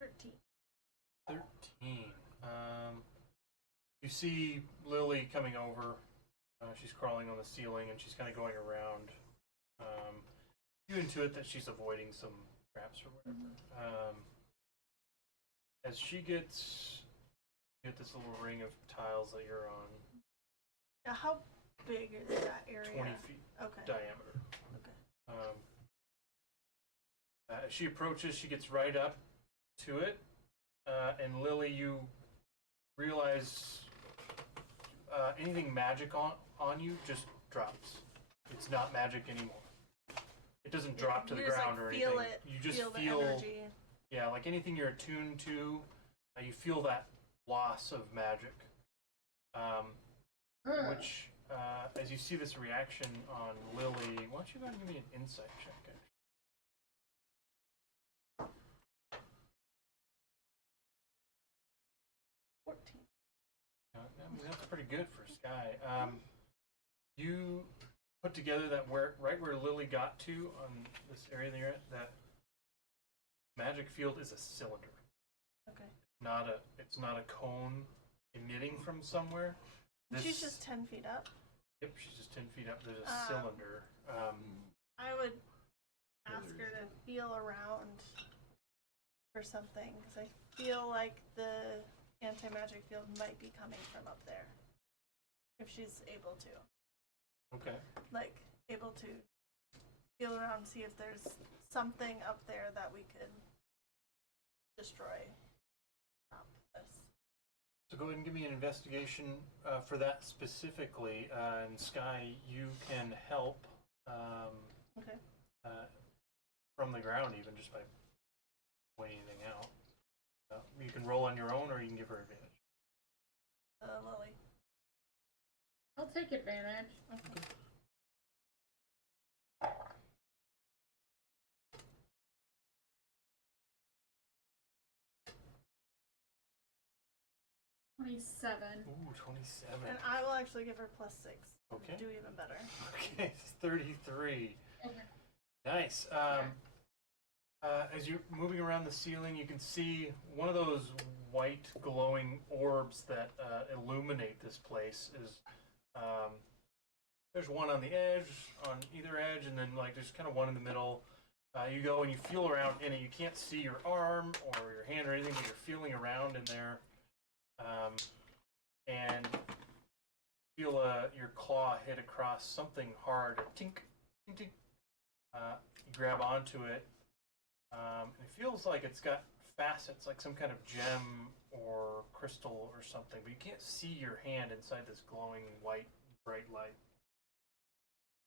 13. 13. You see Lily coming over. She's crawling on the ceiling and she's kind of going around. You intuit that she's avoiding some traps or whatever. As she gets, you get this little ring of tiles that you're on. Now, how big is that area? 20 feet Okay. diameter. Okay. As she approaches, she gets right up to it. And Lily, you realize anything magic on you just drops. It's not magic anymore. It doesn't drop to the ground or anything. You just feel the energy. Yeah, like anything you're attuned to, you feel that loss of magic. Which, as you see this reaction on Lily, why don't you go ahead and give me an insight check? 14. I mean, that's pretty good for Sky. You put together that right where Lily got to on this area that you're at, that magic field is a cylinder. Okay. It's not a cone emitting from somewhere. She's just 10 feet up. Yep, she's just 10 feet up. There's a cylinder. I would ask her to feel around for something, because I feel like the anti-magic field might be coming from up there. If she's able to. Okay. Like, able to feel around, see if there's something up there that we could destroy. Stop this. So go ahead and give me an investigation for that specifically. And Sky, you can help Okay. from the ground, even just by pointing anything out. You can roll on your own, or you can give her advantage. Lily. I'll take advantage. Okay. $27. Ooh, 27. And I will actually give her +6. Okay. Do even better. Okay, it's 33. Okay. Nice. As you're moving around the ceiling, you can see one of those white glowing orbs that illuminate this place. There's one on the edge, on either edge, and then like there's kind of one in the middle. You go and you feel around in it. You can't see your arm or your hand or anything, but you're feeling around in there. And feel your claw hit across something hard. Tink, tink, tink. You grab onto it. It feels like it's got facets, like some kind of gem or crystal or something, but you can't see your hand inside this glowing white, bright light.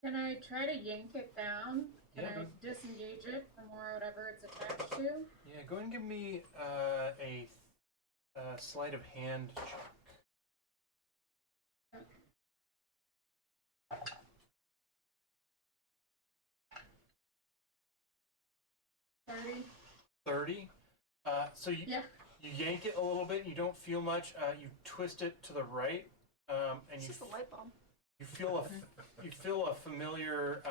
Can I try to yank it down? Can Yeah, I go- disengage it from whatever it's attached to? Yeah, go ahead and give me a sleight of hand check. 30. 30. So you yank it a little bit. You don't feel much. You twist it to the right, and It's you just a light bulb. you feel a familiar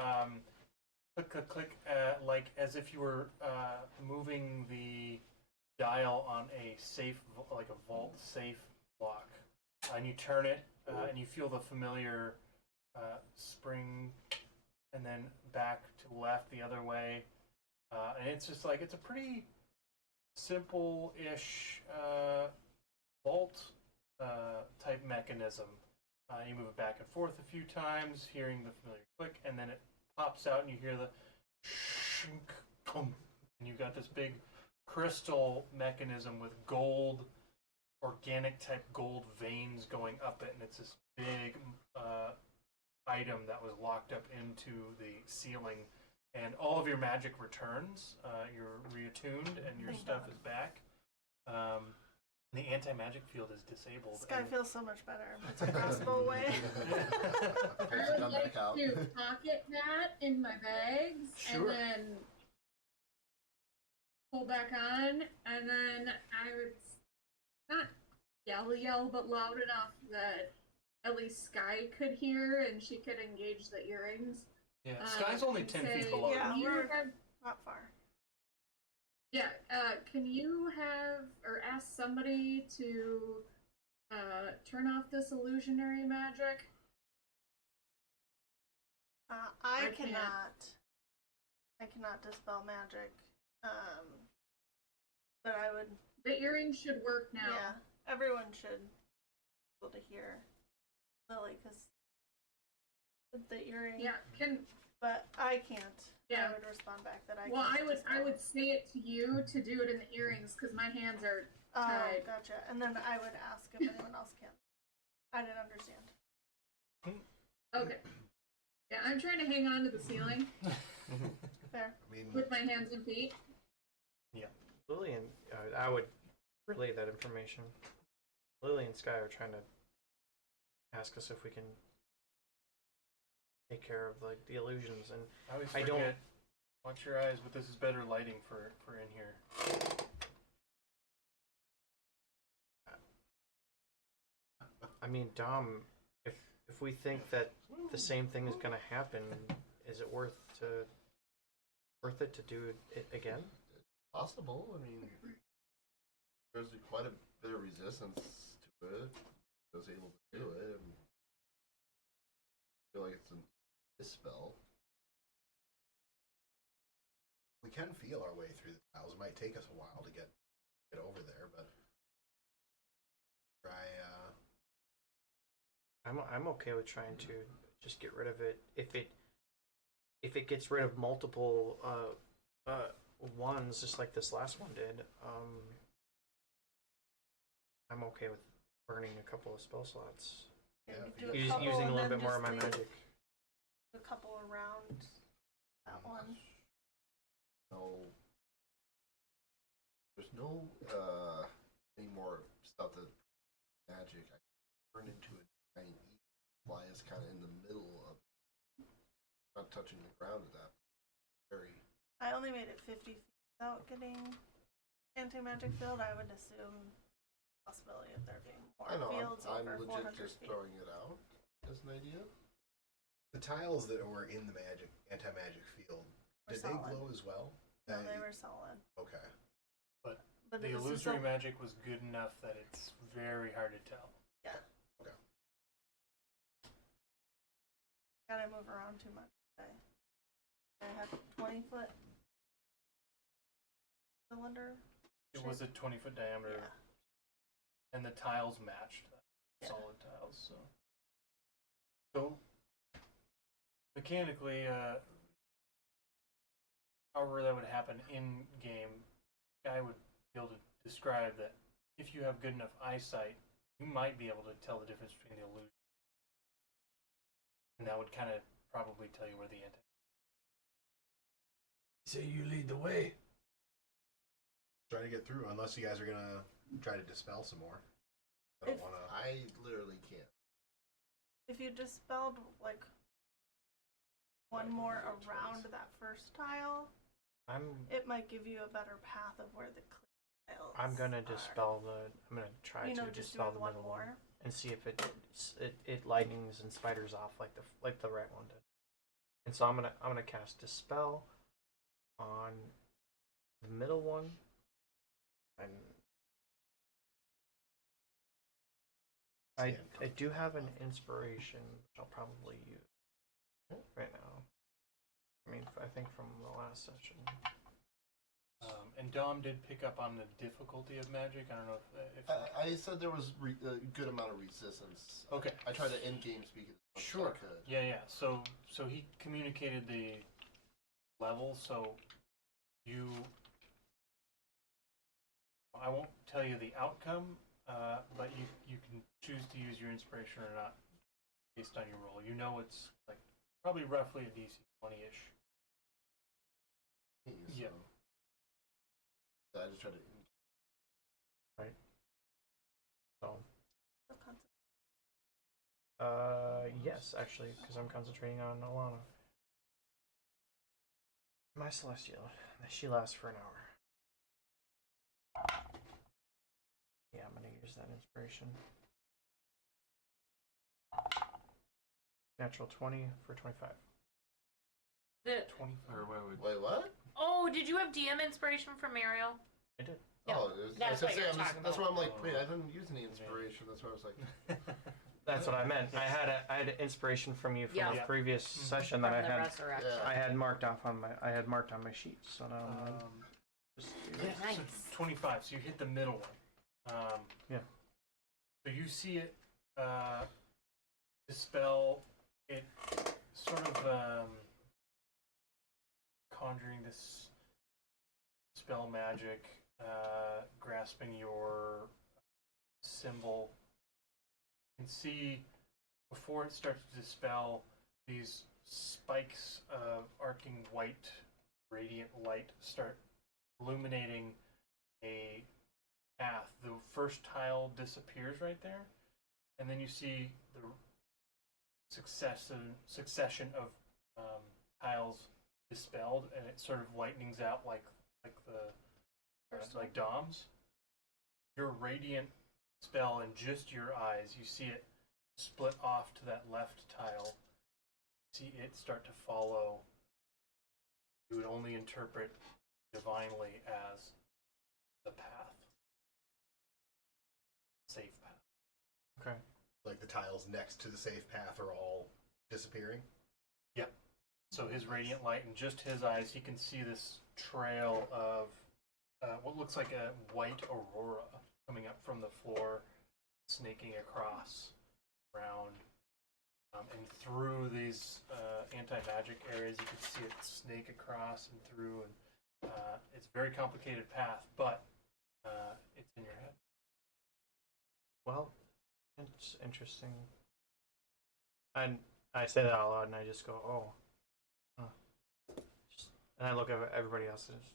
click click click, like as if you were moving the dial on a safe, like a vault safe lock, and you turn it, and you feel the familiar spring, and then back to left the other way. And it's just like, it's a pretty simple-ish vault type mechanism. You move it back and forth a few times, hearing the familiar click, and then it pops out and you hear the shink, boom, and you've got this big crystal mechanism with gold, organic type gold veins going up it, and it's this big item that was locked up into the ceiling. And all of your magic returns. You're reattuned, and your stuff is back. The anti-magic field is disabled. This guy feels so much better. It's a crossbow away. Prepared I to would come like back out. to pocket that in my bags Sure. and then pull back on, and then I would not yell, but loud enough that at least Sky could hear and she could engage the earrings. Yeah, Sky's only and 10 say, feet below. Yeah, "Can you we're- have Not far. Yeah, can you have, or ask somebody to turn off this illusionary magic? I I can't. cannot dispel magic. But I would. The earrings should work now. Yeah, everyone should be able to hear Lily, because the earring. Yeah, But I can't. Yeah. I would respond back that I. well, can't I dispel. would say it to you to do it in the earrings because my hands are Oh, tied. gotcha. And then I would ask if anyone else can. I didn't understand. Okay. Yeah, I'm trying to hang on to the ceiling Fair. I mean, with my hands and feet. Lily and I would relay that information. Lily and Sky are trying to ask us if we can take care of like the illusions, and I always I forget. don't- Watch your eyes, but this is better lighting for in here. I mean, Dom, if we think that the same thing is going to happen, is it worth it to do it again? Possible. I mean, there's quite a bit of resistance to it. I was able to do it. And I feel like it's a dispel. we can feel our way through the tower. tiles. It might take us a while to get over there, but try. I'm okay with trying to just get rid of it. If it gets rid of multiple ones, just like this last one did, I'm okay with burning a couple of spell slots. Yeah, Yeah, you if do you a get- couple Using a and little then bit more of just my leave magic. A couple around that one. No. There's no any more stuff that magic. I turn into a giant eagle. Fly is kind of in the middle of, not touching the ground at that. Very. I only made it 50 feet without getting anti-magic field. I would assume possibility of there being more I know. fields I'm over legit 400 just feet. throwing it out as an idea. The tiles that were in the anti-magic field, Were did they solid. glow as well? No, they were solid. Okay. But The this is illusory the- magic was good enough that it's very hard to tell. Yeah. Okay. Gotta move around too much today. I have 20-foot cylinder. It was a 20-foot diameter, Yeah. and the tiles matched that. Yeah. Solid tiles. So mechanically, however that would happen in game, I would be able to describe that if you have good enough eyesight, you might be able to tell the difference between the illusion, and that would kind of probably tell you where the anti. Say you lead the way. Try to get through, unless you guys are gonna try to dispel some more. I don't If- want to. I literally can't. If you dispelled like one more around that first tile, it might give you a better path of where the clear tiles I'm gonna are. dispel the. I'm gonna try You know, to just dispel doing the one middle more. one and see if it lightnings and spiders off like the right one did. And so I'm gonna cast dispel on the middle one, and I do have an inspiration which I'll probably use right now. I mean, I think from the last session. And Dom did pick up on the difficulty of magic. I don't know if I said there was a good amount of resistance. okay. I tried to in-game speak as much Sure. as I could. Yeah. So he communicated the level. So I won't tell you the outcome, but you can choose to use your inspiration or not based on your roll. You know it's like probably roughly a DC 20-ish. Yeah. So I just tried to. So The concept. yes, actually, because I'm concentrating on Alana. My Celestial. She lasts for an hour. Yeah, I'm gonna use that inspiration. Natural 20 for 25. The 25. Or wait. Wait, what? oh, did you have DM inspiration from Ariel? I did. No, Oh, that's what you're talking that's why about. I'm like, wait, I didn't use any inspiration. That's why I was like, That's what I meant. I had inspiration from you from Yeah. a previous session From that the I had. resurrection. Yeah. I had marked off on my sheet. So now I'm just Yeah, Nice. so 25. So you hit the middle one. Yeah. So you see it dispel it, sort of conjuring this spell magic, grasping your symbol. You can see before it starts to dispel these spikes of arcing white radiant light start illuminating a path. The first tile disappears right there, and then you see the succession of tiles dispelled, and it sort of lightnings out like the like Dom's. Your radiant spell in just your eyes, you see it split off to that left tile. See it start to follow. You would only interpret divinely as the path. Safe path. okay. Like the tiles next to the safe path are all disappearing. So his radiant light and just his eyes, he can see this trail of what looks like a white aurora coming up from the floor, snaking across around and through these anti-magic areas. You can see it snake across and through, and it's a very complicated path, but it's in your head. Well, it's interesting. And I say that out loud, and I just go, "Oh," and I look at everybody else and just,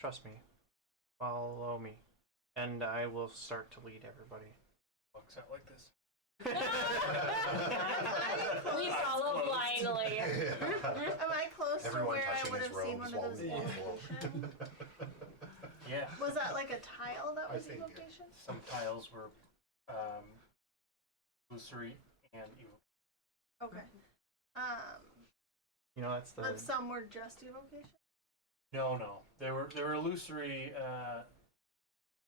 trust me, follow me, and I will start to lead everybody. Walks out like this. We follow blindly. Am I close Everyone to where I touching would his have seen robes one of while those we walk evocation? Yeah. Was that like a tile that I was think, yeah. evocation? Some tiles were illusory and evil. Okay. You know, that's the. But some were just evocation? No. They were illusory.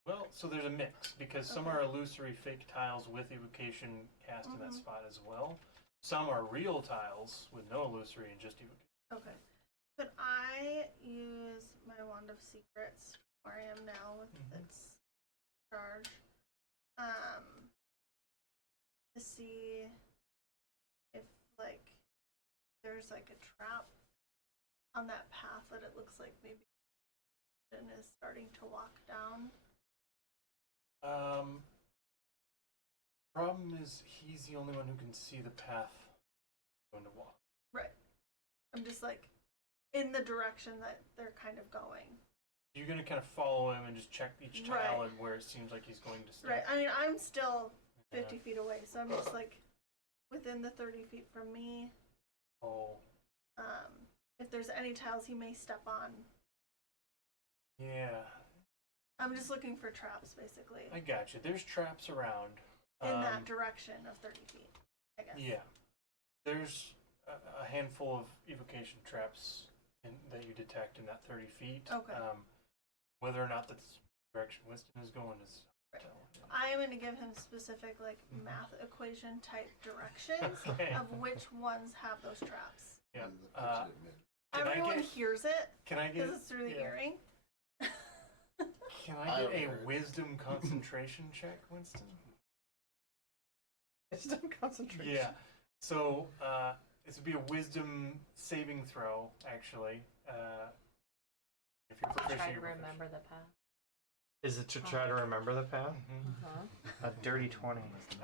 Well, so there's a mix because some Okay. are illusory fake tiles with evocation cast in that spot as well. Some are real tiles with no illusory and just evocation. Okay. Could I use my Wand of Secrets where I am now with its charge? To see if like there's like a trap on that path that it looks like maybe is starting to walk down. Problem is he's the only one who can see the path going to walk. Right. I'm just like in the direction that they're kind of going. You're gonna kind of follow him and just check each tile Right. and where it seems like he's going to step. Right. I mean, I'm still 50 Yeah. feet away, so I'm just like within the 30 feet from me. Oh, If there's any tiles he may step on, yeah. I'm just looking for traps, basically, I got you. There's traps around. in that direction of 30 feet, I guess. Yeah. There's a handful of evocation traps that you detect in that 30 feet. Okay. Whether or not that's the direction Winston is going is Right. hard to tell. I am going to give him specific, like, math equation type directions Okay. of which ones have those traps. Yeah. And the Can I Everyone get- hears it Can I get because it's through the yeah. earring. Can I I get haven't a heard. wisdom concentration check, Winston? Wisdom concentration. Yeah. So this would be a wisdom saving throw, actually. If you're proficient, Try to you're proficient. remember the path. Is it to try to remember the path? Mhm. A dirty 20.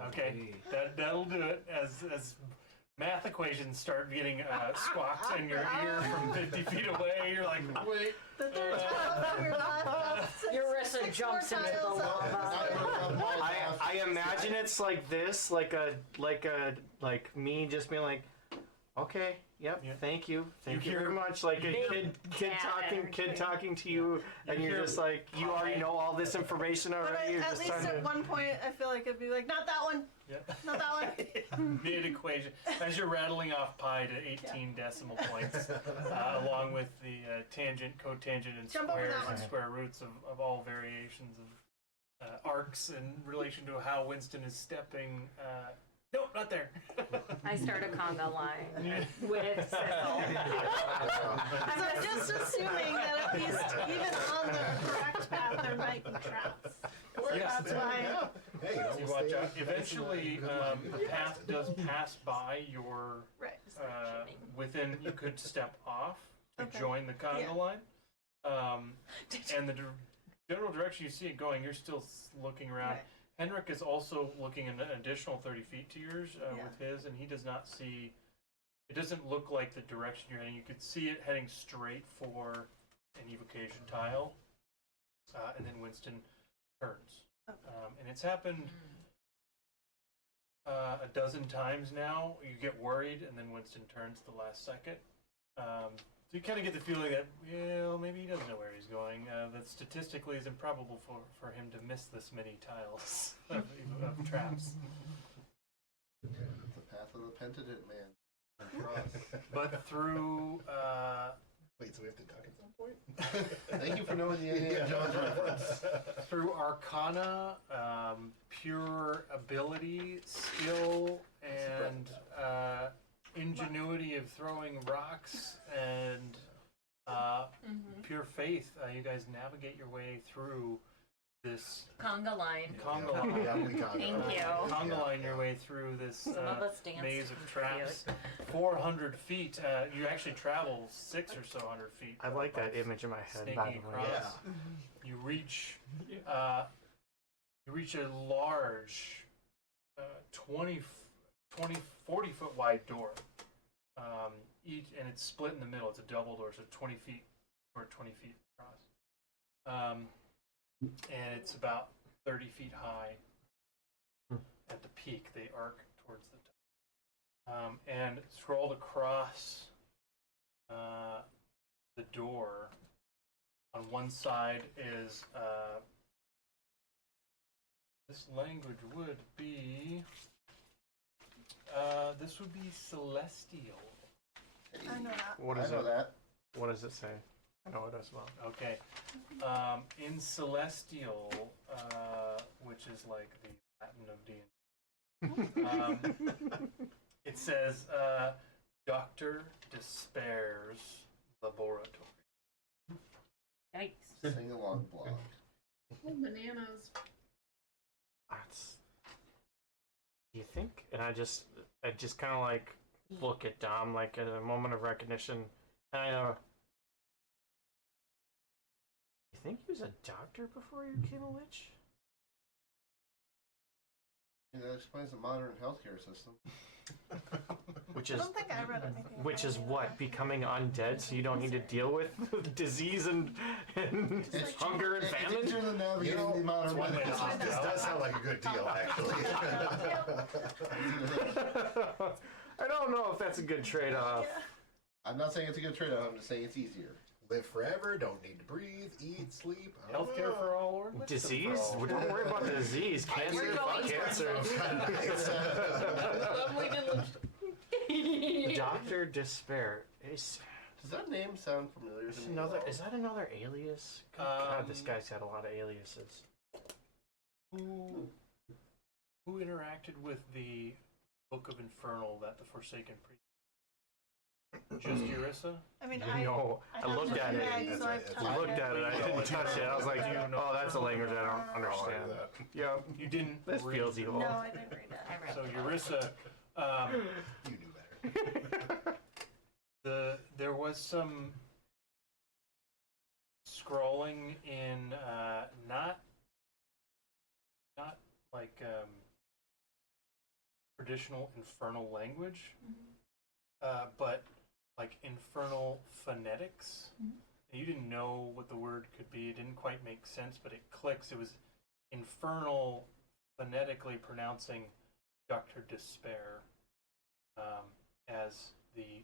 Okay, that'll do it. As math equations start getting squawked in your ear from 50 feet away, you're like, wait. The third tile from your left. Urissa Six jumps more into the tiles up. lava. I imagine it's like this, like me just being like, okay, yep, Yeah. thank you You very hear- much, like a Big kid talking to you, and You you're hear just like, you already know all this information But already. You're at just least trying at to. one point, I feel like it'd be like, not that one, Yeah. not that one. Mid equation. As you're rattling off pi to 18 decimal points, along with the tangent, cotangent, and Jump over squares that and one. square roots of all variations of arcs in relation to how Winston is stepping. Nope, not there. I start a conga line with Cecil. I'm just assuming that at least, even on the correct path, there might be traps. Yes. That's why. Hey, You watch out. Eventually, the path does pass by your Right. within. You could step off to Okay. join the conga Yeah. line, and the general direction you see it going, you're still looking around. Right. Henrik is also looking an additional 30 feet to yours Yeah. with his, and he does not see. It doesn't look like the direction you're heading. You could see it heading straight for an evocation tile, and then Winston turns. Okay. And it's happened a dozen times now. You get worried, and then Winston turns the last second. So you kind of get the feeling that, well, maybe he doesn't know where he's going. That statistically is improbable for him to miss this many tiles of traps. The path of the penitent man. Cross. But through Wait, so we have to duck at some point? Thank you for knowing the Indiana Jones reference. through Arcana, pure ability, skill, and ingenuity of throwing rocks and Pure faith. You guys navigate your way through this Conga line. conga line. Yeah, we got it. Thank you. Conga line your way through this Some of us dance maze of with traps. 400 feet. You actually travel 6 or so hundred feet. I like that image in my head, by Snaking the way. across. Yeah. You reach a large 40 foot wide door. And it's split in the middle. It's a double door, so 20 feet or 20 feet across. And it's about 30 feet high at the peak. They arc towards the top. And scrolled across the door, on one side is this language would be this would be celestial. I know that. What I is know it? that. What does it say? I know it as well. Okay. In celestial, which is like the Latin of D&D, it says Dr. Despair's laboratory. Yikes. Sing along blog. Oh, bananas. That's. Do you think? And I just kind of like look at Dom like at a moment of recognition, and I know. You think he was a doctor before he became a witch? Yeah, that explains the modern healthcare system. Which I is don't think I read anything. which about is any of what? that. Becoming undead so you don't need to deal with disease and hunger and It's famine? easier than You navigating know, the modern one way to medical opt This out. does sound like a good deal, actually. I don't know if that's a good trade-off. Yeah. I'm not saying it's a good trade-off. I'm just saying it's easier. Live forever, don't need to breathe, eat, sleep. I don't Healthcare know. for all or wisdom Disease? for all? We don't worry about the disease. Cancer, We're fuck going cancer. Dr. Despair. Does that name sound familiar to me? Is that another alias? Good God, this guy's had a lot of aliases. Who interacted with the Book of Infernal that the Forsaken Priest? Just Eurissa? I mean, No, I have looked the at it. bag, That's so right, I've that's touched I right. looked at it. I didn't touch it. I was like, oh, that's a language I don't understand. Yeah, You didn't this read feels the evil. book. No, I didn't read it. I read So it. Eurissa, You knew better. there was some scrolling in not like traditional infernal language, but like infernal phonetics. You didn't know what the word could be. It didn't quite make sense, but it clicks. It was infernal phonetically pronouncing Dr. Despair as the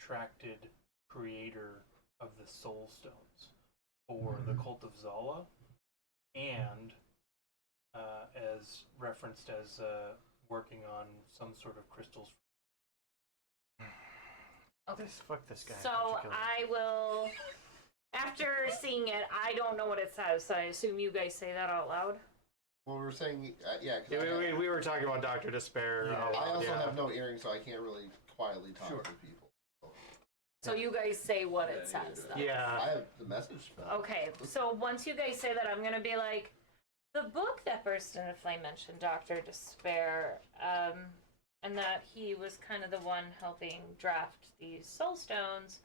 contracted creator of the soul stones for the cult of Zala, and as referenced as working on some sort of crystals. Okay. Fuck this guy. So I will, after seeing it, I don't know what it says, so I assume you guys say that out loud? Well, we were saying, yeah. 'Cause We were talking about Dr. Despair. Yeah. I also yeah. have no earrings, so I can't really quietly talk Sure. to people. So you guys say what it says then? I Yeah. have the message spell. Okay, so once you guys say that, I'm gonna be like, the book that burst into flame mentioned Dr. Despair, and that he was kind of the one helping draft these soul stones,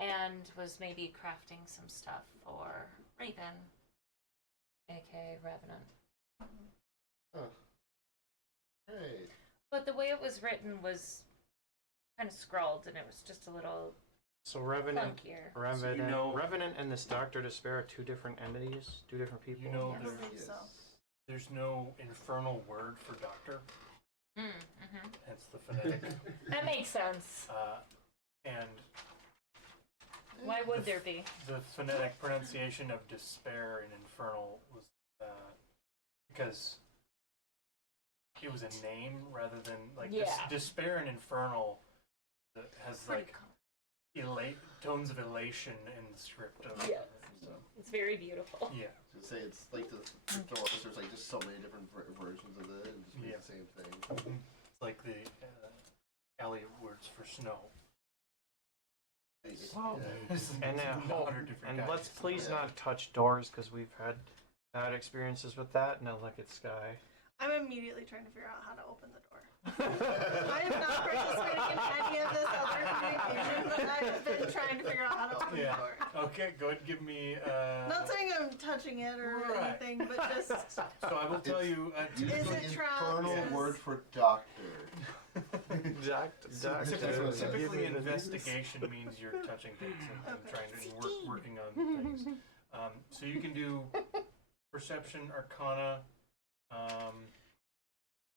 and was maybe crafting some stuff for Raven, aka Revenant. Hey. But the way it was written was kind of scrawled, and it was just a little So Revenant, clunkier. Revenant, So you know- Revenant, and this Dr. Despair are two different entities, two different people. You know, I there's, believe so. there's no infernal word for doctor, Mm-hmm. hence the phonetic. That makes sense. And Why would there be? the phonetic pronunciation of despair in infernal was because it was a name rather than like Yeah. despair in infernal that has Pretty like tones of elation in the script of Yes. so It's very beautiful. yeah. To say it's like the Thoros, there's like just so many different versions of it, and just means Yeah. the same thing. It's like the Elliot words for snow. It's Wow. There's And a hold, hundred different and let's guys. please not touch doors because we've had bad experiences with that. Now look at Sky. I'm immediately trying to figure out how to open the door. I am not participating in any of this other communication, but I have been trying to figure out how to open Yeah. the door. Okay, go ahead. Give me. Not saying I'm touching it or Right. anything, but just So I will tell you. Is Use it the trapped? infernal Yes. word for doctor. Typically, investigation means you're touching things and Okay. trying to working on things. So you can do perception, arcana,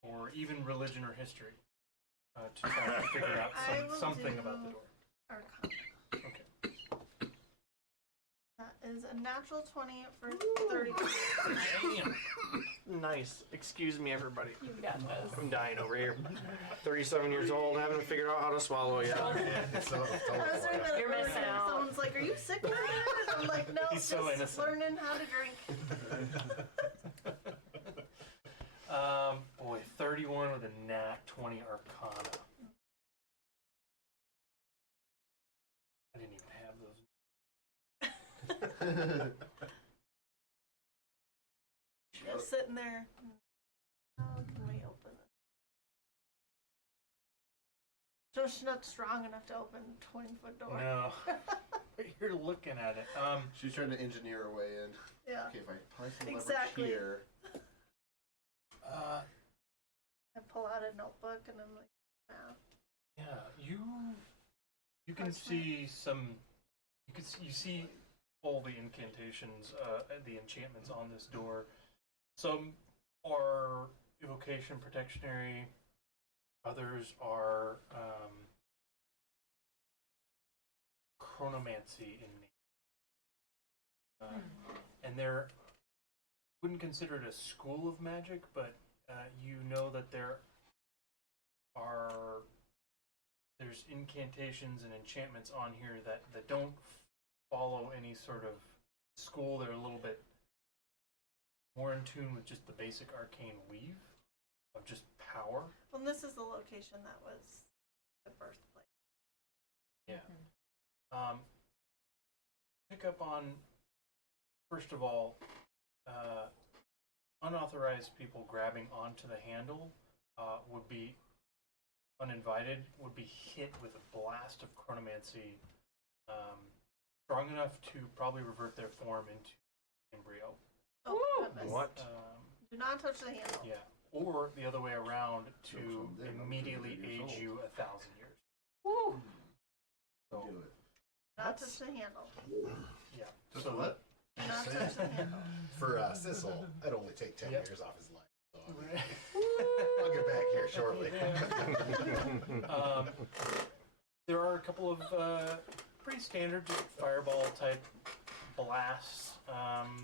or even religion or history to try to figure out I will something do about the door. Arcana. Okay. That is a natural 20 for 30. Damn. Nice. Excuse me, everybody. You got this. I'm dying over here. 37 years old, haven't figured out how to swallow yet. It's I was doing that at You're work, missing and out. Someone's like, "Are you sick over there?" I'm like, "No, He's just so innocent. learning how to drink." Boy, 31 with a nat 20 arcana. I didn't even have those. Just sitting there. How can we open this? Just not strong enough to open a 20-foot door. No. But you're looking at it. She's trying to engineer her way in. Yeah. Okay, if I place some Exactly. leverage here. I pull out a notebook and I'm like, "Wow." Yeah, you can see some. You see all the incantations, the enchantments on this door. Some are evocation, protectionary. Others are chronomancy in nature. And they're wouldn't consider it a school of magic, but you know that there's incantations and enchantments on here that don't follow any sort of school. They're a little bit more in tune with just the basic arcane weave of just power. Well, this is the location that was the birthplace. Yeah. Pick up on, first of all, unauthorized people grabbing onto the handle would be uninvited, would be hit with a blast of chronomancy, strong enough to probably revert their form into embryo. Oh, my goodness. What? Do not touch the handle. Yeah. Or the other way around to from there, I'm immediately 200 years age old. you 1,000 years. Woo! So, Do it. Not touch the handle. yeah. Just So what? Do not touch the handle. For Sissel, I'd only take 10 Yep. years off his life. So that- I'll get back here shortly. There are a couple of pretty standard just fireball type blasts.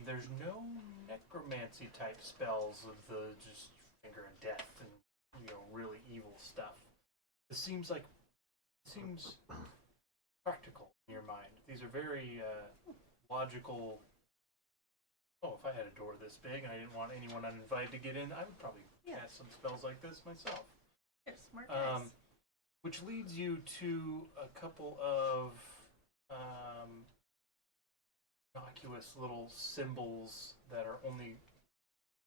There's no necromancy type spells of the just finger of death and really evil stuff. This seems practical in your mind. These are very logical. Oh, if I had a door this big and I didn't want anyone uninvited to get in, I would probably Yeah. cast some spells like this myself. You're smart guys. Which leads you to a couple of innocuous little symbols that are only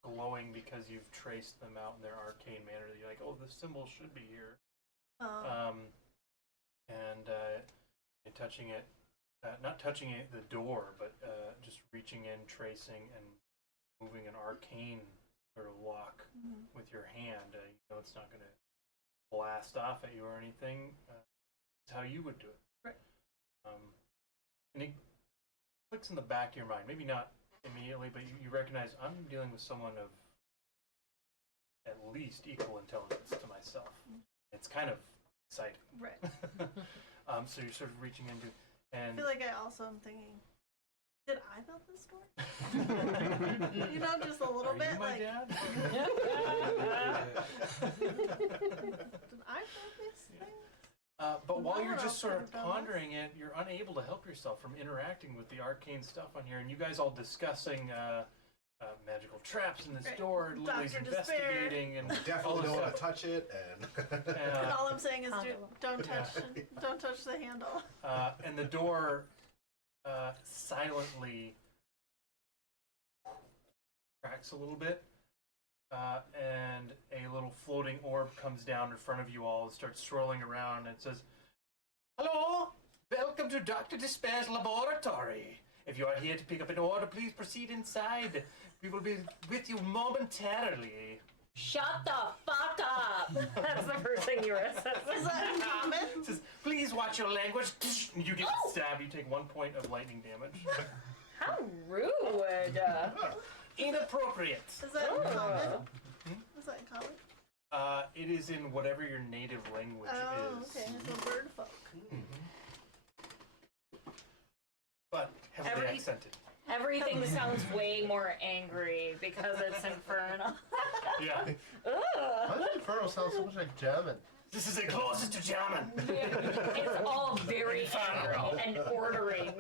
glowing because you've traced them out in their arcane manner. You're like, oh, this symbol should be here. And touching it, not touching it, the door, but just reaching in, tracing, and moving an arcane sort of lock with your hand. It's not going to blast off at you or anything. It's how you would do it. Right. And it clicks in the back of your mind. Maybe not immediately, but you recognize I'm dealing with someone of at least equal intelligence to myself. It's kind of exciting. Right. So you're sort of reaching into, I and feel like I also am thinking, did I build this door? Just a little are bit you my like, dad? did I build this thing? But while No you're one just else sort could of have done pondering it, you're unable to help yourself from interacting with the arcane stuff on here, and you guys all discussing magical traps in this Right. door. Lily's Dr. Despair. investigating and all Definitely this don't want stuff. to touch it, and And all I'm saying is, Handle. don't touch the handle. And the door silently cracks a little bit, and a little floating orb comes down in front of you all and starts swirling around and says, "Hello, welcome to Dr. Despair's laboratory. If you are here to pick up an order, please proceed inside. We will be with you momentarily." Shut the fuck up! That's the first thing you were saying. Is that uncommon? It says, "Please watch your language." You get stabbed. You take 1 point of lightning damage. How rude! Inappropriate. Is that uncommon? Is that uncommon? It is in whatever your native language Oh, is. okay. It's a bird folk. But heavily Every- accented. Everything sounds way more angry because it's infernal. Yeah. Ugh. Why does Inferno sound so much like German? This is the closest to German. It's all very angry and ordering,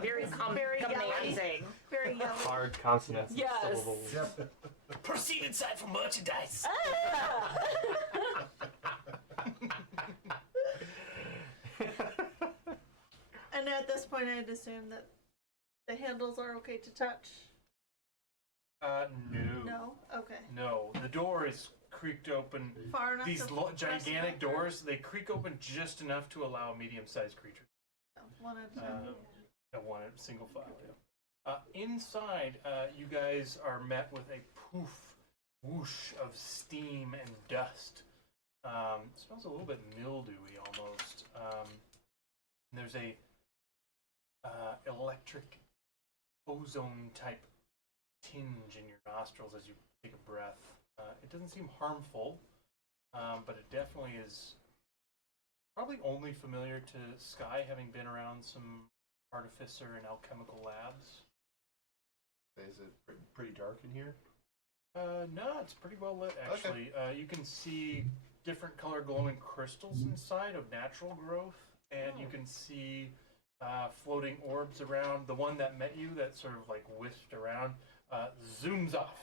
very Very yelly. commanding. Very yellow. Hard consonants Yes. and syllables. Yep. Proceed inside for merchandise. Ah! And at this point, I'd assume that the handles are okay to touch. No. No. Okay. No. The door is creaked open. Far enough. These to press gigantic the button? doors, they creak open just enough to allow a medium-sized creature. One at a time. At one single file. Yeah. Inside, you guys are met with a poof, whoosh of steam and dust. It smells a little bit mildewy almost. And there's a electric ozone type tinge in your nostrils as you take a breath. It doesn't seem harmful, but it definitely is probably only familiar to Sky, having been around some artificer and alchemical labs. Is it pretty dark in here? No, it's pretty well lit actually. You can see different color glowing crystals inside of natural growth, and you can see floating orbs around. The one that met you, that sort of like whisked around, zooms off.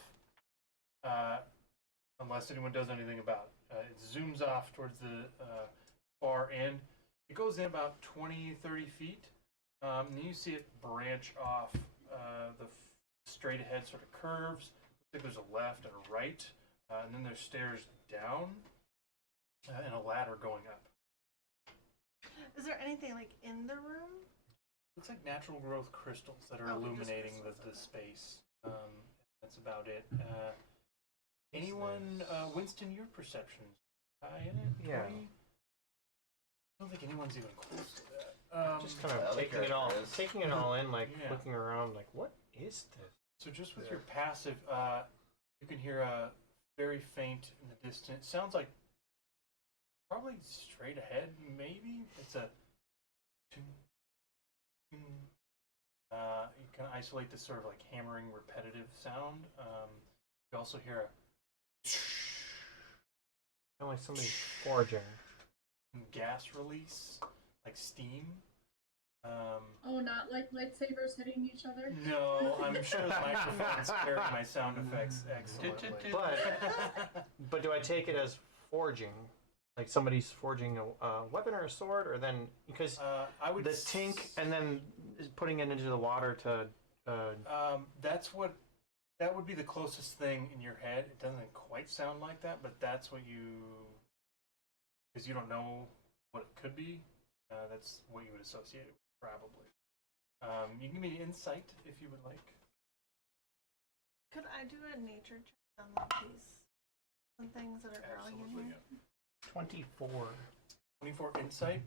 Unless anyone does anything about it. It zooms off towards the far end. It goes in about 20, 30 feet. And you see it branch off. The straight ahead sort of curves. I think there's a left and a right. And then there's stairs down and a ladder going up. Is there anything like in the room? Looks like natural growth crystals that are Oh, just illuminating the crystals, space. That's about it. Anyone, Winston, your perceptions? In it? Yeah. 20? I don't think anyone's even close to that. Just kind I of like taking it all in, like Yeah. looking around, like what is this? So just with your passive, you can hear a very faint in the distance. Sounds like probably straight ahead, maybe. It's a. You can isolate this sort of like hammering, repetitive sound. You also hear a Sound like somebody's forging. gas release, like steam. Oh, not like lightsabers hitting each other? No, I'm sure the microphones carry my sound effects excellently. But do I take it as forging? Like somebody's forging a weapon or a sword, or then because I would the tink and then putting it into the water to. That would be the closest thing in your head. It doesn't quite sound like that, but that's what because you don't know what it could be. That's what you would associate it with, probably. You can give me insight if you would like. Could I do a nature check on like some things that are growing in Absolutely. here? Yeah. 24. 24 insight.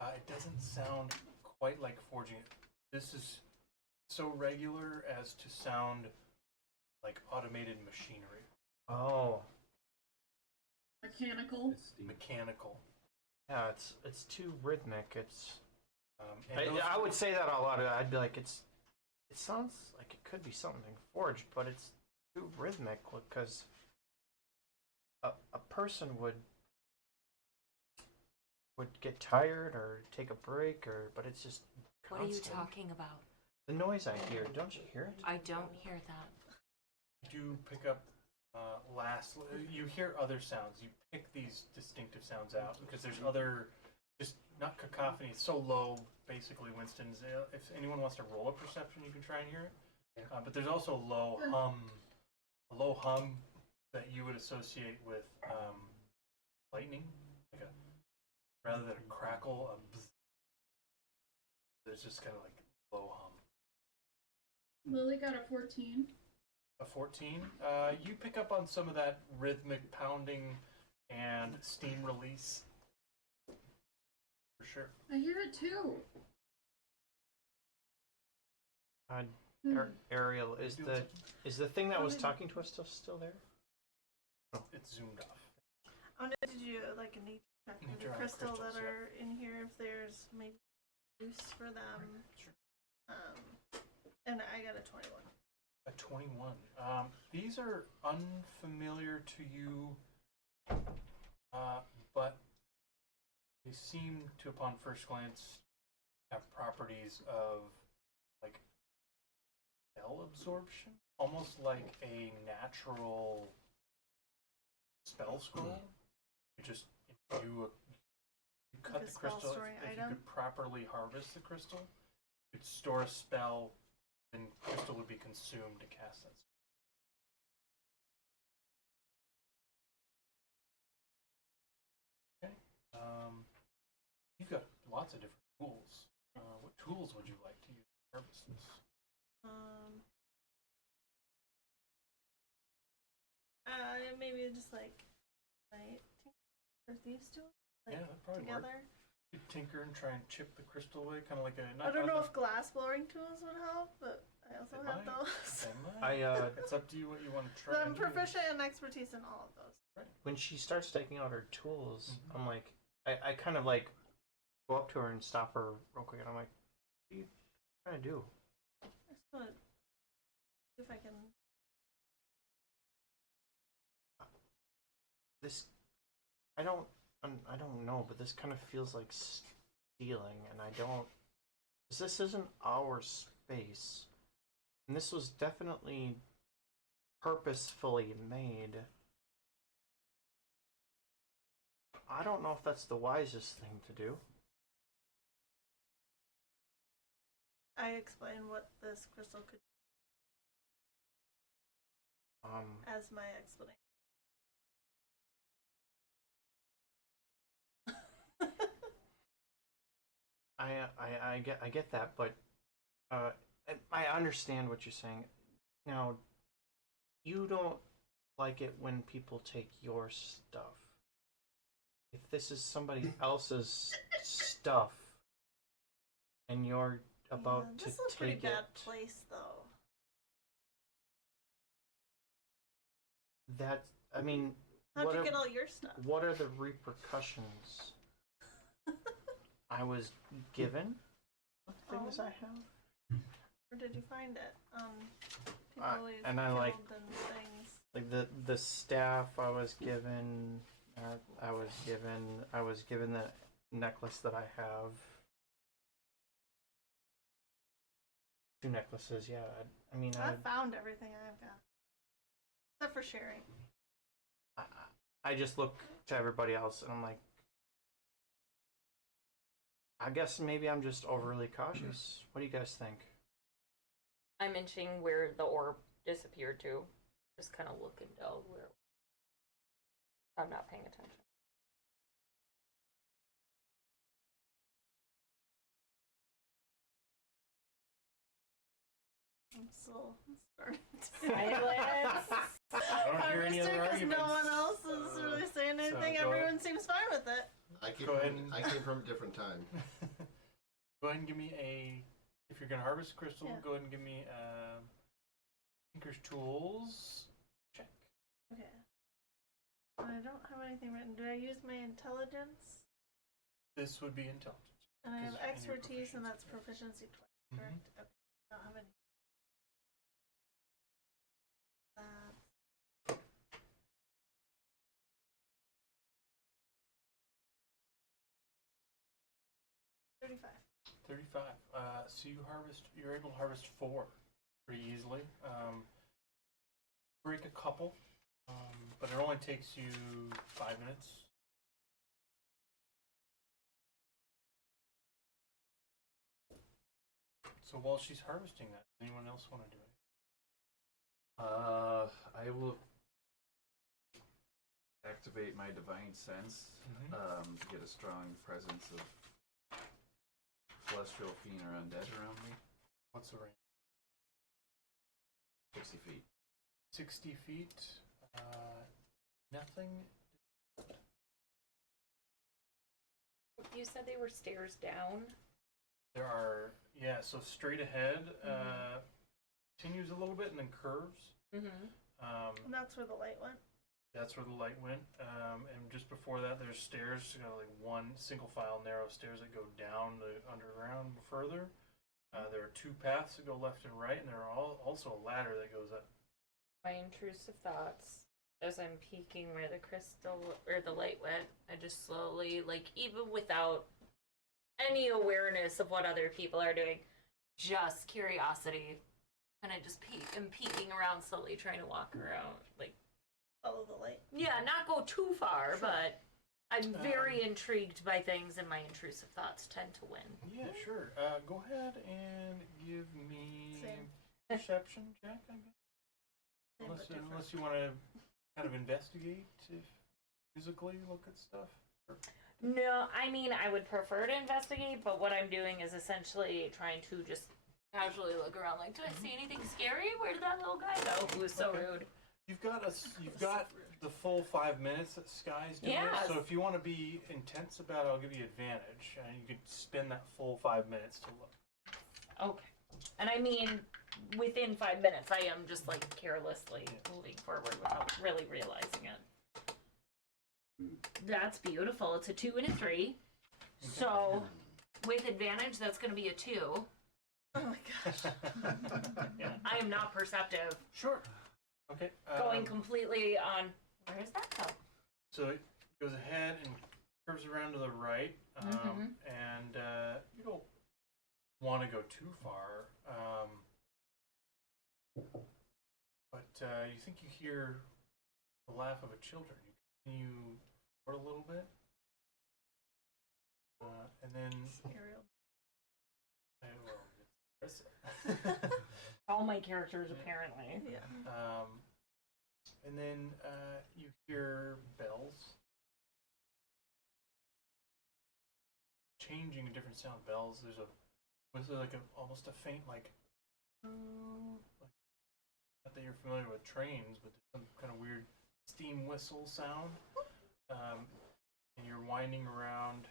It doesn't sound quite like forging it. This is so regular as to sound like automated machinery. Oh, Mechanical. Mechanical. yeah, it's too rhythmic. It's. And those- I would say that a lot. I'd be like, it sounds like it could be something forged, but it's too rhythmic because a person would get tired or take a break, but it's just What are you constant. talking about? The noise I hear, don't you hear it? I don't hear that. do pick up you hear other sounds. You pick these distinctive sounds out because there's other, just not cacophony. It's so low, basically, Winston's. If anyone wants to roll a perception, you can try and hear it. Yeah. But there's also a low hum that you would associate with lightning, like rather than a crackle, a bzz. There's just kind of like low hum. Lily got a 14. A 14. You pick up on some of that rhythmic pounding and steam release. For sure. I hear it too. Ariel, is the thing that was talking to us still there? It's zoomed off. I'm gonna do like a nature check for Nature the on crystals crystals, that yeah. are in here, if there's maybe use for them. Sure. And I got a 21. A 21. These are unfamiliar to you, but they seem to, upon first glance, have properties of like spell absorption, almost like a natural spell scroll. You just you cut Like a the spell crystal. storing If you item? could properly harvest the crystal, you could store a spell, then crystal would be consumed to cast that spell. Okay. You've got lots of different tools. What tools would you like to use to harvest this? Maybe just like right for these two, like, Yeah, that'd probably work. together. You could tinker and try and chip the crystal away, kind of like a. I don't know if glass blowing tools would help, but I also They have might. those. It's up to you what you want to try. But I'm and do. proficient and expertise in all of those. When she starts taking out her tools, I'm like, I kind of like go up to her and stop her real quick, and I'm like, what are you trying to do? I just want to see if I can. This, I don't know, but this kind of feels like stealing, and I don't. 'Cause this isn't our space, and this was definitely purposefully made. I don't know if that's the wisest thing to do. I explain what this crystal could as my explanation. I get that, but I understand what you're saying. Now, you don't like it when people take your stuff. If this is somebody else's stuff, and you're about Yeah, to this is a pretty take bad it, place, though. that I mean, How'd what you are, get all your stuff? what are the repercussions? I was given the things I have. Where did you find it? People we've and I killed like- and things. Like the staff I was given, I was given the necklace that I have. 2 necklaces, yeah. I mean, I found everything I've got. Except for sharing. I just look to everybody else and I'm like, I guess maybe I'm just overly cautious. What do you guys think? I'm inching where the orb disappeared to. Just kind of looking down where. I'm not paying attention. I'm still starting to. Silence. I don't hear any other because arguments. no one else is really saying so anything. go Everyone seems fine with it. Go ahead I came from a different time. Go ahead and give me a. If you're gonna harvest a crystal, Yeah. go ahead and give me Tinker's Tools check. Okay. I don't have anything written. Do I use my intelligence? This would be intelligence. And I have 'Cause in your expertise, and proficiency. that's proficiency twice, correct? Okay. I don't have any. Uh, 35. 35. So you're able to harvest 4 pretty easily. break a couple, but it only takes you 5 minutes. So while she's harvesting that, does anyone else want to do it? I will activate my divine sense to get a strong presence of celestial fiend or undead around me. What's the range? 60 feet. 60 feet. Nothing. You said they were stairs down. There are, yeah, so straight ahead, continues a little bit and then curves. Mm-hmm. And that's where the light went. That's where the light went. And just before that, there's stairs, like one single file narrow stairs that go down the underground further. There are 2 paths that go left and right, and there are also a ladder that goes up. My intrusive thoughts as I'm peeking where the crystal or the light went, I just slowly, like, even without any awareness of what other people are doing, just curiosity, and I just peeking around slowly, trying to walk around, like, Follow the light. yeah, not go too far, but I'm very intrigued by things, and my intrusive thoughts tend to win. Yeah, sure. Go ahead and give me Same. perception check, I guess. Same but different. Unless you want to kind of investigate, physically look at stuff. No, I mean, I would prefer to investigate, but what I'm doing is essentially trying to just casually look around, like, do I see anything scary? Where did that little guy go? Who was so Okay. rude. You've got the full 5 minutes that Sky's doing. Yes. So if you want to be intense about it, I'll give you advantage, and you could spend that full 5 minutes to look. Okay. And I mean, within 5 minutes, I am just, like, carelessly moving forward without really realizing it. That's beautiful. It's a 2 and a 3. So, with advantage, that's going to be a 2. Oh my gosh. Yeah. I am not perceptive. Sure. Okay. Going completely on. Where is that go? So it goes ahead and curves around to the right, and you don't want to go too far, but you think you hear the laugh of a children. You continue forward a little bit, and then Ariel. it's All my characters, apparently. Yeah. and then you hear bells. Changing a different sound. Bells. There's like almost a faint like not that you're familiar with trains, but there's some kind of weird steam whistle sound. And you're winding around.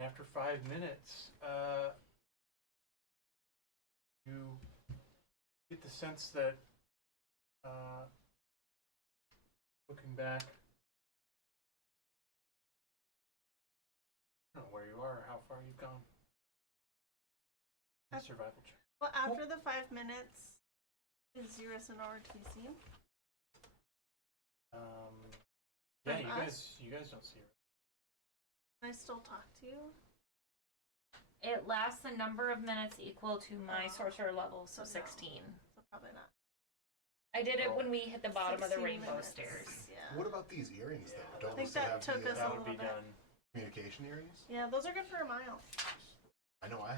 After 5 minutes, you get the sense that looking back, I don't know where you are or how far you've gone. Survival check. Well, after the 5 minutes, is Zirus and Nora to be seen? Yeah, From us? you guys don't see her. Can I still talk to you? It lasts a number of minutes equal to my sorcerer level, so So no. 16. So probably not. I did it when we hit the bottom of the 16 rainbow minutes. stairs. Yeah. What about these earrings, though? Yeah, Don't I think we still that have took the, us That a would little be bit. done. communication earrings? Yeah, those are good for a mile. I know I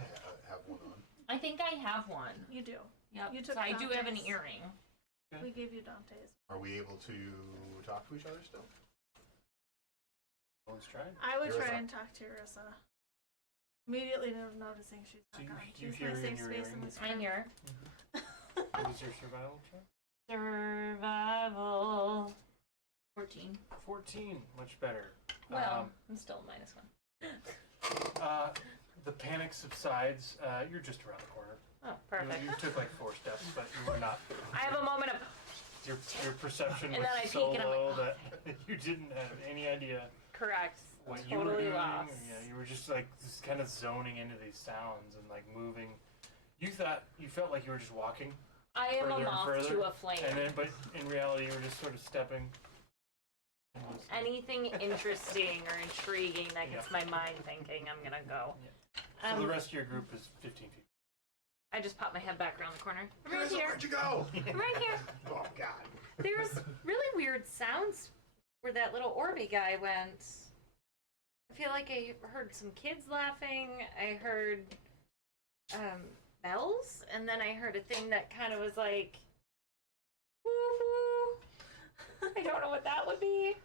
have one on. I think I have one. You do. Yep. You took so I do have an Dante's. earring. Okay. We gave you Dante's. Are we able to talk to each other still? One's tried. I would try Irissa. and talk to Arissa. Immediately noticing she's So not gone. you She's hear my in safe your space in earring. this I'm room. here. What was your survival check? Survival. 14. 14, much better. Well, I'm still -1. The panic subsides. You're just around the corner. Oh, perfect. You took like 4 steps, but you were not. I have a moment of. Your perception And was then I so peek and I'm low like, that you didn't have any idea Correct. what you were Totally doing. lost. Yeah, you were just like just kind of zoning into these sounds and like moving. You felt like you were just walking, I am further a and moth further, to a flame. and then but in reality you were just sort of stepping. and listening. Anything interesting or intriguing that gets my mind thinking, I'm gonna go. So the rest of your group is 15 feet. I just popped my head back around the corner. I'm right Carissa, here. where'd you go? I'm right here. Oh God. There's really weird sounds where that little Orby guy went. I feel like I heard some kids laughing. I heard bells, and then I heard a thing that kind of was like, woo-hoo. I don't know what that would be.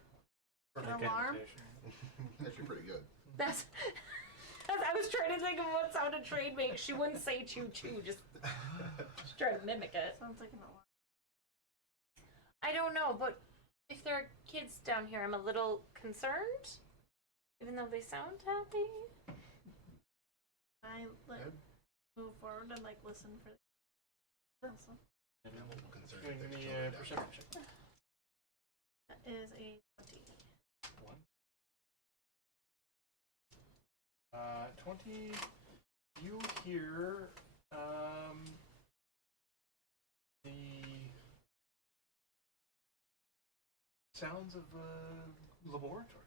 Perfect alarm? invitation. Actually pretty good. That's. I was trying to think of what sound a train makes. She wouldn't say choo choo, just try to mimic it. Sounds like an alarm. I don't know, but if there are kids down here, I'm a little concerned. Even though they sound happy. I like Good. move forward and like listen for the awesome. And I'm a little concerned give if there's me children a down perception here. check. That is a 20. 20. You hear the sounds of a laboratory.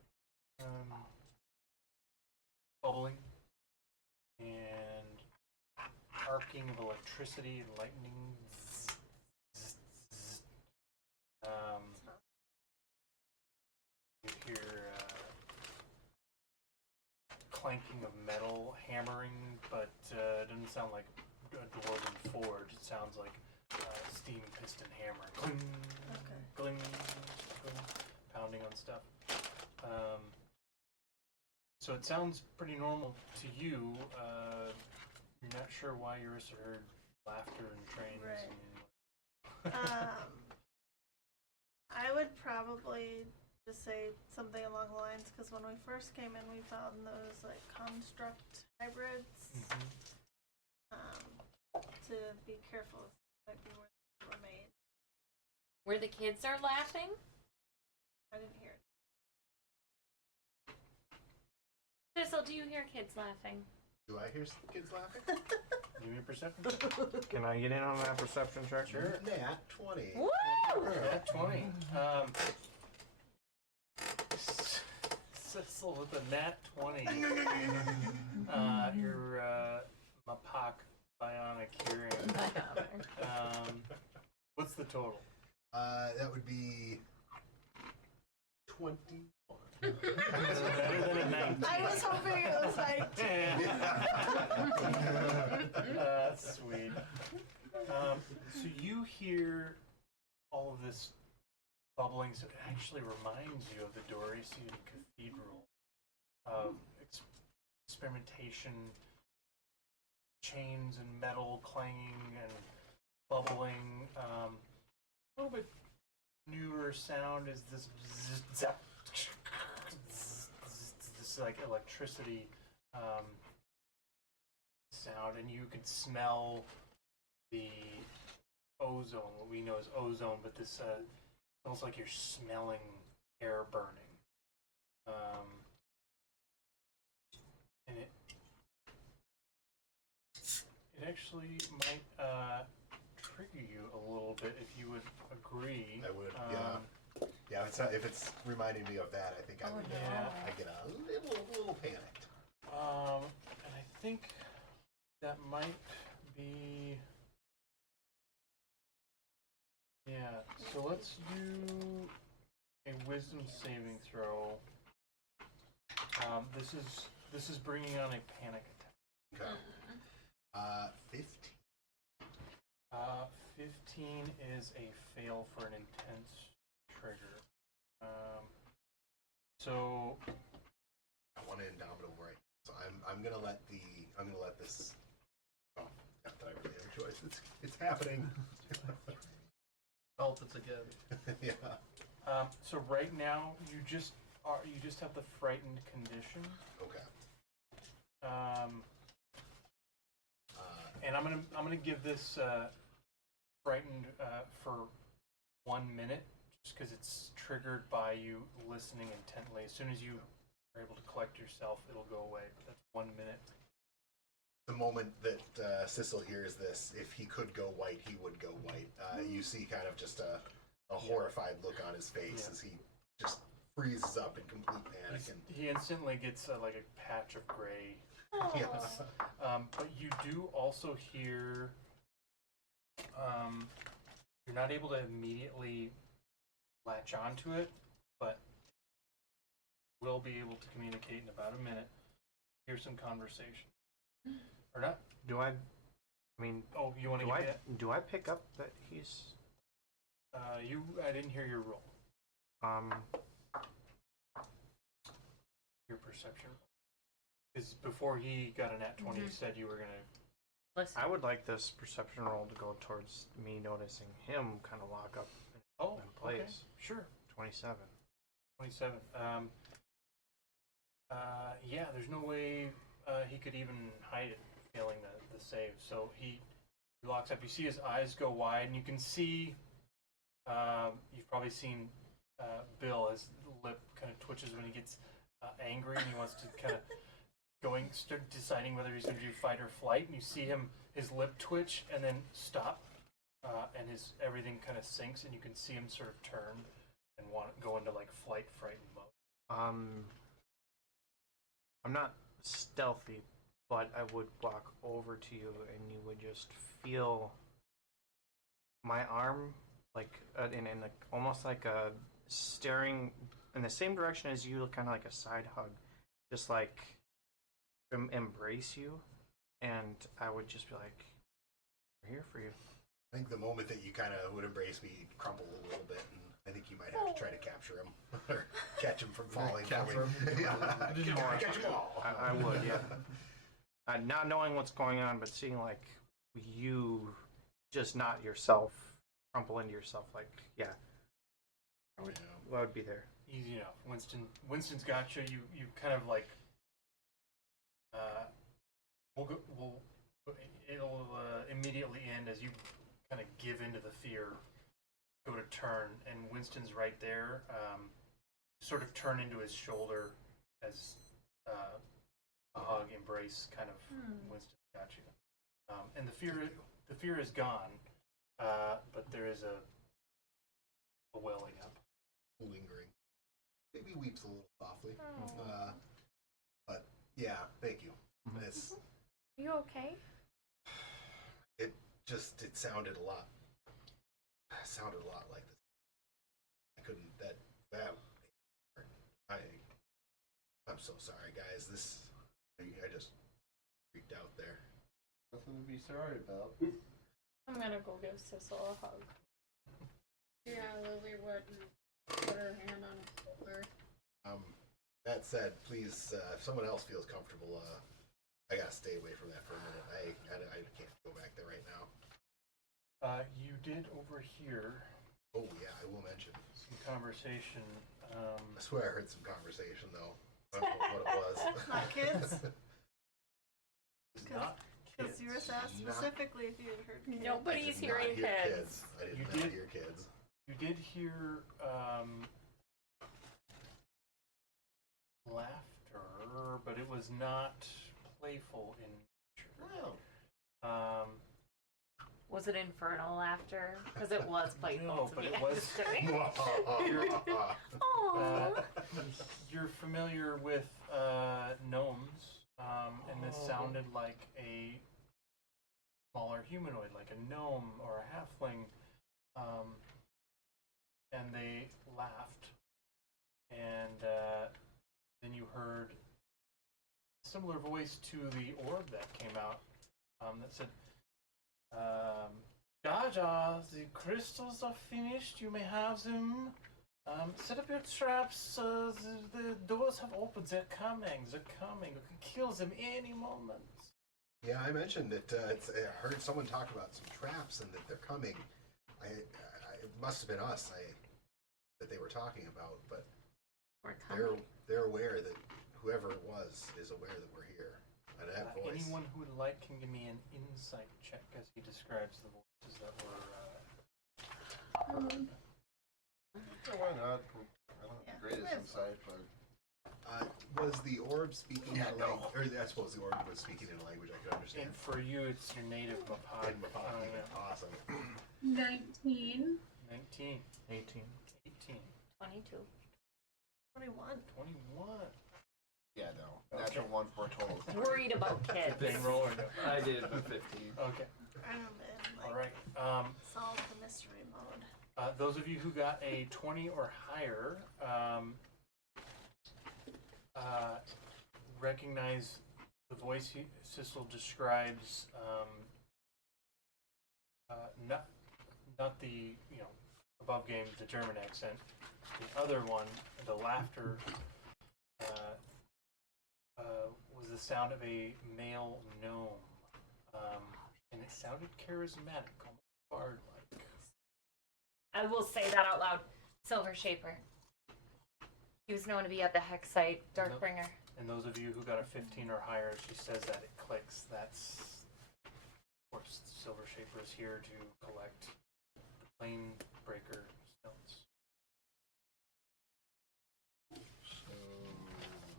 Bubbling and arcing of electricity and lightning. You hear clanking of metal, hammering, but it doesn't sound like a dwarven forge. It sounds like steam piston hammering. Cling, Okay. cling, cling, pounding on stuff. So it sounds pretty normal to you. You're not sure why Eurissa heard laughter and trains. Right. And I would probably just say something along the lines, because when we first came in, we found those like construct hybrids. To be careful, might be where they were made. Where the kids are laughing? I didn't hear it. Thistle, do you hear kids laughing? Do I hear kids laughing? give me a perception. Can I get in on that perception check? Sure. Nat 20. Woo! Nat 20. Cecil with a nat 20. Your Mapak bionic hearing. What's the total? That would be 21. Better than a 19. I was hoping it was like Sweet. So you hear all of this bubbling, so it actually reminds you of the Dorisian Cathedral of experimentation, chains and metal clanging and bubbling. A little bit newer sound is this zap, this like electricity sound, and you could smell the ozone, what we know as ozone, but this feels like you're smelling air burning. And it actually might trigger you a little bit if you would agree. I would, yeah. Yeah, if it's reminding me of that, I think I would. Yeah. I get a little panicked. And I think that might be. Yeah. So let's do a wisdom saving throw. This is bringing on a panic attack. Okay. 15. 15 is a fail for an intense trigger. So I want an indomitable right. So I'm gonna let this. Oh, not that I really have a choice. It's happening. Felt it's again. Yeah. so right now you just have the frightened condition. Okay. And I'm gonna give this frightened for 1 minute, just because it's triggered by you listening intently. As soon as you are able to collect yourself, it'll go away. But that's 1 minute. The moment that Sissel hears this, if he could go white, he would go white. You see kind of just a horrified look on his face Yeah. as he just freezes up in complete panic. And He instantly gets like a patch of gray. yes. But you do also hear. You're not able to immediately latch onto it, but will be able to communicate in about a minute. Hear some conversation. Or not? Do I mean, Oh, you want to do give I me that? do I pick up that he's I didn't hear your roll. Your perception. Because before he got a nat 20, you said you were gonna. Listen. I would like this perception roll to go towards me noticing him kind of lock up Oh, in place. okay. Sure. 27. 27. Yeah, there's no way he could even hide it, failing the save. So he locks up. You see his eyes go wide, and you can see. You've probably seen Bill. His lip kind of twitches when he gets angry, and he wants to kind of start deciding whether he's going to do fight or flight. And you see his lip twitch, and then stop, and everything kind of sinks, and you can see him sort of turn and want to go into like flight, frightened mode. I'm not stealthy, but I would walk over to you and you would just feel my arm like in like almost like a staring in the same direction as you, kind of like a side hug, just like embrace you, and I would just be like, "We're here for you." I think the moment that you kind of would embrace me, he'd crumble a little bit, and I think you might have to try to capture him or catch him from falling. Capture him? Yeah. Catch him all. I would, yeah. Not knowing what's going on, but seeing like you just not yourself, crumple into yourself, like I would be there. Easy enough. Winston's got you. You kind of like. It'll immediately end as you kind of give into the fear. Go to turn, and Winston's right there. Sort of turn into his shoulder as a hug, embrace, kind of. Winston got you, and the fear is gone, but there is a welling up, Lingering. Maybe weeps a little softly. But yeah, thank you. It's Are you okay? it sounded a lot. Sounded a lot like this. I couldn't. I'm so sorry, guys. I just freaked out there. Nothing to be sorry about. I'm gonna go give Sissel a hug. Yeah, Lily wouldn't put her hand on his shoulder. That said, please, if someone else feels comfortable, I gotta stay away from that for a minute. I can't go back there right now. You did overhear. Oh yeah, I will mention Some conversation. I swear I heard some conversation though. I don't know what it was. Not kids? Not Because kids. you were asked specifically if you had heard kids. Nobody's I did not hearing hear kids. I did You not did- hear kids. You did hear laughter, but it was not playful in nature. Oh. Was it infernal laughter? Because it was playful No, to but me. it I'm was- just kidding. Uh, you're familiar with gnomes, and this sounded like a smaller humanoid, like a gnome or a halfling, and they laughed, and then you heard a similar voice to the orb that came out that said, Jaja, the crystals are finished, you may have them. Set up your traps, the doors have opened, they're coming, you can kill them any moment. Yeah, I mentioned that. I heard someone talk about some traps and that they're coming. It must have been us. That they were talking about, but We're coming. they're aware that whoever it was is aware that we're here. And that voice. Anyone who would like can give me an insight check as he describes the voices that were. Yeah, why not? I don't have the greatest insight, but Was the orb speaking in a language? Or I suppose the orb was speaking in a language I could understand. And for you, it's your native Mapad. And Mapadi. Awesome. 19. 19, 18. 18. 22. 21. 21. Yeah, no. Natural one for a total. Worried about kids. Bang roll or no? I did a 15. Okay. I'm in All like right. solve the mystery mode. Those of you who got a 20 or higher recognize the voice Sissel describes. Not the above game, the German accent. The other one, the laughter, was the sound of a male gnome, and it sounded charismatic, almost bard-like. I will say that out loud. Silver Shaper. He was known to be at the hex site, Darkbringer. And those of you who got a 15 or higher, she says that it clicks. That's, of course, Silver Shaper is here to collect the Plane Breaker stones.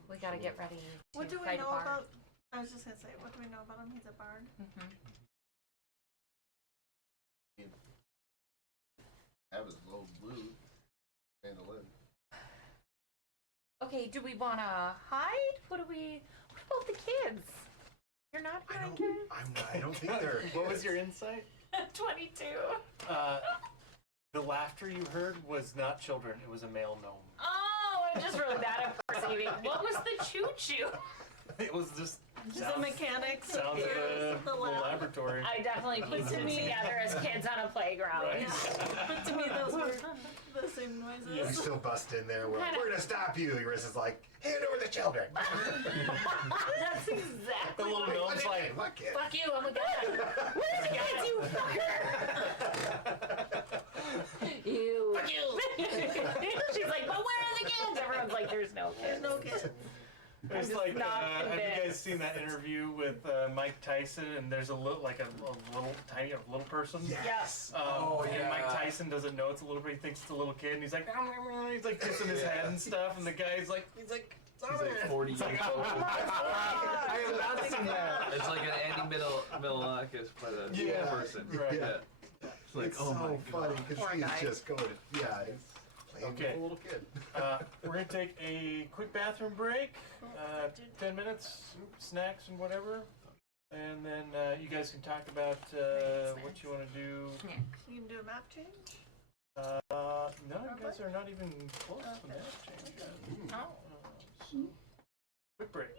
We gotta get ready to What do we fight a know bard. about? I was just gonna say, what do we know about him? He's a bard. Have his low blue. Handle it. Okay, do we wanna hide? What about the kids? You're not going to? I don't think they're. What was your insight? 22. The laughter you heard was not children, it was a male gnome. Oh, I'm just really bad at perceiving. What was the choo-choo? It was just The mechanics of sounds of the the lab. laboratory. I definitely pieced it together as kids on a playground. Right. But to me, those were the same noises. We still bust in there. We're gonna stop you. Chris is like, hand over the children. That's The exactly little what gnome's like, What kid? Fuck you, I'm a god. Where's the kids, you fucker? You. Fuck you. She's like, but where are the kids? Everyone's like, there's no kids. There's no kids. There's just like, not have you guys convinced. seen that interview with Mike Tyson? And there's a little, like a little tiny little person. Yes. And Mike Tyson doesn't know it's a little, he thinks it's a little kid, and he's like kissing his head and stuff, and the guy's like, He's like 40 years old. I have not seen that. It's like an Andy Milonakis, but a Yeah. person. Right. Yeah. It's like, It's oh so my funny god. because Poor he's guy. just going. Yeah, he's playing Okay. with a little kid. We're gonna take a quick bathroom break, 10 minutes, snacks and whatever, and then you guys can talk about what you want to do. You can do a map change. No, you guys are not even close to the map change yet. Oh. So, quick break.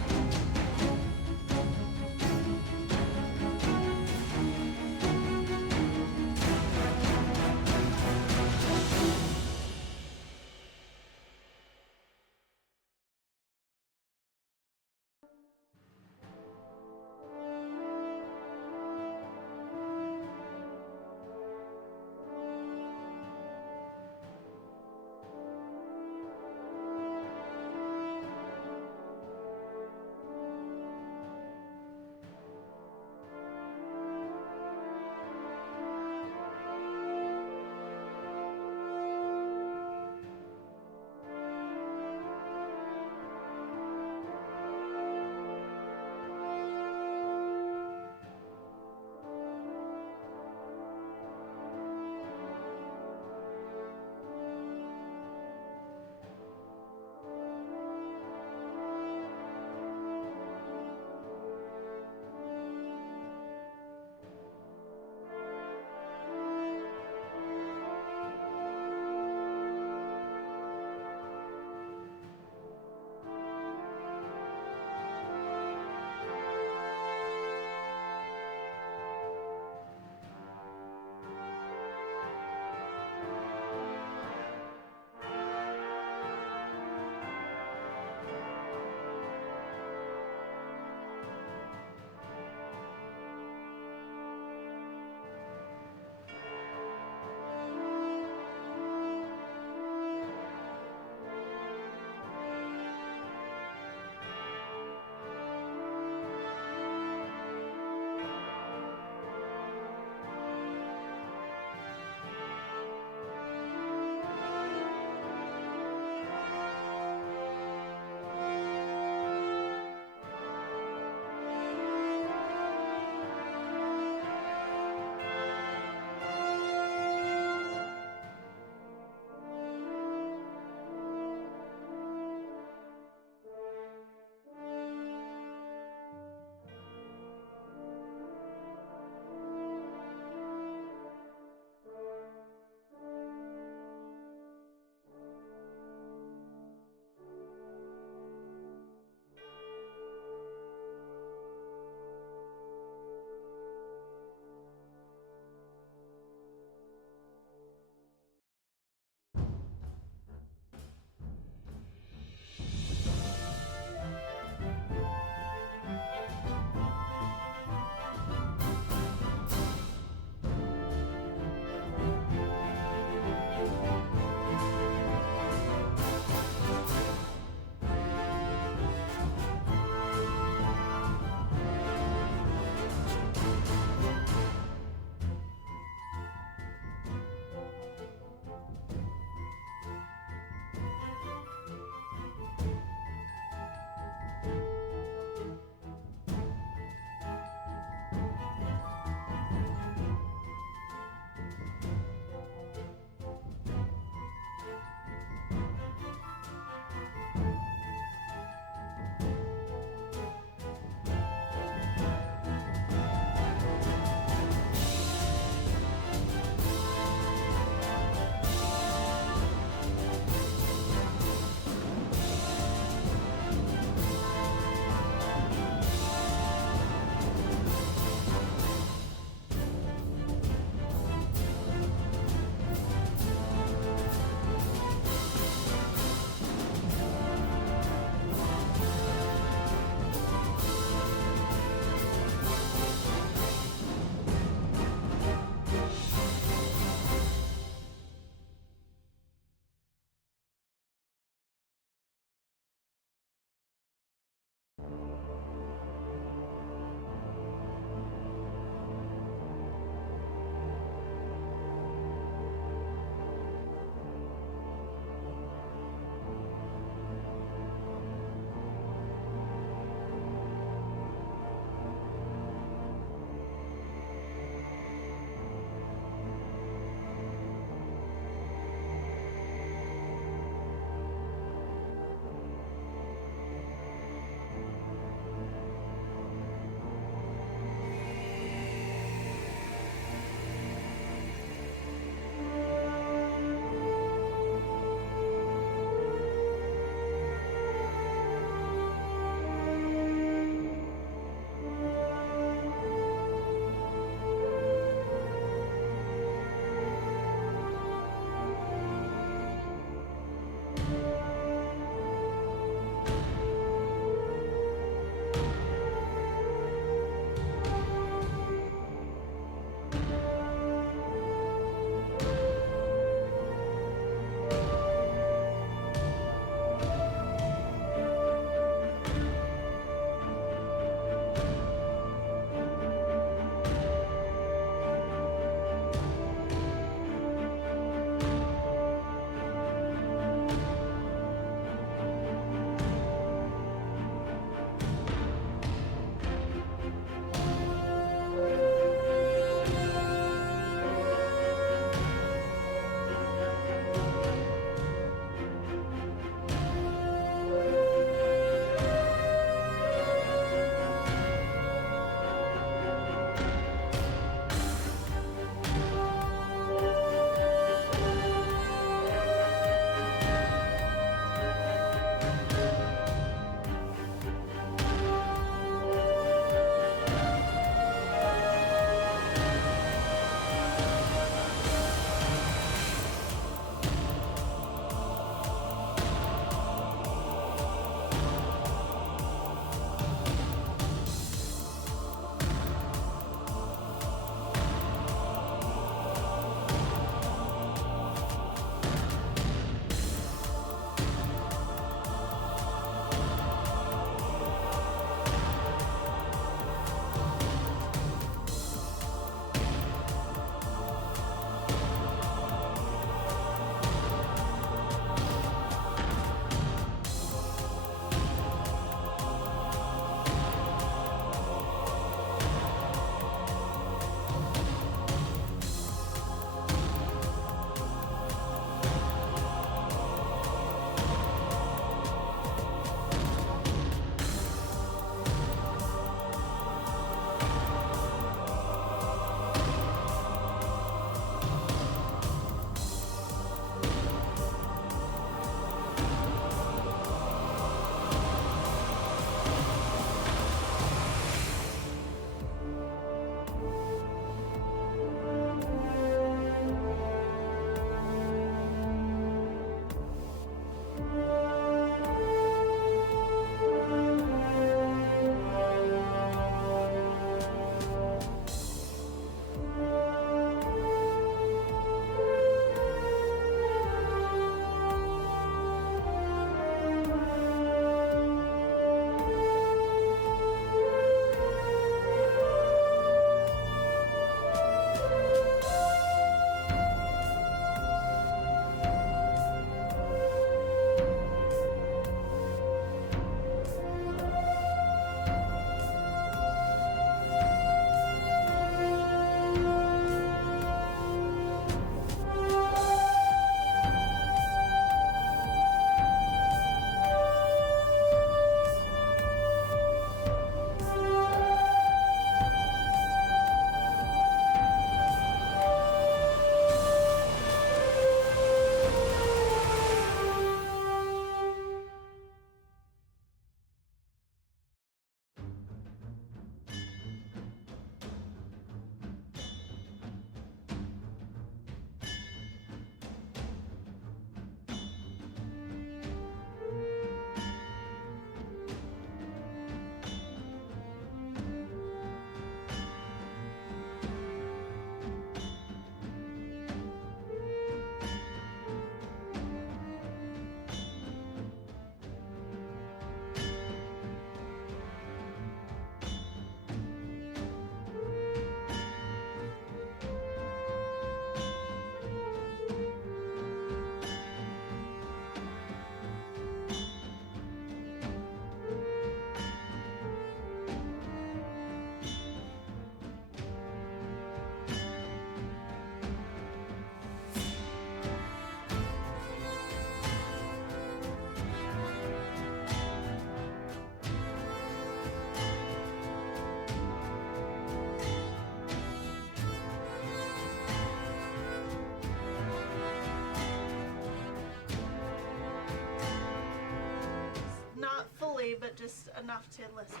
just enough to listen?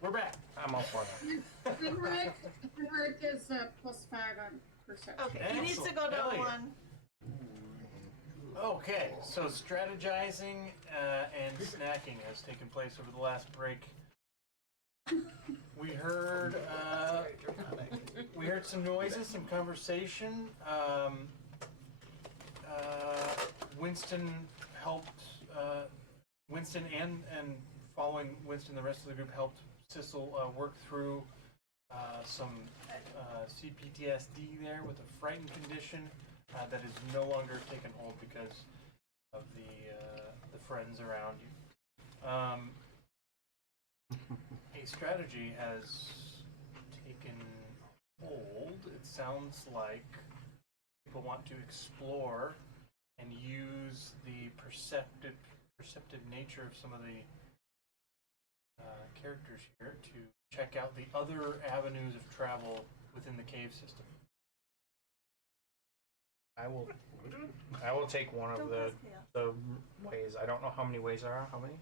We're back. I'm all for that. Henrik is +5 on perception. Okay, he needs to go Excellent. Hell down yeah. one. Okay, so strategizing and snacking has taken place over the last break. We heard some noises, some conversation. Winston helped. Winston and following Winston, the rest of the group helped Sissel work through some CPTSD there with a frightened condition that is no longer taken hold because of the friends around you. A strategy has taken hold. It sounds like people want to explore and use the perceptive nature of some of the characters here to check out the other avenues of travel within the cave system. I will take one of Don't the piss me off. ways. I don't know how many ways there are. How many?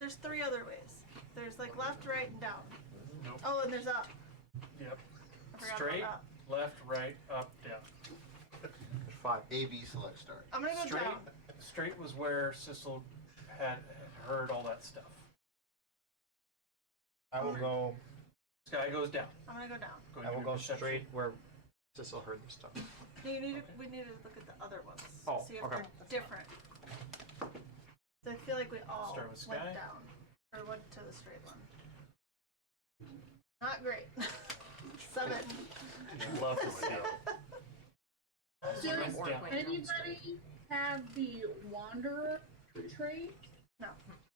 There's 3 other ways. There's like left, right, and down. Nope. Oh, and there's up. Yep. I forgot Straight, about up. left, right, up, down. There's 5. A/B select start. I'm gonna go Straight, down. straight was where Sissel had heard all that stuff. I will go. Sky goes down. I'm gonna go down. Go I give will me go perception. straight where Sissel heard the stuff. We need to look at the other ones. Oh, See if okay. they're different. So I feel like we all Start with went Sky? down. Or went to the straight one. Not great. 7. Love to see it. So Does it's down. anybody have the Wanderer trait? No.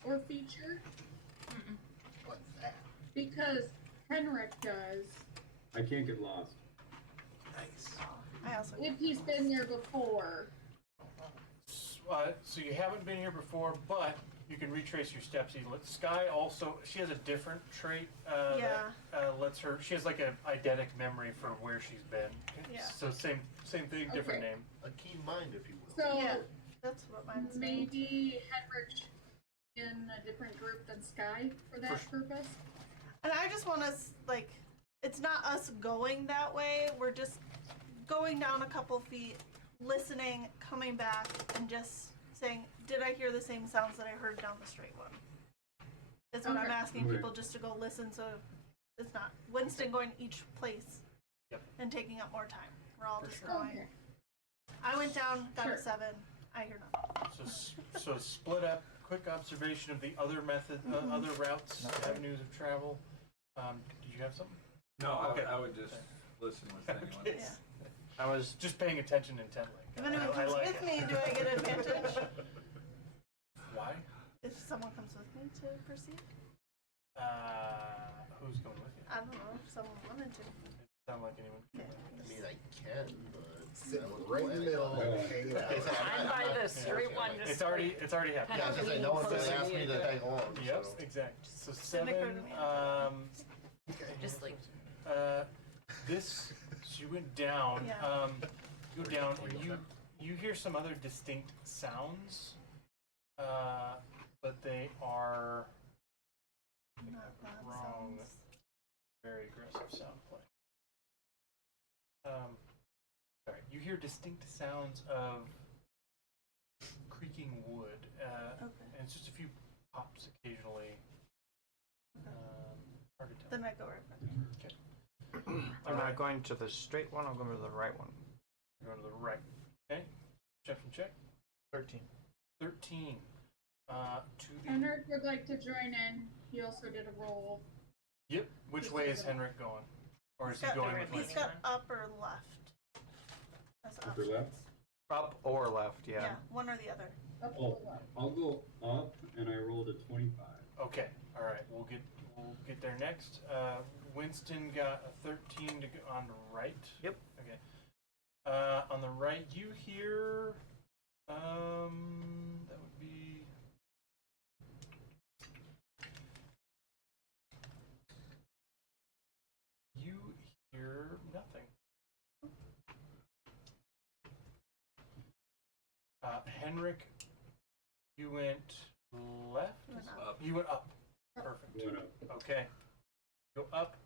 Or feature? What's that? Because Henrik does. I can't get lost. Nice. I also If he's been there before. So you haven't been here before, but you can retrace your steps easily. Sky also, she has a different trait Yeah. that lets her, she has like a eidetic memory for where she's been. Yeah. So same thing, different Okay. name. A keen mind, if you will. So Yeah. That's what mine's named. maybe Henrik in a different group than Sky for that purpose. And I just want us, like, it's not us going that way. We're just going down a couple feet, listening, coming back, and just saying, did I hear the same sounds that I heard down the straight one? Is what I'm Okay. asking Okay. people just to go listen so it's not Winston going each place Yep. and taking up more time. We're all For just sure. going. Okay. I went down, got Sure. a 7. I hear nothing. So split up, quick observation of the other method, other routes, avenues of travel. Did you have something? No, Okay. I would just listen with anyone. Okay. Yeah. I was. Just paying attention intently. If anyone I comes like with it. me, do I get advantage? Why? If someone comes with me to proceed? Who's going with you? I don't know if someone wanted to. It sound like anyone. Okay. I mean, I can, but Sit right in the middle. Hang out. I'm by the straight one, just It's already happened. Yeah, I was gonna say, no one's gonna ask me to tag along. Yep, so. exactly. So Send a 7. card to me. just like This. So you went down. Yeah. You go down, and you hear some other distinct sounds, but they are Not loud wrong. sounds. very aggressive sound play. All right, you hear distinct sounds of creaking wood, Okay. and it's just a few pops occasionally. Hard to tell. Then I go right back. Okay. I'm Alright. not going to the straight one. I'll go to the right one. You're going to the right. Okay. Check. 13. 13. To the. Henrik would like to join in. He also did a roll. Yep. Which way is Henrik going? Or is he Got- going with He's Winston? got up or left. That's Upper options. left? Up or left, Yeah. yeah. One or the other. Up Oh, or left. I'll go up, and I rolled a 25. Okay. All right. We'll get there next. Winston got a 13 to go on the right. Yep. Okay. On the right, you hear. That would be. You hear nothing. Henrik, you went left. He went up. You went up. Perfect. Going up. Okay. Go up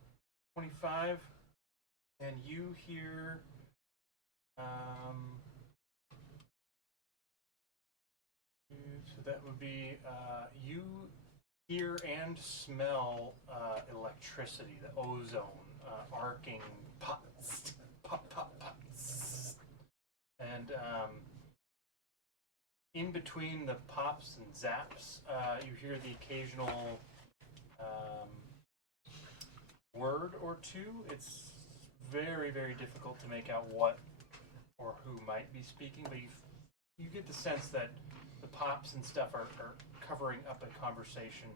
25, and you hear. So that would be you hear and smell electricity, the ozone arcing pots, pots, and in between the pops and zaps, you hear the occasional word or two. It's very, very difficult to make out what or who might be speaking, but you get the sense that the pops and stuff are covering up a conversation,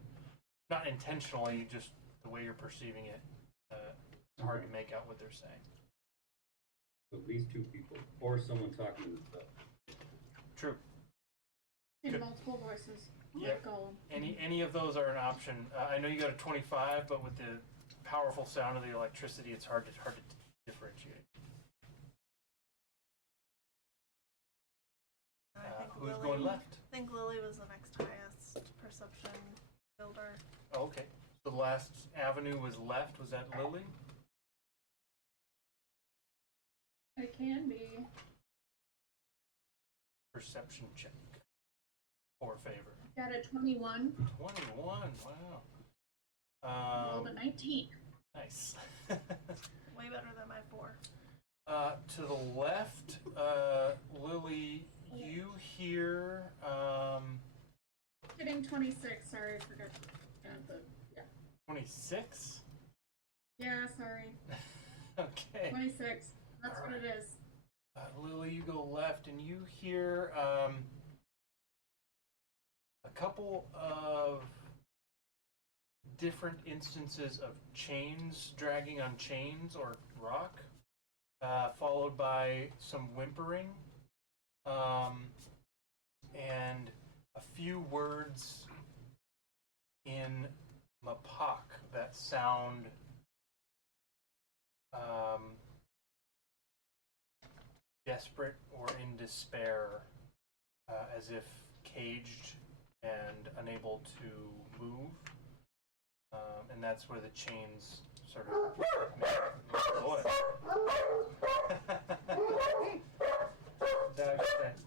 not intentionally, just the way you're perceiving it. It's hard to make out what they're saying. At least two people, or someone talking to themselves. True. In Good. multiple voices. Yeah. Like Gollum. Any of those are an option. I know you got a 25, but with the powerful sound of the electricity, it's hard to differentiate. I think Who's Lily, going left? I think Lily was the next highest perception builder. Oh, okay. So the last avenue was left. Was that Lily? It can be. Perception check. For favor. Got a 21. 21. Wow. Rolled a 19. Nice. Way better than my 4. To the left, Lily, you hear. Hitting 26. Sorry, I forgot. Yeah. 26. Yeah, sorry. Okay. 26. That's All what right. it is. Lily, you go left, and you hear a couple of different instances of chains dragging on chains or rock, followed by some whimpering, and a few words in Mapak that sound desperate or in despair, as if caged and unable to move. And that's where the chains sort of boy.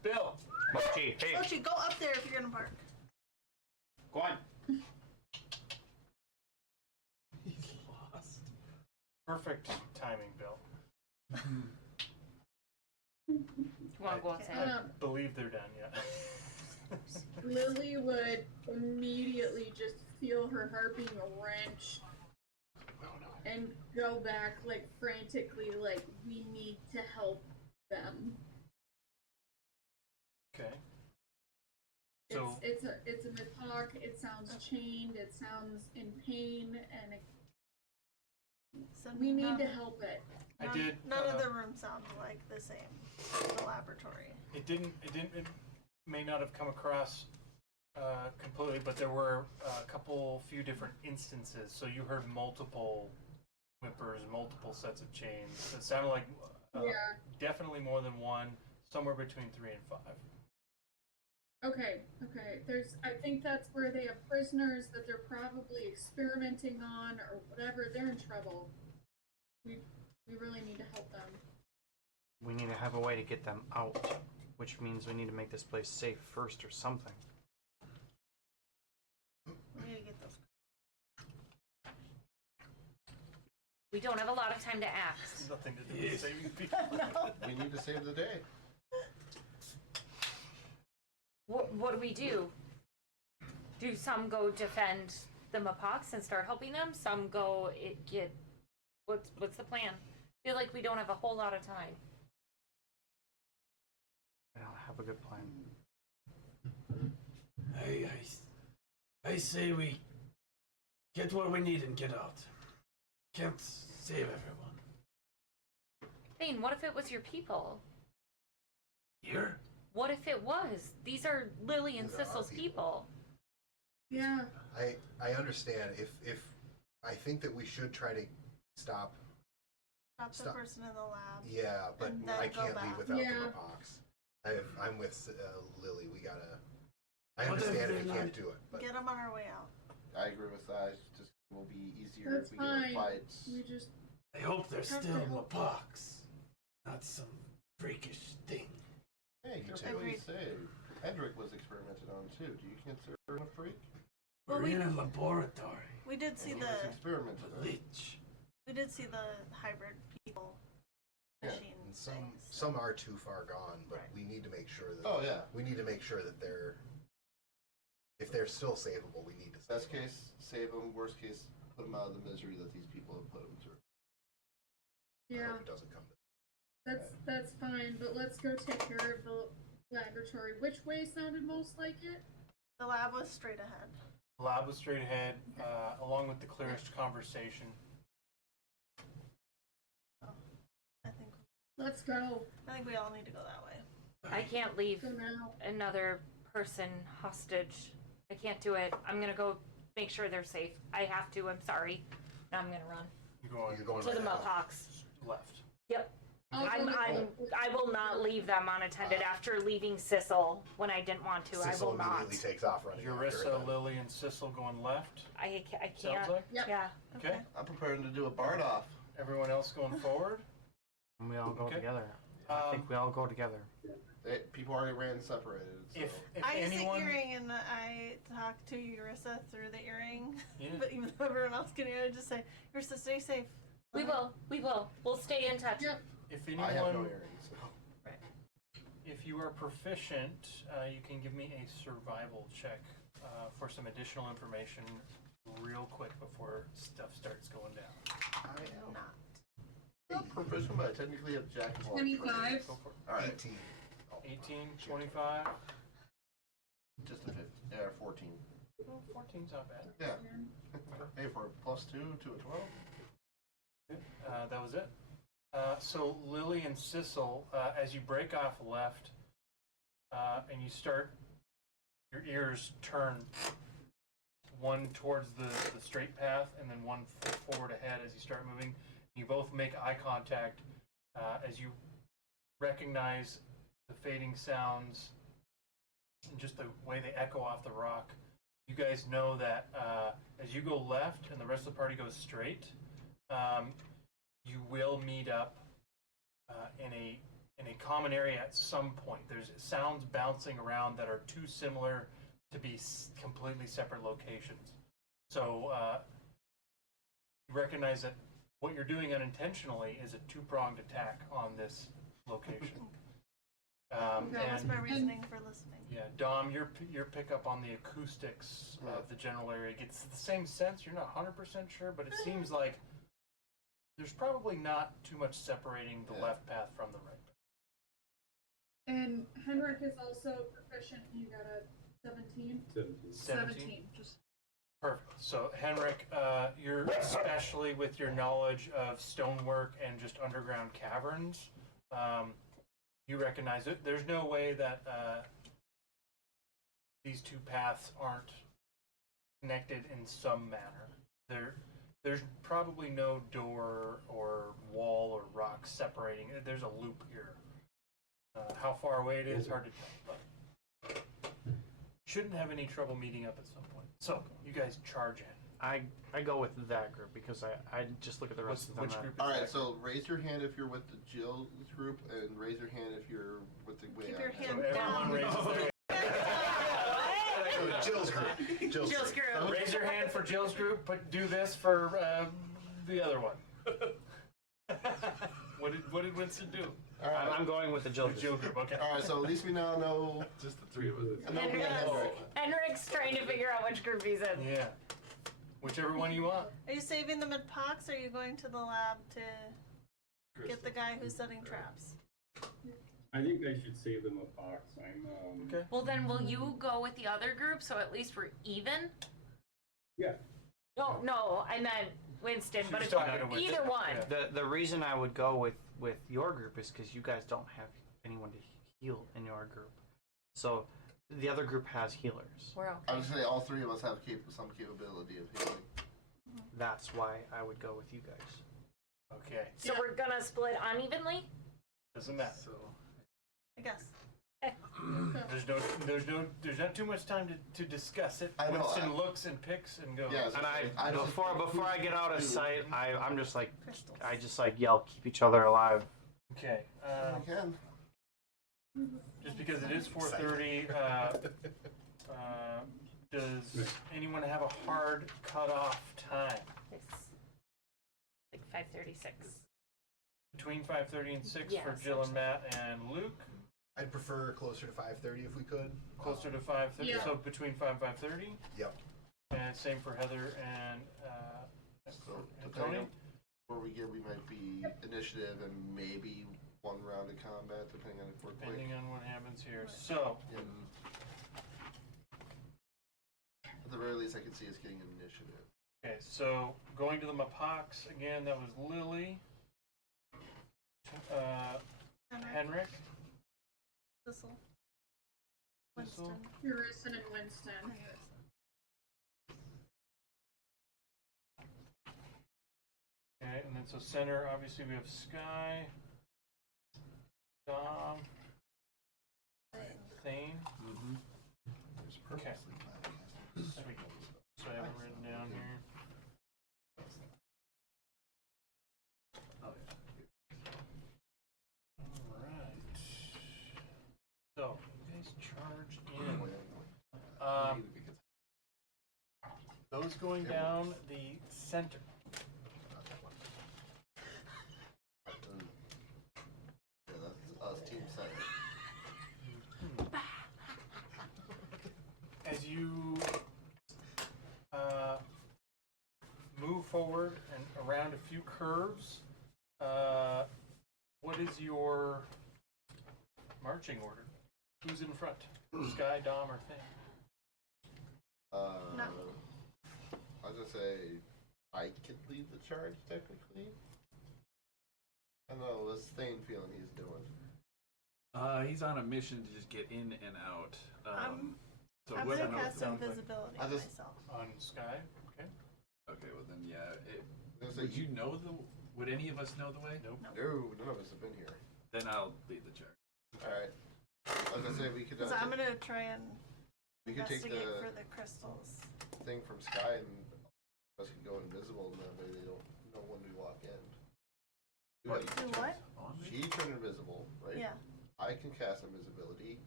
Bill! Mochi, hey, Mochi, go up there if you're gonna park. Go on. He's lost. Perfect timing, Bill. Want to go outside? I believe they're done, yeah. Lily would immediately just feel her heart being wrenched and go back like frantically, like we need to help them. Okay. So It's a Matok. It sounds chained. It sounds in pain, and So we need none, to help it. I none, did. None of the rooms sound like the same in the laboratory. It may not have come across completely, but there were a few different instances. So you heard multiple whippers, multiple sets of chains. It sounded like definitely more than one, somewhere between 3 and 5. Okay. I think that's where they have prisoners that they're probably experimenting on or whatever. They're in trouble. We really need to help them. we need to have a way to get them out, which means we need to make this place safe first or something. We need to get those. We don't have a lot of time to act. Nothing to do with saving people. We need to save the day. What do we do? Do some go defend the Mapoks and start helping them? Some go get. What's the plan? I feel like we don't have a whole lot of time. I don't have a good plan. I say we get what we need and get out. Can't save everyone. Thane, what if it was your people? Here? What if it was? These are Lily and These are our Sissel's people. Yeah. I understand. If I think that we should try to stop. Not the Stop. person in the lab. Yeah, but And then I go can't back. leave without Yeah. the box. I'm with Lily. We gotta. I What if understand if they're you not- can't do it, but Get them on our way out. I agree with that. It just will be easier That's if we get fine. in fights. We just I hope they're Have still to in the help. box, not some freakish thing. Hey, Me you too. can Agreed. say Hendrik was experimented on too. Do you consider him a freak? Well, We're we- in a laboratory. We did see And he the was experimented A on. lich. hybrid people Yeah, machine And some things. some are too far gone, but Right. we need to make sure that Oh yeah. we need to make sure that they're if they're still savable, we need to save Best them. case, save them. Worst case, put them out of the misery that these people have put them through. I yeah. hope it doesn't come to That's fine, but let's go take care of the laboratory. Which way sounded most like it? The lab was straight ahead. Lab was straight ahead, along with the clearest conversation. I think Let's go. we all need to go that way. I can't leave Go now. another person hostage. I can't do it. I'm gonna go make sure they're safe. I have to. I'm sorry. Now I'm gonna run You're going to right the now. Mohawks. Left. Yep. I'll go I will not leave them unattended after leaving Sissel when I didn't want to. I Sissel will not. immediately takes off running. after Urissa, it. Lily, and Sissel going left. I Sounds can't. like. Yep. Yeah. Okay. I'm preparing to do a Bard off. Everyone else going forward. And we all go Okay. together. I think we all go together. People already ran separated. So. If I use the anyone, earring and I talk to Urissa through the earring. yeah. But even though everyone else can hear, I just say, Urissa, stay safe. We will. We will. We'll stay in touch. Yep. If I have no anyone, earrings. So. if you are proficient, you can give me a survival check for some additional information, real quick before stuff starts going down. I am Not. not proficient, but I technically have Jack of all 25. Go for it. All right, 18. 18, 25. just a 15, 14. Well, 14's not bad. Yeah. Hey, for a +2 to a 12. That was it. So Lily and Sissel, as you break off left, and you start, your ears turn one towards the straight path, and then one forward ahead as you start moving. You both make eye contact as you recognize the fading sounds and just the way they echo off the rock. You guys know that as you go left and the rest of the party goes straight, you will meet up in a common area at some point. There's sounds bouncing around that are too similar to be completely separate locations. So you recognize that what you're doing unintentionally is a two-pronged attack on this location. That was and my reasoning for listening. yeah, Dom, your pickup on the acoustics of the general area gets the same sense. You're not 100% sure, but it seems like there's probably not too much separating the left path from the right path. And Henrik is also proficient. You got a 17? 17. Just Perfect. So Henrik, you're especially with your knowledge of stonework and just underground caverns, you recognize it. There's no way that these two paths aren't connected in some manner. There's probably no door or wall or rock separating. There's a loop here. How far away it is, hard to tell, but shouldn't have any trouble meeting up at some point. So, you guys charge in. I go with that group because I just look at the rest of them. Which group is All right, that? so raise your hand if you're with the Jill's group, and raise your hand if you're with the way Keep I your am. hand So everyone down. raises their Jill's group. Jill's Jill's group. group. Raise your hand for Jill's group, but do this for the other one. What did Winston do? All right. I'm going with the Jill The Jill group, okay. All right, so at least we now know. Just the three of us. I know we got Henrik. Henrik's trying to figure out which group he's in. Yeah. Whichever one you want. Are you saving them at Pox, or are you going to the lab to get the guy who's setting traps? I think I should save them a box. I'm Okay. Well, then will you go with the other group so at least we're even? Yeah. No, I meant Winston, She but was if talking to Winston. either one. Yeah. The reason I would go with your group is because you guys don't have anyone to heal in your group, so the other group has healers. We're I okay. would say all three of us have some capability of healing. That's why I would go with you guys. Okay. So we're gonna split unevenly? Doesn't matter. So I guess. There's not too much time to discuss it. I know, Winston looks and picks and goes. Yeah, And before I get out of sight, I'm just like Crystals. I just like yell, keep each other alive. Okay. Again. Just because it is 4:30, does anyone have a hard cutoff time? It's like 5:36. Between 5:30 and 6 Yeah, for Jill and Matt and Luke. I'd prefer closer to 5:30 if we could. Closer to 5:30, Yeah. so between 5 and 5:30. Yep. And same for Heather and So and depending Tony. on where we get, we might be initiative and maybe one round of combat, depending on if we're quick. Depending on what happens here. So, Yeah. At the very least, I could see us getting initiative. okay, so going to the Mapox again, that was Lily, Henrik, Thistle. Thistle. Winston. Harrison and Winston. Okay, and then so center, obviously we have Sky, Dom, Thane. Mm-hmm. There's purposely Sweet. So I have it written down here. Alright. So, you guys charge in. Those going down the center. Yeah, that's us, team center. As you move forward and around a few curves, what is your marching order? Who's in front? Sky, Dom, or Thing? No. I was gonna say I could lead the charge technically. I don't know this thing feeling he's doing. He's on a mission to just get in and out. So I'm what gonna I know cast sounds like- invisibility I on just- myself. On Sky? Okay. Okay, well then, yeah. I was gonna Would say, you know would any of us know the way? Nope. No, none of us have been here. Then I'll lead the charge. All right. I was gonna say we could. So I'm gonna try and we could take investigate the for the crystals. thing from Sky and us can go invisible, and that way they don't know when we walk in. What? Do what? She turned invisible, right? Yeah. I can cast invisibility.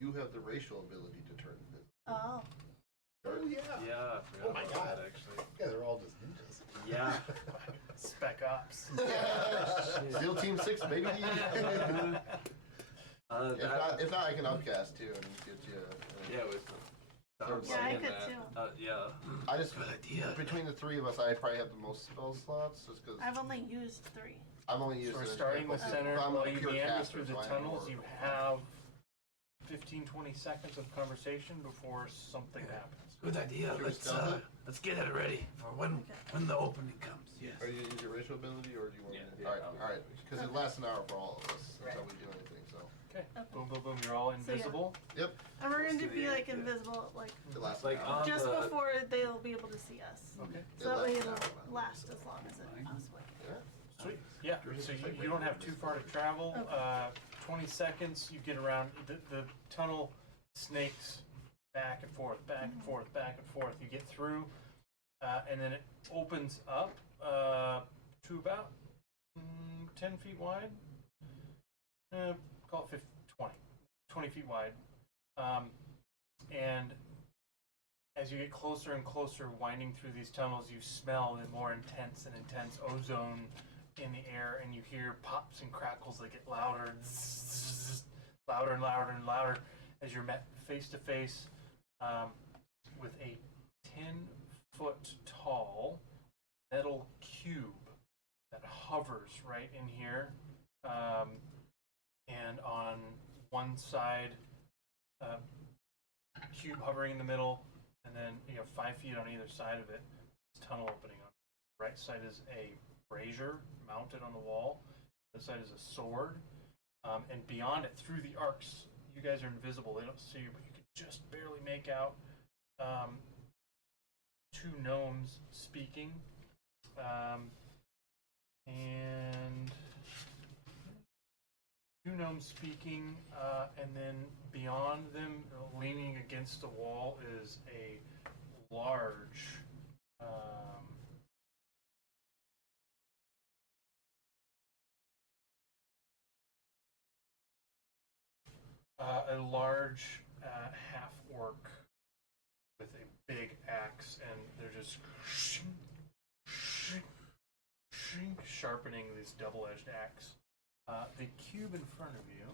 You have the racial ability to turn invisible. Oh. Oh yeah. Yeah, I forgot Oh my about God. that actually. You guys are all just ninjas. Yeah. Spec Ops. SEAL Team 6, baby. That, if not, I can upcast too and get you. yeah, with Yeah, I saying could that. too. Yeah. I just Good idea. between the three of us, I probably have the most spell slots, just because I've only used 3. I'm only used. So we're to starting the center. I'm While a you pure meander caster, through the so I have tunnels, more- you have 15-20 seconds of conversation before something happens. Good idea. Should we Let's stealth it? let's get it ready for when the opening comes. Yes. Are you gonna use your racial ability, or do you want? Yeah. All right, all right. Because it lasts an hour for all of us. That's how we do anything. So Okay. Okay. Boom, boom, boom. You're all So, yeah. invisible. And we're going to Let's be do like the- invisible, like it lasts Like an hour. on just the- before they'll be able to see us. Okay. So that way lasts an it'll hour. last as long as it possibly can. Sweet. Yeah. So you don't have too far to travel. Okay. 20 seconds. You get around. The tunnel snakes back and forth, back and forth, back and forth. You get through, and then it opens up to about 10 feet wide. Call it 20 feet wide. And as you get closer and closer, winding through these tunnels, you smell the more intense and intense ozone in the air, and you hear pops and crackles that get louder, louder and louder and louder, as you're met face to face with a 10-foot tall metal cube that hovers right in here, and on one side, cube hovering in the middle, and then you have 5 feet on either side of it. This tunnel opening on the right side is a brazier mounted on the wall. The other side is a sword, and beyond it, through the arcs, you guys are invisible. They don't see you, but you can just barely make out 2 gnomes speaking, and Two gnomes speaking, and then beyond them, leaning against the wall, is a large, half orc with a big axe, and they're just sharpening this double-edged axe. The cube in front of you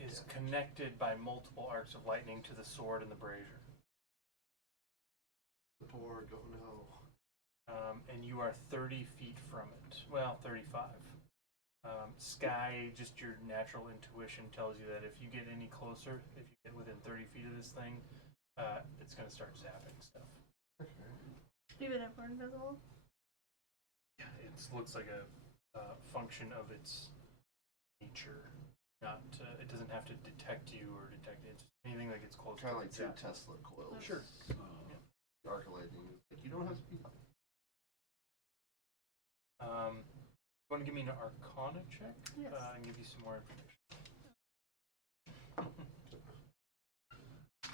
is connected by multiple arcs of lightning to the sword and the brazier. The board, don't know. And you are 30 feet from it. Well, 35. Sky, just your natural intuition tells you that if you get any closer, if you get within 30 feet of this thing, it's going to start zapping stuff. Even if we're invisible? Yeah, it looks like a function of its nature. Not, it doesn't have to detect you or detect it. Just anything that gets close. Kind of like two zap. Tesla coils. Sure. Arc lightning. Like, you don't have to be. You want to give me an Arcana check? Yes. And give you some more information.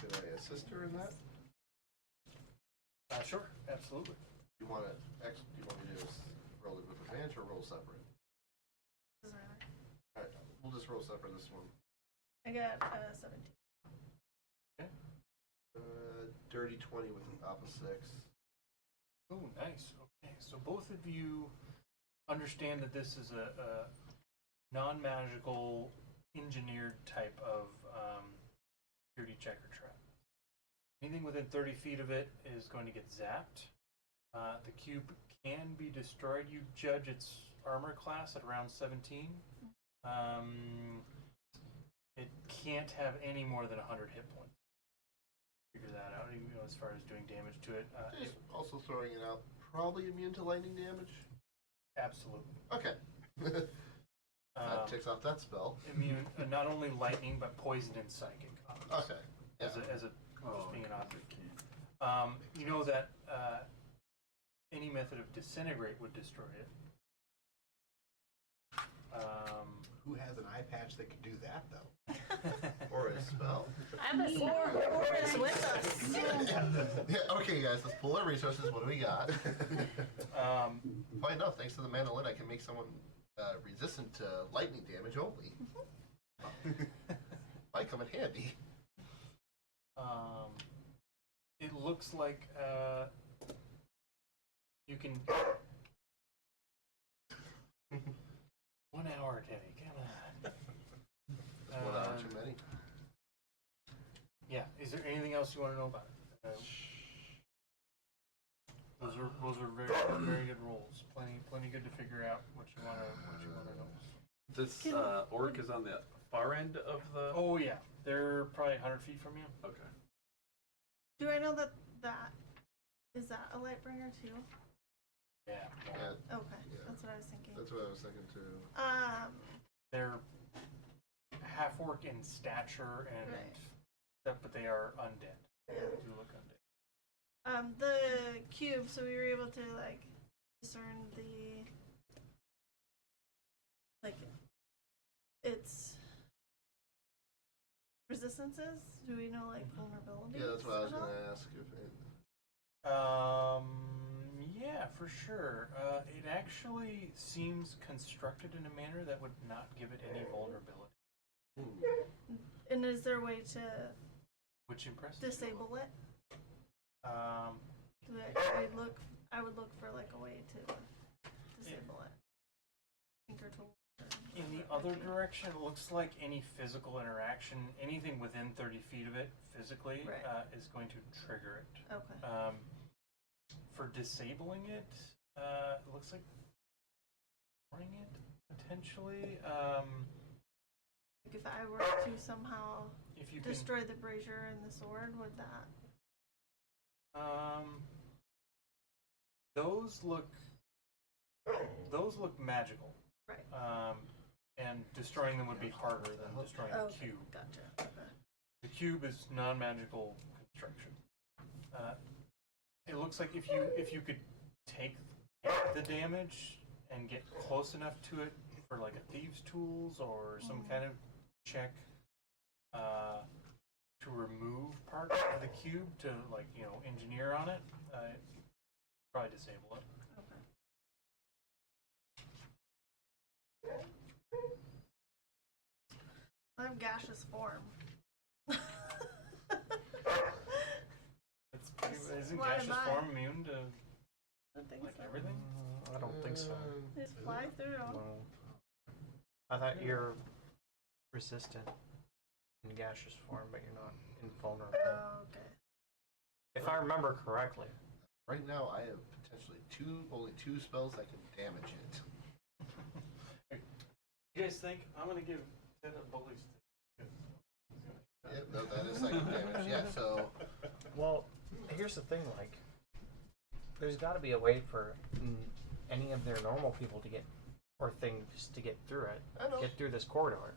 Could I assist her in that? Sure, absolutely. Do you want to do you want me to roll it with advantage or roll separate? Doesn't matter. All right, we'll just roll separate this one. I got 17. Okay. Dirty 20 with an up of 6. Oh, nice. Okay, so both of you understand that this is a non-magical, engineered type of security checker trap. Anything within 30 feet of it is going to get zapped. The cube can be destroyed. You judge its armor class at around 17. It can't have any more than 100 hit points. Figure that out, even as far as doing damage to it. Just also throwing it out, probably immune to lightning damage? Absolutely. Okay. That takes off that spell. Immune, not only lightning, but poison and psychic. Okay. As a just being an object. You know that any method of disintegrate would destroy it. Who has an eye patch that could do that, though? Or a spell. I'm a Or is with us. Yeah, okay, guys, let's pull our resources. What do we got? Funny enough, thanks to the mandolin, I can make someone resistant to lightning damage only. Might come in handy. It looks like you can. 1 hour, Teddy. Come on. 1 hour too many. Yeah. Is there anything else you want to know about it? Those are very very good rolls. Plenty good to figure out what you want to know. This orc is on the far end of the. Oh yeah, they're probably 100 feet from you. Okay. Do I know that is that a light bringer too? Yeah. Yeah, Okay, Yeah. that's what I was thinking. that's what I was thinking too. They're half orc in stature and Right. stuff, but they are undead. Yeah. They do look undead. The cube, so we were able to like discern the its resistances. Do we know like vulnerabilities? Yeah, that's what I was at all? going to ask. If it, Yeah, for sure. It actually seems constructed in a manner that would not give it any vulnerability, And is there a way to which impresses me. disable it? Do I would look for like a way to disable it. Tinker tool. In the other direction, it looks like any physical interaction, anything within 30 feet of it physically, Right. is going to trigger it. Okay. For disabling it, it looks like warning it potentially. Like if I were to somehow If you can, destroy the brazier and the sword, would that? those look magical. Right. And destroying them would be harder than destroying the Okay, cube. gotcha. Okay. The cube is non-magical construction. It looks like if you could take the damage and get close enough to it for like a thieves' tools or some kind of check to remove parts of the cube to like engineer on it, probably disable it. I have gaseous form. Isn't Fly gaseous by. form immune to I think like so. everything? I don't think so. They just fly through. No. I thought you're resistant in gaseous form, but you're not invulnerable. Oh, okay. If I remember correctly. Right now, I have potentially only two spells that can damage it. You guys think I'm gonna give Ted a bully stick? Yeah, no, that is second damage. Yeah, so Well, here's the thing, like, there's got to be a way for any of their normal people to get, or things to get through it. I know. Get through this corridor.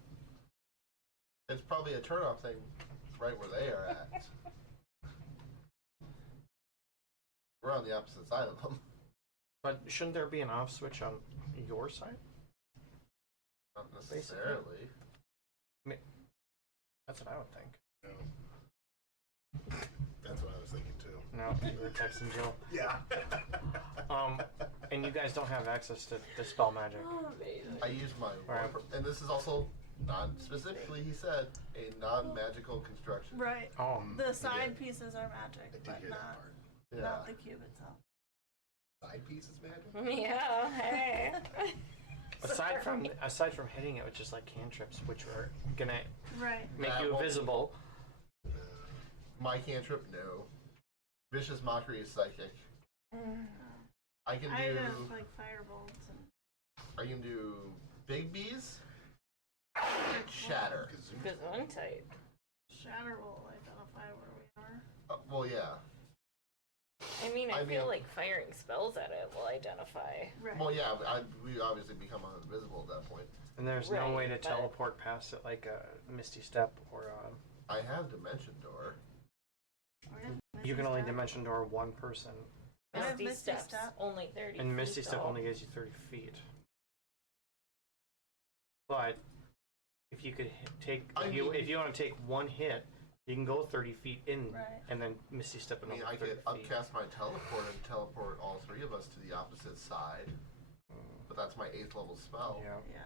It's probably a turn-off thing right where they are at. We're on the opposite side of them. But shouldn't there be an off switch on your side? Not necessarily. That's what I would think. That's what I was thinking too. No, you were texting Jill. Yeah. And you guys don't have access to spell magic. I use my Right. and this is also specifically he said a non-magical construction. Right. The side pieces are magic, I did but hear that part. Yeah. not the cube itself. Side piece is magic? Yeah, hey. Aside from hitting it with just like cantrips, which are gonna Right. make That you won't- invisible. My cantrip, no. Vicious Mockery is psychic. I can I do. have like firebolts and I can do big bees. Shatter. Gazoon type. shatter will identify where we are. Well, yeah. I mean, I I feel mean- like firing spells at it will identify. Right. Well, yeah. But we obviously become invisible at that point. And there's no Right, way to but- teleport past it like a Misty Step or I have Dimension Door. you can only Dimension Door one person. I have Misty Misty Steps Step. only 30 And Misty feet, Step though. only gives you 30 feet. But if you could if you want to take one hit, you can go 30 feet in Right. and then Misty Step I another mean, I 30 could feet. upcast my teleport and teleport all three of us to the opposite side. But that's my 8th level spell. Yeah. Yeah.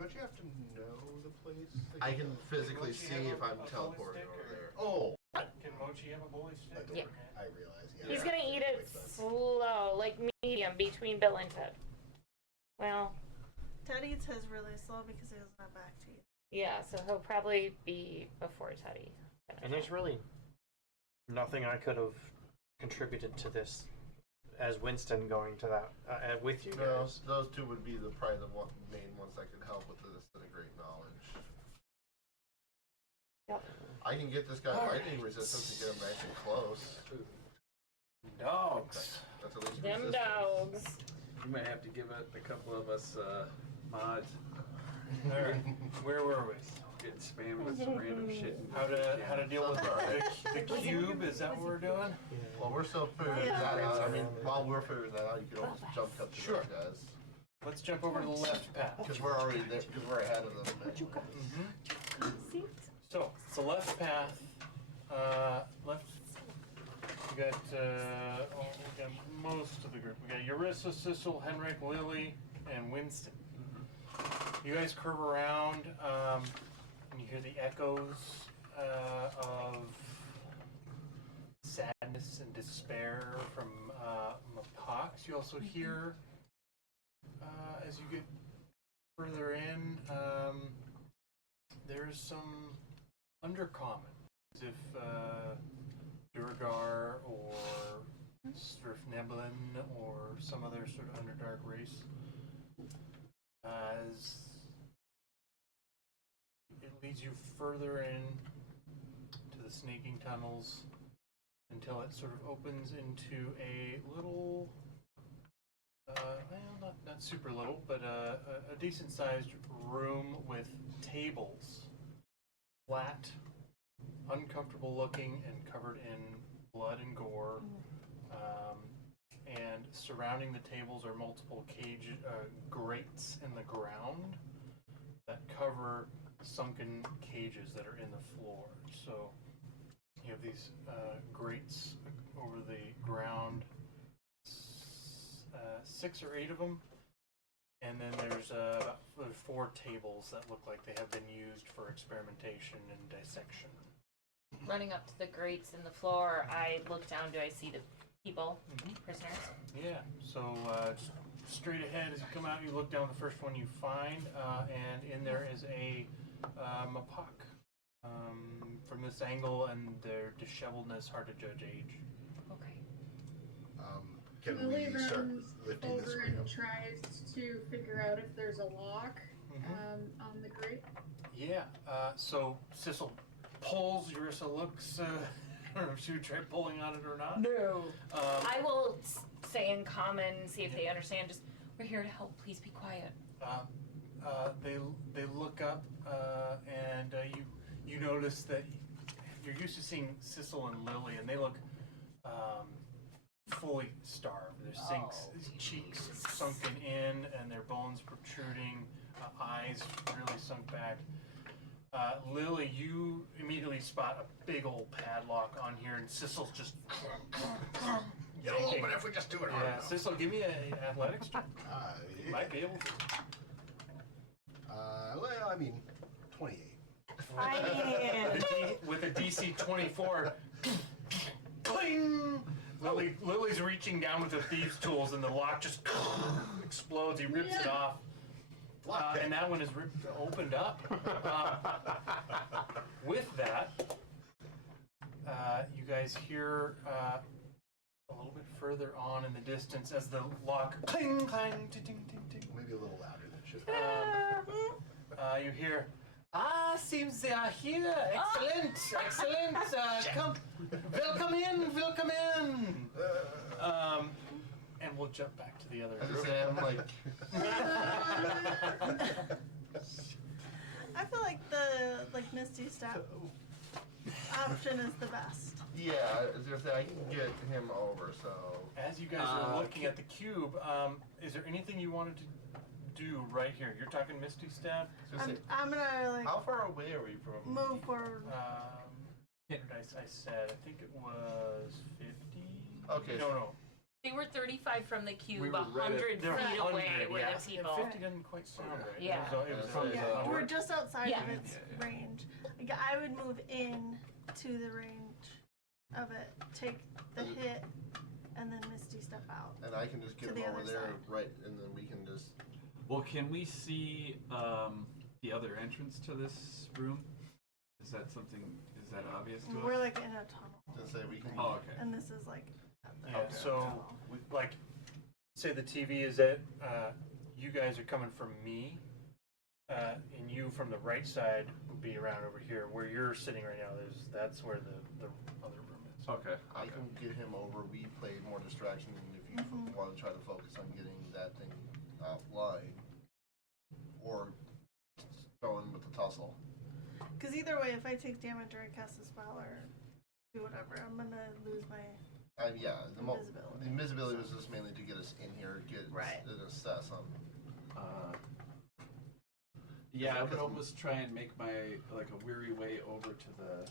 Don't you have to know the place? I can physically Mochi see have if a I'm bully teleporting stick, over or- there. Oh! Can Mochi have a bully stick? I don't. Yeah. I realize. Yeah. He's Yeah. gonna eat That it makes sense. slow, like medium, between Bill and Ted. Well, Ted eats his really slow because he doesn't have back teeth. yeah, so he'll probably be before Teddy. And there's really nothing I could have contributed to this as Winston going to that with you No, guys. those two would be probably the main ones that could help with the disintegrate knowledge. Yep. I can get this guy lightning resistance and get him nice and close. Dogs. That's at least Them resistance. dogs. You might have to give a couple of us mods. Alright, where were we? Getting spammed with some random shit. How to deal with the cube? Is that what we're doing? Well, we're still figuring Yeah. that out. I mean, while we're figuring that out, you can almost jump cut to Sure. those guys. Let's jump over to the left path. Because we're already there, because we're ahead of them. So it's the left path. Left. We got most of the group. We got Eurissa, Sissel, Henrik, Lily, and Winston. You guys curve around, and you hear the echoes of sadness and despair from Mapox. You also hear, as you get further in, there's some undercommon, as if Durgar or Svirfneblin or some other sort of Underdark race. As it leads you further in to the snaking tunnels until it sort of opens into a little, well, not super little, but a decent-sized room with tables, flat, uncomfortable looking, and covered in blood and gore. and surrounding the tables are multiple grates in the ground that cover sunken cages that are in the floor. So you have these grates over the ground, 6 or 8 of them, and then there's 4 tables that look like they have been used for experimentation and dissection. Running up to the grates in the floor, I look down. Do I see the people, prisoners? Yeah, so just straight ahead as you come out, you look down the first one you find, and in there is a Mapak. From this angle and their disheveledness, hard to judge age. Okay. Can Lily we start runs lifting this over screen and up? tries to figure out if there's a lock on the grate. Yeah, so Sissel pulls, Urissa looks, I don't know if she would try pulling on it or not. No. I will say in common, see if they understand. Just, we're here to help. Please be quiet. They look up, and you notice that you're used to seeing Sissel and Lily, and they look fully starved. Their cheeks sunken in, and their bones protruding, eyes really sunk back. Lily, you immediately spot a big old padlock on here, and Sissel's just It'll open if we just do it hard enough. Sissel, give me an athletics check. You might be able to. Well, I mean, 28. With a DC 24, cling! Lily's reaching down with the thieves' tools, and the lock just explodes. He rips it off, and that one is opened up. With that, you guys hear a little bit further on in the distance as the lock cling, clang, ting, ting, ting. Maybe a little louder than it should. You hear, seems they are here. Excellent, excellent. Come, welcome in. And we'll jump back to the other As I group. say, I'm like, I feel like the Misty Step option is the best. yeah, as I say, I can get him over, so. As you guys are looking at the cube, is there anything you wanted to do right here? You're talking Misty Step. I'm gonna How far away are we from? move forward. I said, I think it was 50. Okay. No. They were 35 from the cube, We were right 100 They're feet away 100, were yeah. the people. 50 doesn't quite sound right. Yeah. It was Yeah, we're just outside Yeah. of its range. Like, I would move in to the range of it, take the hit, and then Misty Step out. And I can just get To him the over other there, side. right, and then we can just. Well, can we see the other entrance to this room? Is that obvious to We're us? like in a tunnel, Just say we can. Oh, okay. and this is like at the Yeah, Okay. so, tunnel. like, say the TV is at, you guys are coming from me, and you from the right side would be around over here. Where you're sitting right now, that's where the other room is. Okay. I can get him over. We play more distraction, and if you want to try to focus on getting that thing offline, or going with the tussle. Because either way, if I take damage or I cast a spell or do whatever, I'm gonna lose my Yeah, invisibility. the invisibility was just mainly to get us in here, get Right. an assess on. Yeah, I would almost try and make my a weary way over to the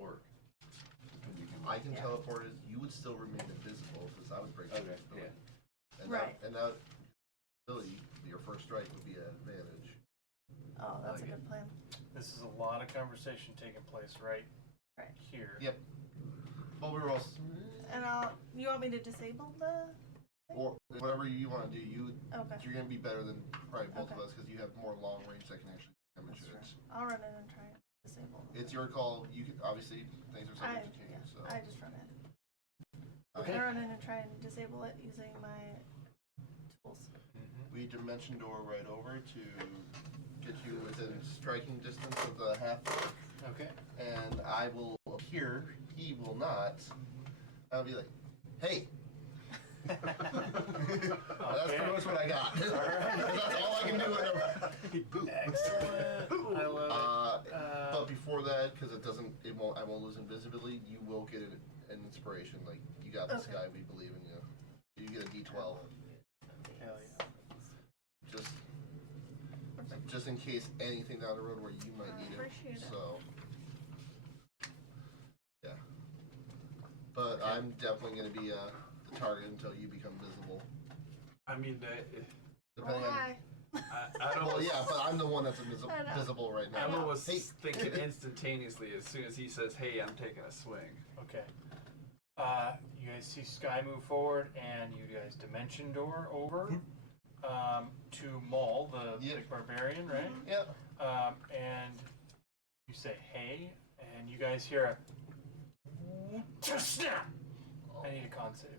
orc. I can teleport it. You would still remain invisible because I would break Okay, invisibility. And Right. that ability, your first strike would be an advantage. Oh, that's a good plan. This is a lot of conversation taking place right here. Yep. Well, we were also, And you want me to disable the? or whatever you want to do. Okay. You're gonna be better than probably both of Okay. us because you have more long range that can actually damage it. I'll run in and try and disable. It's your call. You can obviously things are subject to change. So I just run in. Okay. I run in and try and disable it using my tools. we dimension door right over to get you within striking distance of the half orc, Okay. and I will appear. He will not. I'll be like, hey. That's pretty much what I got. That's all I can do. Excellent. I love it. But before that, because I won't lose invisibility. You will get an inspiration. Like, you got this Okay. guy. We believe in you. You get a D12. Hell yeah. Just in case anything down the road where you might need appreciate it. it. So, yeah. But I'm definitely going to be the target until you become visible. I mean, Depending Why? I don't. Well, yeah, but I'm the one that's I know. visible right now. I'm almost Hey. thinking instantaneously as soon as he says, "Hey, I'm taking a swing." Okay. You guys see Sky move forward, and you guys dimension door over to Maul, the Yep. big barbarian, right? Yep. And you say, "Hey," and you guys hear a snap. I need a con save.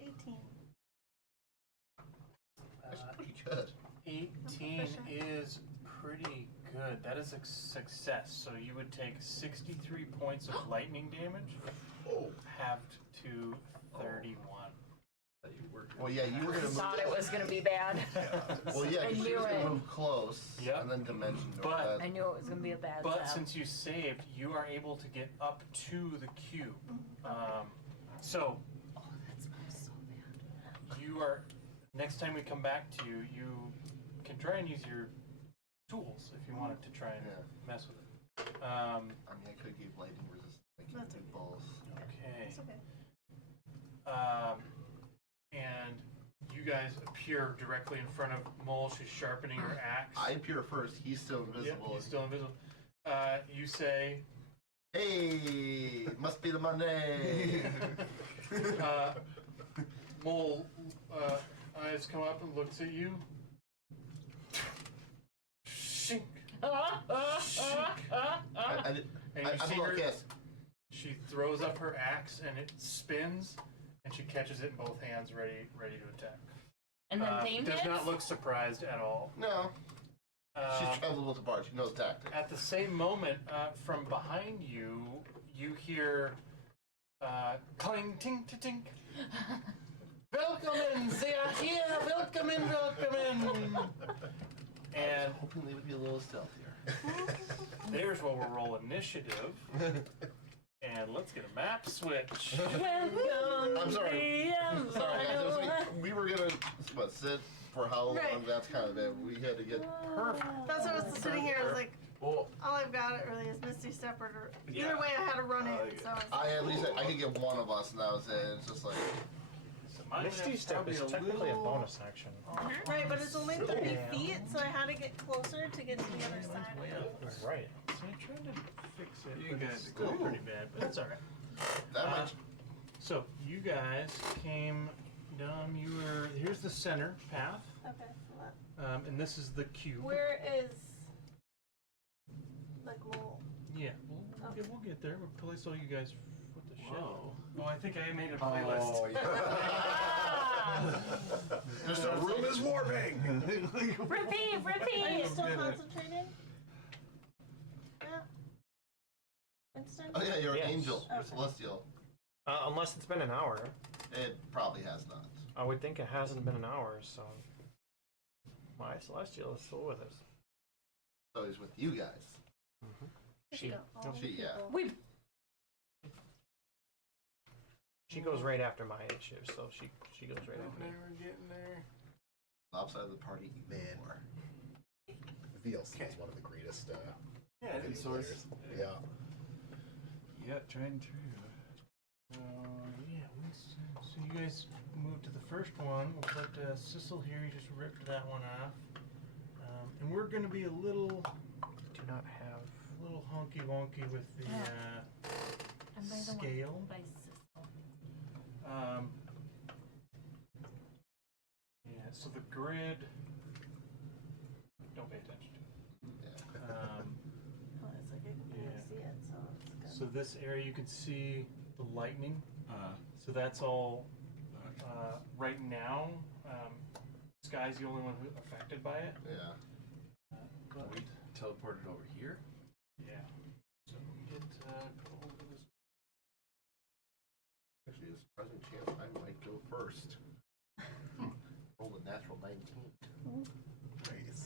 18. That's pretty good. 18 proficient. is pretty good. That is a success. So you would take 63 points of lightning damage, halved to 31. Well, yeah, you were I going to thought move. it was gonna be bad. Well, yeah, I 'cause she knew was going it. to move close Yep. and then dimension door. But- I knew it was gonna be a bad But stab. since you saved, you are able to get up to the cube. So Oh, that smells so bad. you are. Next time we come back to you, you can try and use your tools if you wanted to try and Yeah. mess with it. I mean, I could give lightning resistance. I can't That's do okay. both. Okay. It's okay. And you guys appear directly in front of Mole. She's sharpening her axe. I appear first. He's still Yep, invisible. he's still invisible. You say, Hey, must be the Monday. Mole eyes come up and looks at you. Shink. I did, And I you did see a little her, kiss. she throws up her axe and it spins, and she catches it in both hands, ready to attack. And then Thane Does hits? not look surprised at all. No, she's Uh, traveled with the bar. She knows tactics. At the same moment, from behind you, you hear clang, tink, to tink. Welcome in, they are here. Welcome in, welcome in. And Hoping they would be a little stealthier. there's where we'll roll initiative. And let's get a map switch. Welcome. I'm sorry. to Sorry, guys. It was Iowa. like, we were gonna sit for how long? Right. That's kind of it. We had to get perfect. That's what I was sitting here. I was like, Well, all I've got it really is Misty Step or Yeah. either way I had to run it. So I at least I could get one of us, and that was it. It's just like So my Misty map's Step probably is a technically a little- bonus action. right, but it's only 30 Yeah. feet, so I had to get closer to get to the other side. Way up. Right. So I tried to fix it, You but guys it's still go. pretty bad, but it's alright. that might. So you guys came down. You were here's the center path, Okay, so that. and this is the cube. Where is like mole? Yeah, we'll get there. We'll probably saw you guys with the shit. Whoa. Oh, I think I made a playlist. Oh, Ah! The room is warping. Repeat, Are you repeat. still concentrating? Yeah. Winston? Oh yeah, you're Yes. an angel. You're Okay. celestial. Unless it's been an hour. It probably has not. I would think it hasn't been an hour, so. My Celestial is still with us. So he's with you guys. She, All She, yeah. people. We she goes right after my initiative, so she goes right after me. We're getting there. Outside of the party, you Man. more. VLC is one of the greatest Yeah, video it's source. players. Yeah. Yeah, trying to. yeah. So you guys moved to the first one. We'll put Sissel here. You just ripped that one off, and we're gonna be a little Do not have. honky wonky with the I'm by the scale. one by Sissel. Yeah, so the grid. Don't pay attention to Yeah. it. Oh, it's like I can Yeah. really see it, so it's So good. this area you can see the lightning. So that's all right now. Sky's the only one who affected by it. Yeah. But We teleported over here. yeah. So get go over this. Actually, there's a present chance I might go first. Roll a natural 19. Nice.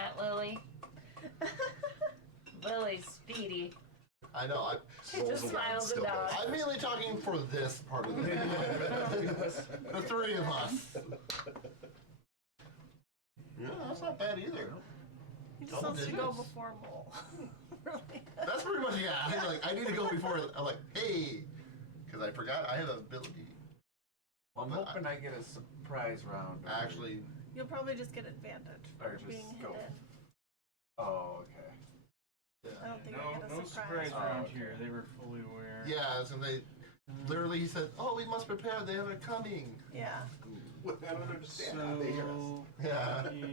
that, Lily? Lily's speedy. I know. She just smiles and nods. I'm mainly talking for this part of the video. The three of us. Yeah, that's not bad either. He just wants to go before Mole. Really? That's pretty much, yeah. I'm like, I need to go before. I'm like, hey, because I forgot I have an ability. Well, I'm hoping I get a surprise round. Actually, You'll probably just get advantage Or for just being go. hidden. Oh, okay. I don't think No, I get a no surprise Oh, around okay. here. They were fully aware. yeah. So they literally, he said, "Oh, we must prepare. They have it coming." Yeah. What? I don't understand how they hear us. So, Yeah. yeah, he was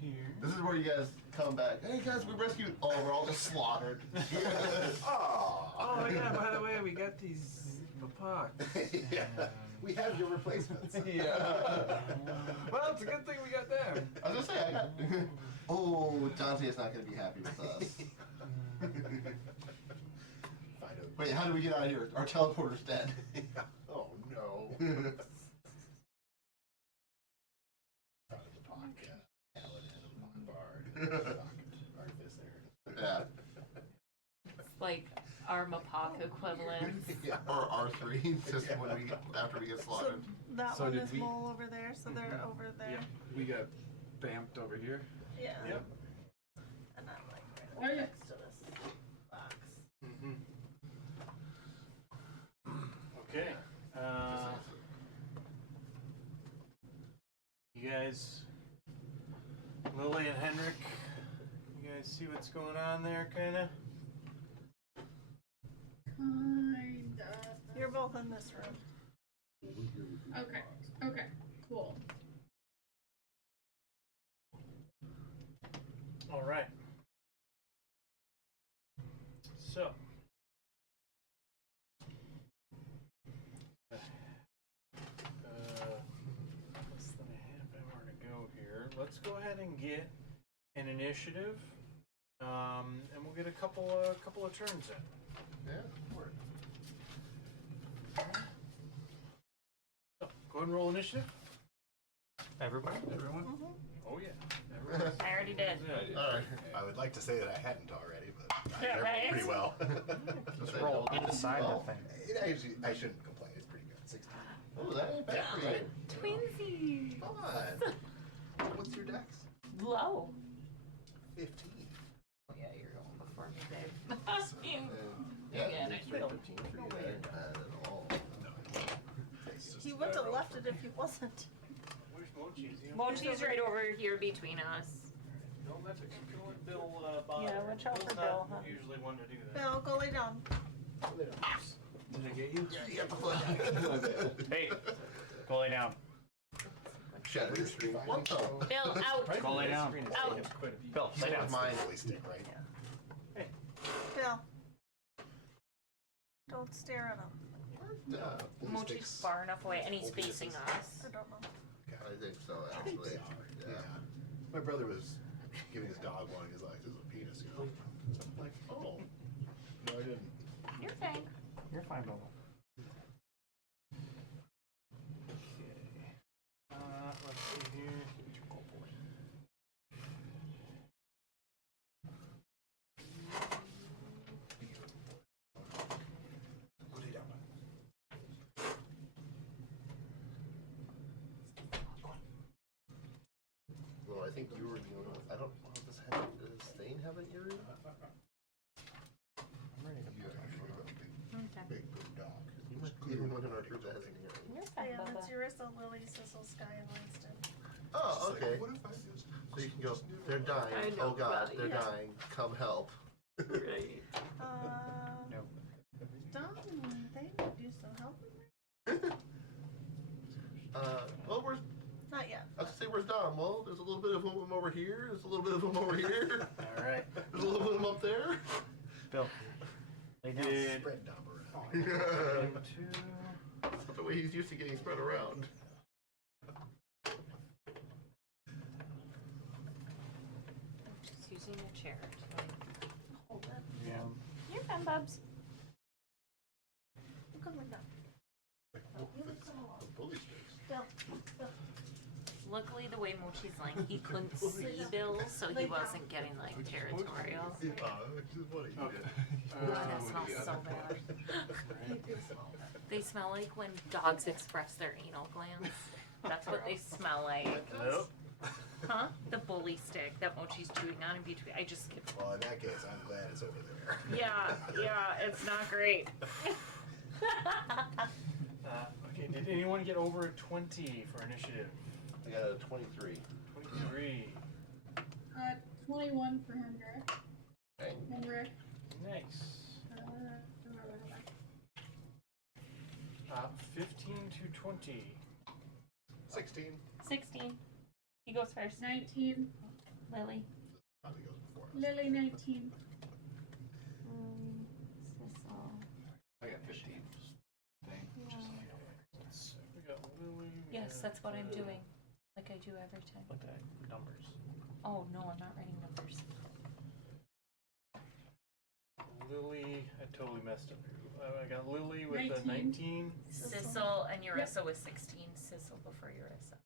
here. This is where you guys come back. Hey guys, we rescued. Oh, we're all just slaughtered. Oh, yeah, by the way, we got these mapak. Yeah. We have your replacements. Yeah. Well, it's a good thing we got them. I was gonna say, I got. Oh, Dante is not gonna be happy with us. Wait, how do we get out of here? Our teleporter's dead. Oh no. Yeah. It's like our Mapak equivalent. Yeah. Or R3, just when we after we get So slaughtered. that So one did is we- Mole over there, so they're over there. Yep, we got bamped over here. Yeah. Yep. And I'm like Oh, right yeah. next to this box. Okay. You guys, Lily and Henrik, you guys see what's going on there, kinda? Kinda. You're both in this room. Okay. Okay. Cool. All right. So. Less than a half hour to go here. Let's go ahead and get an initiative, and we'll get a couple of turns in. Yeah. Work. So, go ahead and roll initiative. Everybody? Everyone? Oh yeah. Everyone. I already did. All right. I would like to say that I hadn't already, but I Yeah, did right. pretty well. Let's roll. Decide that thing. I shouldn't complain. It's pretty good. 16. Oh, that ain't bad for you. Twinsies. Come on. What's your dex? Low. 15. Oh yeah, you're going before me, babe. Yeah, Yeah, it's straight 15 for you. That ain't bad at all. He wouldn't have left it if he wasn't. Where's Mochi's? Mochi's right over here between us. No, that's okay. You can let Bill bother. Yeah, watch out for Bill's Bill, not huh? usually one to do that. Bill, go lay down. Did I get you? Yeah, you got the foot. Hey, go lay down. Shatter your screen. What the? Bill, out. Go lay down. Out. Bill, lay down. That's mine. Holy stick, right? Bill. Don't stare at him. Mochi's far enough away, and he's facing us. I don't know. I think so, actually. Yeah. Yeah. My brother was giving his dog one. He's like, "This is a penis," you know. I'm like, oh. No, I didn't. You're fine. You're fine, Bubba. Let's see here. Well, I think you were the only one. I don't know. Does Stain have an earring? I'm ready to put my foot on a big blue dog. You might be the only one in our group that has an earring. You're fine, Yeah, that's Bubba. Urissa, Lily, Sissel, Sky, and Winston. Oh, okay. What if I just... So you can go, they're I dying. know, Oh god, buddy, they're yeah. dying. Come help. Right. Nope. Dom, they do some helping. Well, where's, Not yet. I was gonna say, where's Dom? Well, there's a little bit of him over here. There's a little bit of him over here. All right. There's a little bit of him up there. Bill, lay down. Did Spread Dom around. into That's not the way he's used to getting spread around. Just using a chair to like hold it. yeah. You're fine, Bubs. Come on down. The bully sticks. Bill, Bill. luckily the way Mochi's like, he couldn't see Bill, so he wasn't getting like territorial. Okay. God, that smells so bad. They smell like when dogs express their anal glands. That's what they smell like. Nope. Huh? The bully stick that Mochi's chewing on in between. I just skipped. Well, in that case, I'm glad it's over there. Yeah, it's not great. Okay, did anyone get over a 20 for initiative? I got a 23. 23. 21 for Hendrik. Okay. Hendrik. Nice. 15 to 20. 16 16. He goes first. 19. Lily. probably goes before us. Lily 19. Sissel. I got 15. Thing. So we got Lily. we Yes, got, that's what I'm doing. Like I do every time. Look at numbers. Oh no, I'm not writing numbers. Lily, I totally messed up here. I got Lily with a 19. 19. Sissel and Urissa was 16. Sissel before Urissa.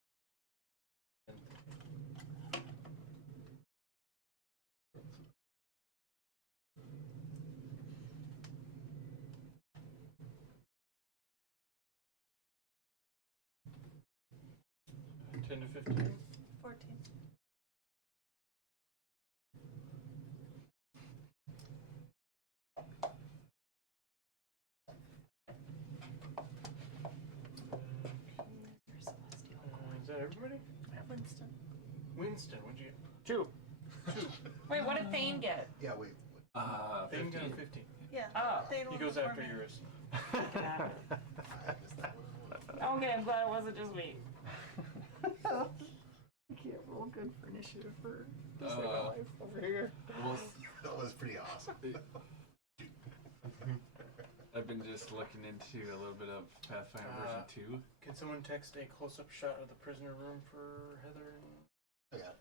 And 10 to 15. 14. Is that everybody? Winston. Winston, what'd you get? 2. Wait, what did Thane get? Yeah, wait. Thane got a 15. 15. Yeah. Oh. Thane He went goes before after me. Eurus. I missed that one. Okay, I'm glad it wasn't just me. I can't roll good for initiative for to save my life over here. Well, That was pretty awesome. I've been just looking into a little bit of Pathfinder version 2. Can someone text a close-up shot of the prisoner room for Heather? I got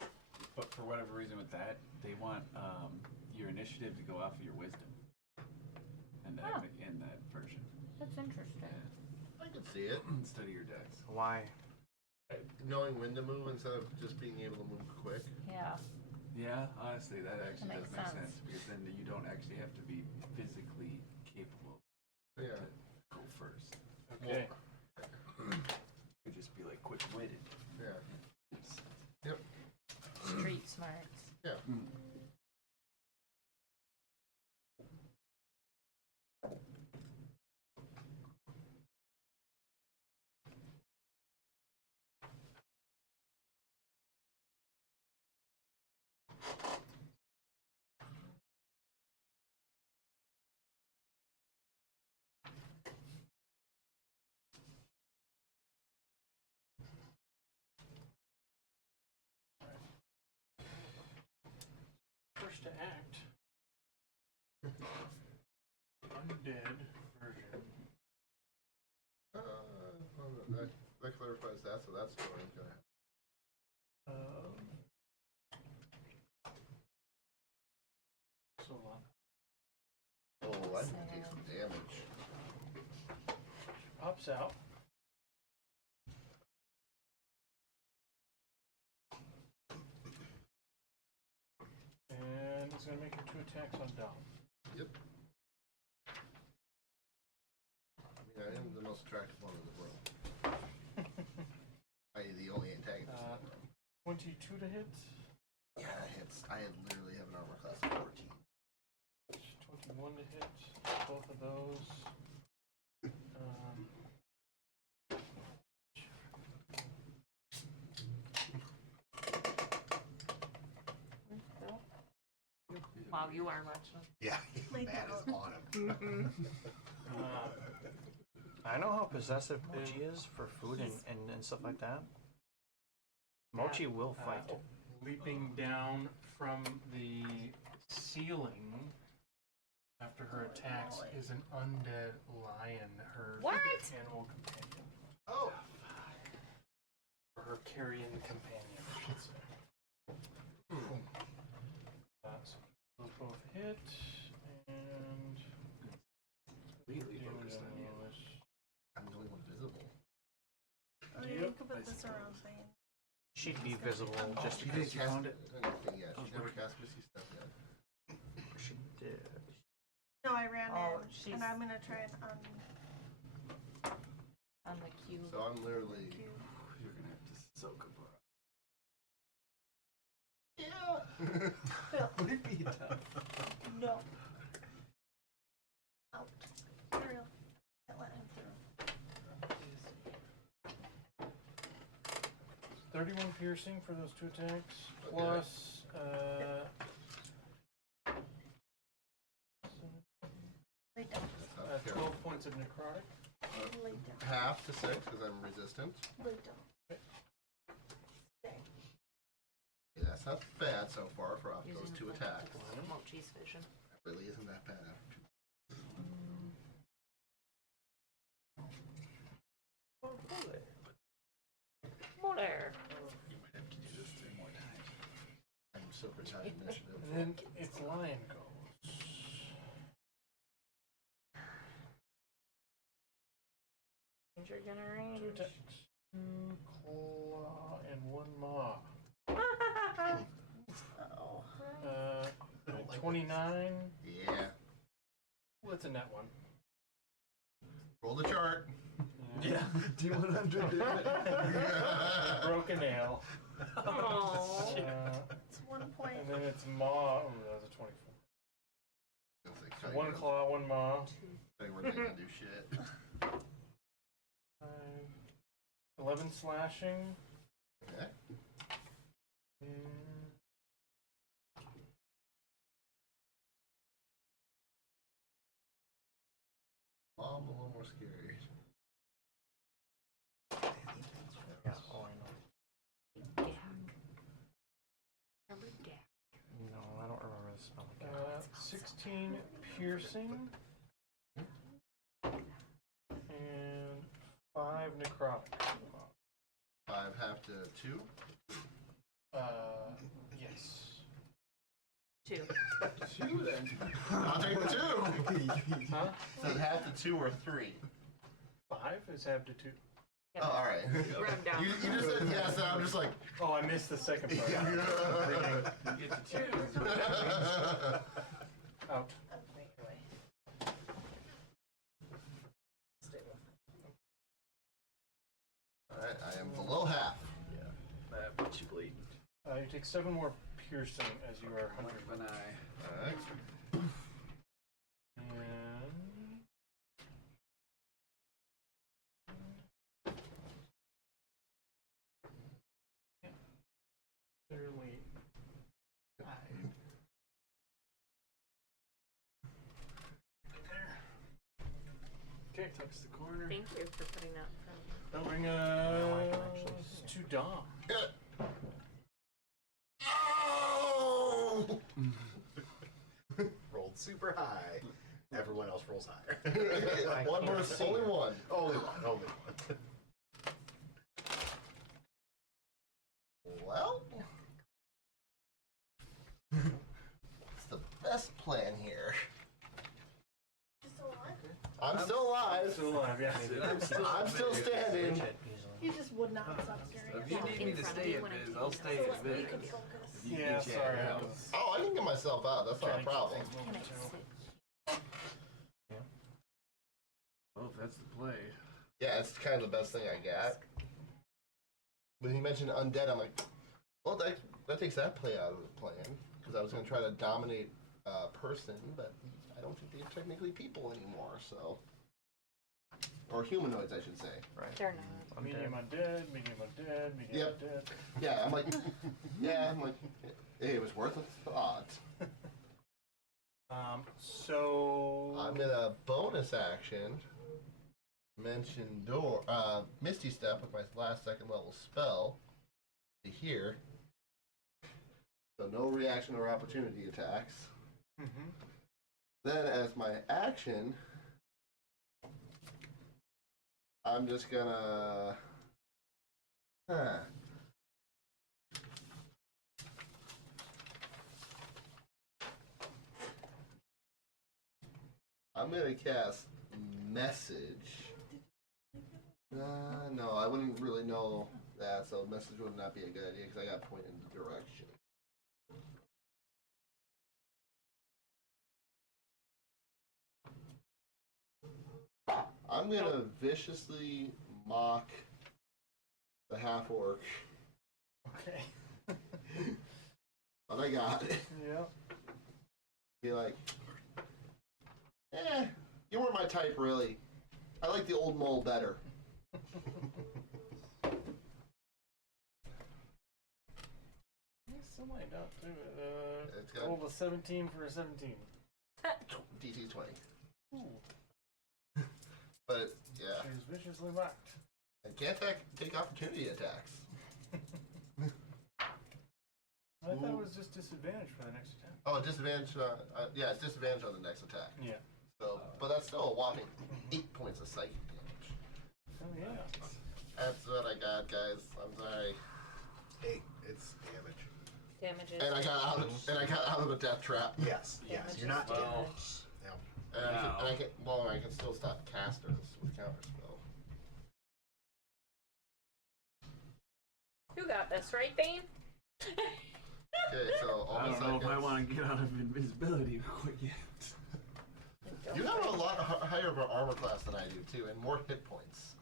it. But for whatever reason with that, they want your initiative to go off of your wisdom. And that in that version. That's interesting. I can see it. Instead of your dex. Why? Knowing when to move instead of just being able to move quick. Yeah. Yeah, honestly, that actually That does makes make sense. sense because then you don't actually have to be physically capable Yeah. to go first. Okay. You could just be like quick-witted. Yeah. Street smarts. Yeah. First to act. Undead version. Well, that clarifies that, so that's going to happen. So long. Oh, I can take some damage. Pops out. And it's going to make her 2 attacks on Dom. Yep. I mean, I am the most attractive one in the world. The only antagonist in the world. 22 to hit. Yeah, that hits. I literally have an armor class of 14. 21 to hit. Both of those. Wow, you are watching. Yeah, Lay that is down. on him. I know how possessive Mochi is for food and stuff like that. Mochi will fight. Leaping down from the ceiling after her attacks is an undead lion, her What? animal companion. Oh. Or her carrion companion, I should say. So those both hit, and Completely focused on you. I'm the only one visible. Oh, damage this around thing. She'd be visible just She didn't because you cast found it. anything yet. She never cast Misty Step yet. She did. No, I ran Oh, in, she's- and I'm gonna try and On the cube. So I'm literally. uncue. You're gonna have to soak up Yeah. Would be tough. No. Out. Ariel. Can't let him through. 31 piercing for those 2 attacks, Okay. plus Lay down. 12 points of necrotic. Lay down. Half to 6 because I'm resistant. Lay down. Stay. Yeah, that's not bad so far for off those 2 attacks. Mochi's vision. It really isn't that bad after 2. Molar. You might have to do this 3 more times. I'm super tired initiative. And then its lion goes. You're gonna 2 range. attacks. 2 claw and 1 maw. Oh. 29. Yeah. Well, it's a net 1. Roll the chart. Yeah. D100 did it. Broken nail. Oh. It's 1 point. And then it's maw. Oh, that was a 24. It's like, So 1 claw, 1 maw. They weren't gonna do shit. 11 slashing. Okay. And I'm a little more scary. Yeah, oh, I know. Gak. Remember Gak? No, I don't remember the spell again. 16 piercing. And 5 necrotic. 5 half to 2. Yes. 2. 2 then. I'll take the 2. Huh? So half to 2 or 3. 5 is half to 2. Oh, all right. Run down. You just said yes, and I'm just like. Oh, I missed the second part. Yeah. You get to choose. Out. Wait, wait. Stay with it. All right, I am below half. Yeah. That makes you bleed. You take 7 more piercing as you are 100. Of an eye. All right. And barely. Okay, touch the corner. Thank you for putting that in front of me. That'll bring Now I can actually see to Dom. Oh! Rolled super high. Everyone else rolls higher. One more, only one. Only one. Only one. Well, what's the best plan here? You still alive? I'm still alive. Still alive, yeah. I'm still standing. Reach it easily. You just would not stop staring If at you me. need me to stay at Viz, I'll stay at So that we Viz. could focus. Yeah, sorry. I was Oh, I can get myself out. That's not a trying to keep problem. things moving, Can I too. sit? Oh, if that's the play. Yeah, it's kind of the best thing I got. When he mentioned undead, I'm like, well, that takes that play out of the plan. Because I was going to try to dominate a person, but I don't think they're technically people anymore, so. Or humanoids, I should say. Right. They're not. I'm Medium dead. undead, medium undead, medium Yep. undead. Yeah, I'm like, hey, it was worth a thought. So I'm in a bonus action. Mention Misty Step with my last 2nd level spell. To here. So no reaction or opportunity attacks. Mhm. Then as my action, I'm just gonna. I'm gonna cast Message. No, I wouldn't really know that, so message would not be a good idea because I got to point in the direction. I'm gonna viciously mock the half orc. Okay. But I got it. Yeah. Be like, you weren't my type, really. I like the old mole better. Still might not do it. It's got roll a 17 for a 17. DC 20. Ooh. But, yeah. She's viciously mocked. And can't take opportunity attacks. I thought it was just disadvantage for the next attack. Oh, disadvantage, yeah, it's disadvantage on the next attack. Yeah. So, but that's still a whopping 8 points of psychic damage. Oh yeah. That's what I got, guys. I'm sorry. Hey, it's damage. Damages. And I got out of a death trap. Yes, yes. You're not dead. Damage. Yeah. And I can still stop casters with counterspell. You got this, right, Bane? Okay, so all I my don't know if I seconds- want to get out of invisibility quite yet. You have a lot higher of an armor class than I do too, and more hit points.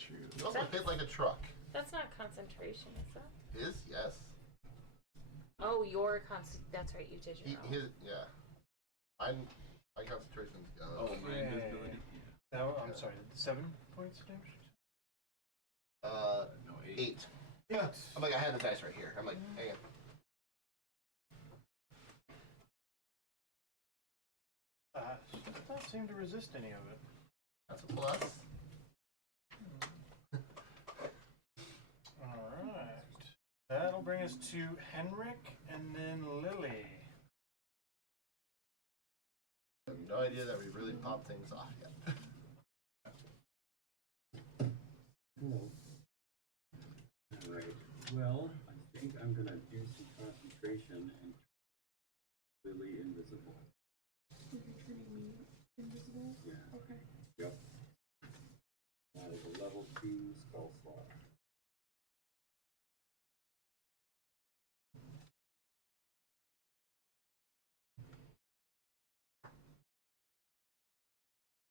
True. You also hit like a truck. That's not concentration, is that? His, yes. Oh, your that's right, you did your own. His, yeah. My concentration's gone. Oh, my Okay. invisibility. No, I'm sorry. 7 points of damage. No, 8. 8. I'm like, I had the dice right here. I'm like, hang on. Does not seem to resist any of it. That's a plus. Alright. That'll bring us to Henrik and then Lily. I have no idea that we really popped things off yet. Hello. Alright. Well, I think I'm gonna do some concentration and Lily invisible. You're turning me invisible? Yeah. Okay. Yep. That is a level 2 spell slot.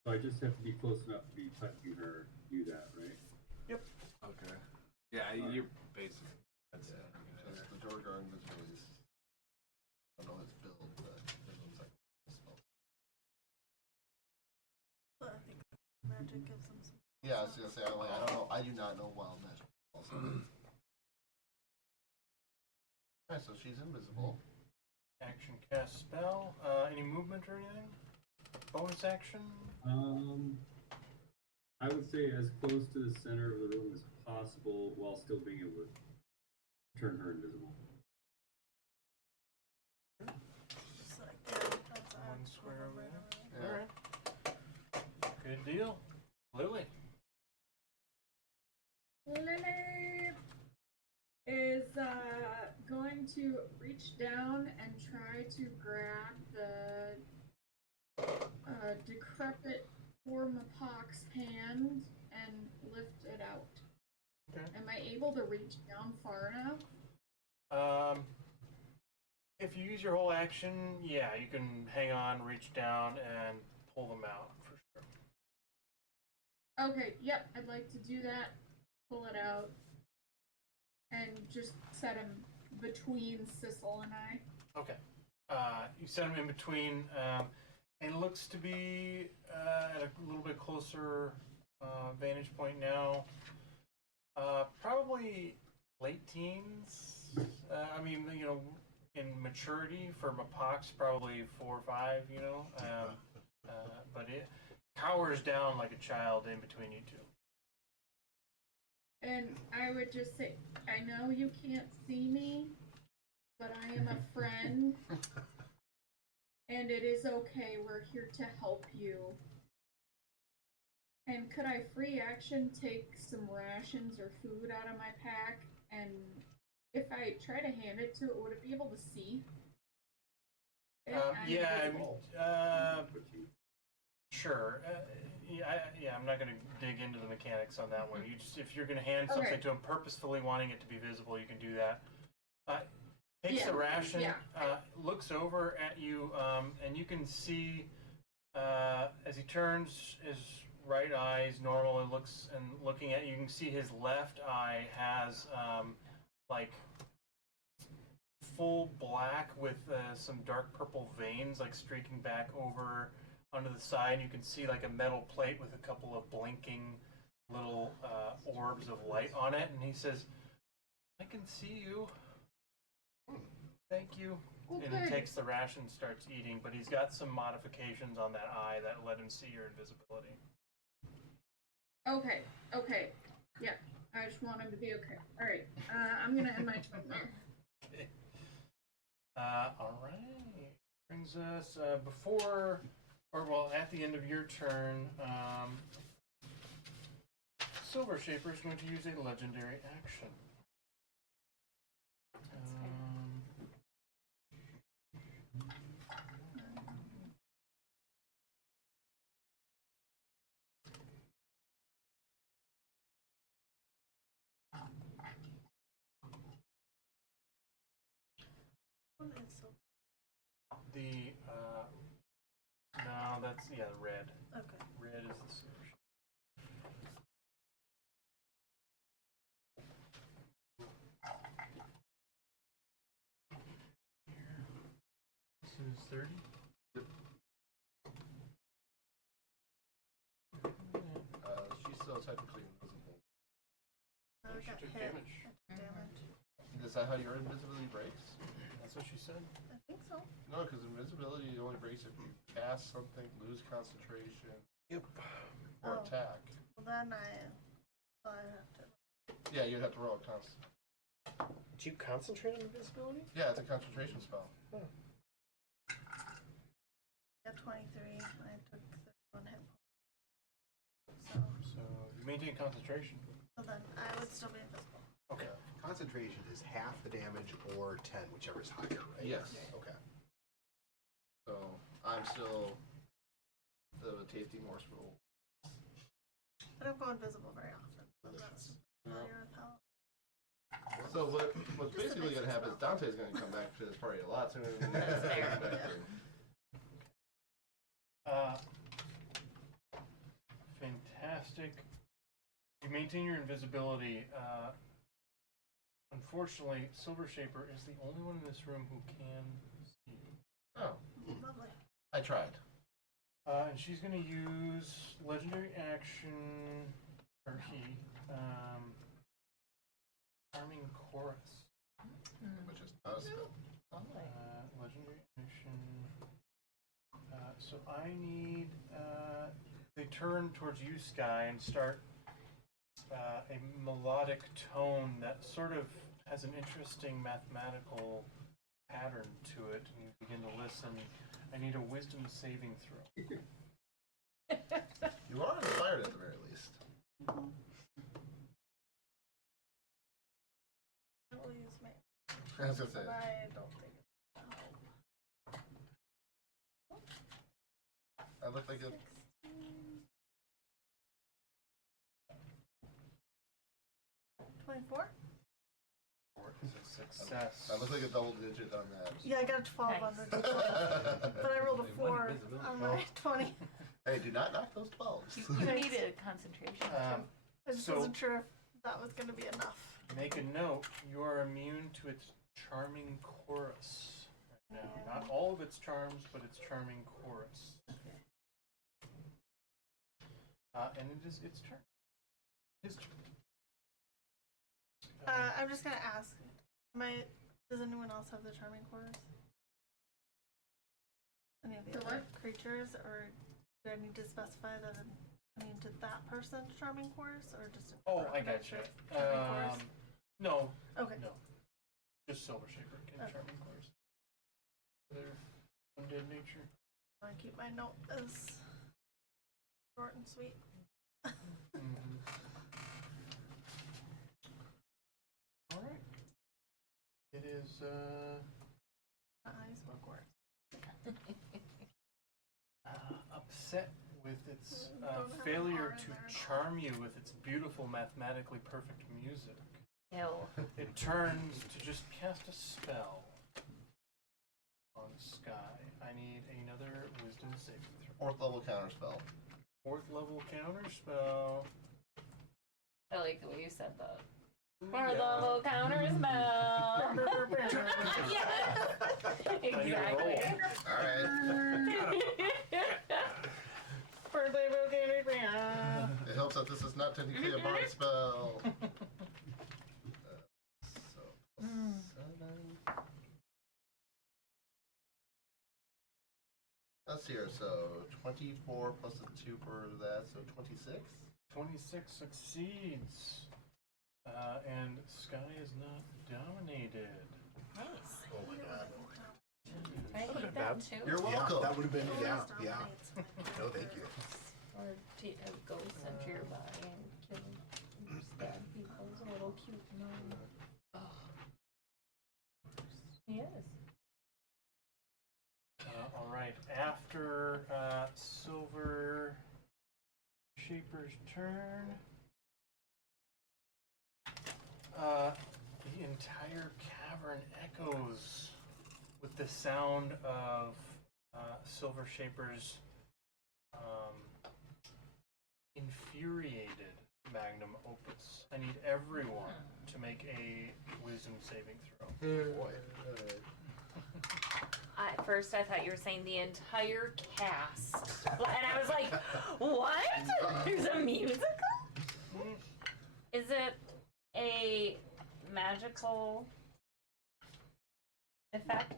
So I just have to be close enough to be touching her, do that, right? Okay. Yeah, you're basically. That's Yeah. it. The Jorgar invisibility is, I don't know its build, but it looks like a spell. But I think magic gives them some. Yeah, I was gonna say, I don't know. I do not know wild magic. Also. Alright, so she's invisible. Action cast spell. Any movement or anything? Bonus action? I would say as close to the center of the room as possible while still being able to turn her invisible. Just like, yeah, that's One square over there. Yeah. Alright. Good deal. Lily. Lily is going to reach down and try to grab the decrepit form of Hawk's hand and lift it out. Okay. Am I able to reach down far enough? If you use your whole action, yeah, you can hang on, reach down, and pull them out for sure. Okay, yep, I'd like to do that. Pull it out. And just set him between Sissel and I. Okay. You set them in between, and it looks to be at a little bit closer vantage point now. Probably late teens. I mean, you know, in maturity for Mapox, probably 4 or 5. You know, but it cowers down like a child in between you two. And I would just say, I know you can't see me, but I am a friend. And it is okay, we're here to help you. And could I free action take some rations or food out of my pack? And if I try to hand it to it, would it be able to see? Yeah, I mean, invisible. sure. yeah, I'm not going to dig into the mechanics on that one. You just, if you're going to hand something Okay. to him purposefully wanting it to be visible, you can do that. Takes Yeah, the ration, yeah. looks over at you, and you can see as he turns his right eye is normal and looking at you, you can see his left eye has like full black with some dark purple veins like streaking back over onto the side. You can see like a metal plate with a couple of blinking little orbs of light on it, and he says, "I can see you. Thank you." And he Okay. takes the ration and starts eating, but he's got some modifications on that eye that let him see your invisibility. Okay. Okay. Yeah. I just want him to be okay. All right. I'm gonna end my turn there. Okay. All right. Brings us before, or well, at the end of your turn, Silver Shaper is going to use a legendary action. The no, that's the red. Okay. Red is the Silver Shaper. This is 30. She's still technically invisible. I She got took hit. damage. I took damage. Is that how your invisibility breaks? That's what she said. I think so. No, because invisibility only breaks if you cast something, lose concentration, Yep. or Oh. attack. Well, then I have to. Yeah, you'd have to roll a const. Do you concentrate on invisibility? Yeah, it's a concentration spell. I got 23. I took 31 hit points. So you maintain concentration. So then I would still be invisible. Okay. Concentration is half the damage or 10, whichever is higher, right? Yes. Okay. So I'm still the tasty morsel. I don't go invisible very often. So that's familiar with how. So what's Just a basically basic going to happen is spell. Dante's going to come back to this party a lot sooner than That's fair. Fantastic. You maintain your invisibility. Unfortunately, Silver Shaper is the only one in this room who can see you. Oh, Lovely. I tried. And she's going to use legendary action, or he, Charming Chorus. Which is not a spell. Legendary action. So I need. They turn towards you, Sky, and start a melodic tone that sort of has an interesting mathematical pattern to it. And you begin to listen. I need a wisdom saving throw. You are inspired at the very least. I will use my. I was going to say. But I don't think it's help. I look like a. 24? Is a success. I look like a double digit on that. Yeah, I got a 12 Nice. on the d12. But I rolled a 4 on my 20. Hey, do not knock those 12s. You needed concentration. I just So- wasn't sure if that was going to be enough. Make a note, you are immune to its charming chorus right now. Not all of its charms, but its charming chorus. And it is its turn. His turn. I'm just going to ask. Does anyone else have the charming chorus? Any of the The other what? creatures? Or do I need to specify that to that person's charming chorus? Or just Oh, I got you. Charming chorus? No, Okay. no. Just Silver Shaper can Okay. charming chorus. Their undead nature. I keep my note as short and sweet. All right. It is I spoke words. upset with its Don't have an failure R in to there. charm you with its beautiful, mathematically perfect music, Ew. it turns to just cast a spell on Sky. I need another wisdom saving throw. 4th level counter spell. 4th level counter spell. I like the way you said that. Yeah. For the little counter spell. I need a Exactly. Alright. For the little counter spell. It helps that this is not technically a bard spell. So, Mm. 7. Let's see here, so 24 plus the 2 for that, so 26? 26 succeeds. And Sky is not dominated. Nice. Oh my god. I Would've hate been that bad. too. You're Yeah, welcome. that would have been, yeah, Always yeah. dominates my No, thank you. Or a ghost enter your body and kill and stab people's little cute gnome. He is. All right. After Silver Shaper's turn, the entire cavern echoes with the sound of Silver Shaper's infuriated magnum opus. I need everyone to make a wisdom saving throw. Boy. At first, I thought you were saying the entire cast, and I was like, "What? There's a musical? Is it a magical effect?"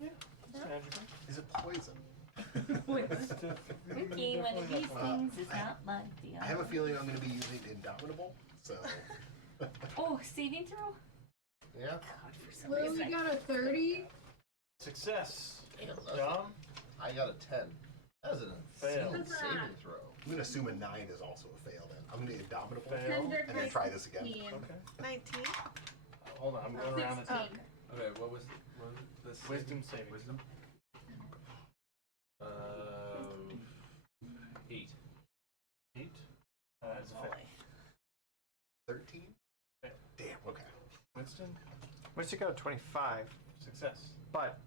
Yeah, it's magical. Is it poison? Ricky, one of these things is not like the other. I have a feeling I'm going to be using Indomitable, so. Oh, saving throw? Yeah. God, for some Lily reason. got a 30. Success. That's- Dom? I got a 10. That is an Fail. insane saving throw. I'm going to assume a 9 is also a fail then. I'm going to Indomitable Fail. Kendrick and then has try this again. 16. Okay. 19. Hold on, I'm going around the 16. table. Okay, what was the Wisdom saving. Wisdom. 8. 8. It's a fail. 13? Fail. Damn, okay. Winston? Winston got a 25, Success. but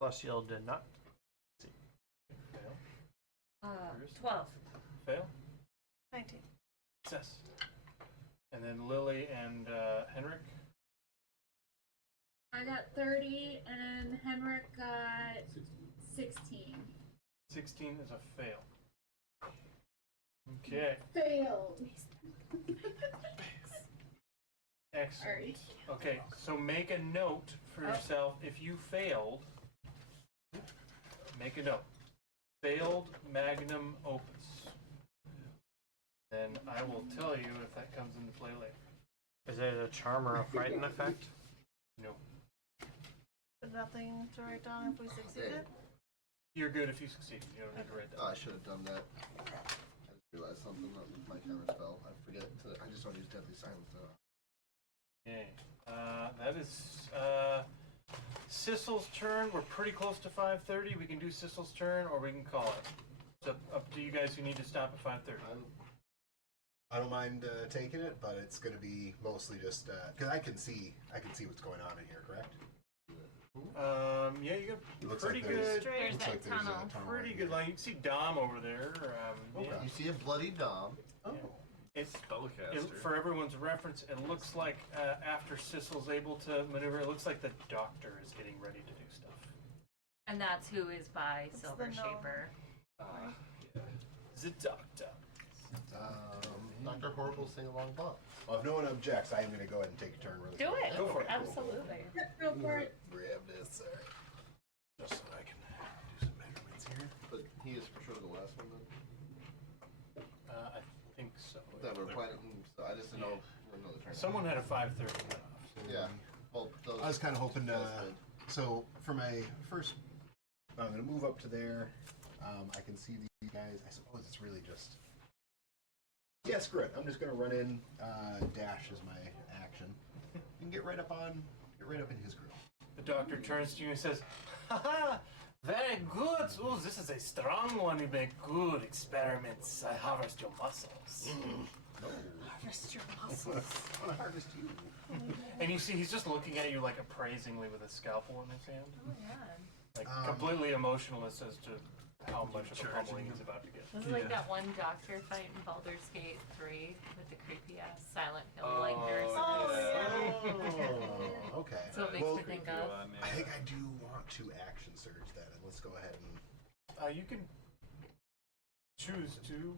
Celestial did not. Fail. 12. Fail. 19. Success. And then Lily and Henrik. I got 30 and Henrik got 16. 16 is a fail. Okay. Failed. Excellent. Sorry. Okay, so make a note for yourself. If you failed, make a note. Failed magnum opus. Then I will tell you if that comes into play later. Is it a charm or a frighten effect? No. But nothing to write down if we succeeded? You're good if you succeed. You don't need to write that. Oh, I should have done that. I just realized something with my counter spell. I forget to. I just don't use Deadly Silence. Okay. That is Sissel's turn. We're pretty close to 5:30. We can do Sissel's turn, or we can call it. It's up to you guys who need to stop at 5:30. I don't mind taking it, but it's going to be mostly just because I can see what's going on in here. Correct? Yeah, you It looks got pretty like there's- good. There's looks that like there's a tunnel. tunnel Pretty right good here. line. You can see Dom over there. Okay. Yeah. You see a bloody Dom. Oh. It's Spellcaster. for everyone's reference. It looks like after Sissel's able to maneuver, it looks like the doctor is getting ready to do stuff. And that's who is by It's Silver the gnome. Shaper. The doctor. Dr. Horrible sing along box. Well, if no one objects, I am going to go ahead and take a turn really Do quick. it. Go for it. Absolutely. Go for it. Grab this, sir. Just so I can do some measurements here. But he is for sure the last one then. I think so. That we're planning. So I just didn't know. Another turn. Someone had a 5:30 cutoff. Yeah. Well, those. I was kind of hoping to. those did. So for my first, I'm going to move up to there. I can see these guys. I suppose it's really just. Yeah, screw it. I'm just going to run in. Dash is my action, and get right up in his group. The doctor turns to you and says, Haha! Very good. Oh, this is a strong one. You make good experiments. I harvest your muscles. Harvest your muscles. I want to harvest you. And you see, he's just looking at you like appraisingly with a scalpel in his hand. Oh yeah. Like completely emotionless as to how much of a pummeling he's about to get. This is like that one doctor fight in Baldur's Gate 3 with the creepy ass Silent Hill like nurse. Oh, okay. That's what makes Well, me think of. I think I do want to action surge that, and let's go ahead and. You can choose to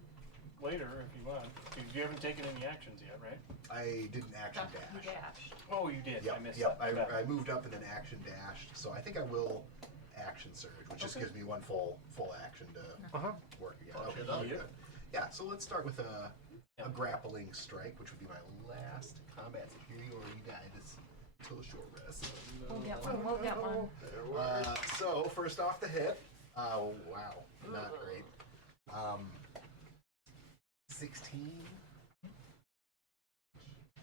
later if you want. Because you haven't taken any actions yet, right? I didn't action Doctor Who dash. dashed. Oh, you did. Yep, I missed yep. that. I moved up and then action dashed, so I think I will action surge, which just Okay. gives me one full action to work again. Punch Okay, it up. good. Yeah, so let's start with a grappling strike, which would be my last combat superiority die this until a short rest. We'll get one. We'll get one. So first off the hit. Oh wow, not great. 16.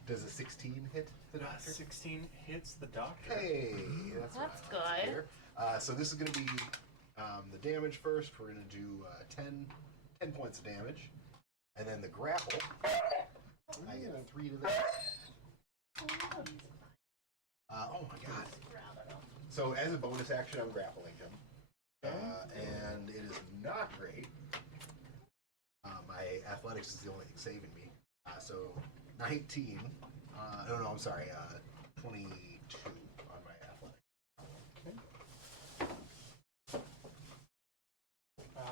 Does a 16 hit the doctor? 16 hits the doctor. Hey, that's what That's I like to good. hear. So this is going to be the damage first. We're going to do 10 points of damage, and then the grapple. I get a 3 to that. Oh my god! So as a bonus action, I'm grappling him, and it is not great. My athletics is the only thing saving me. So 19. No, I'm sorry. 22 on my athletics.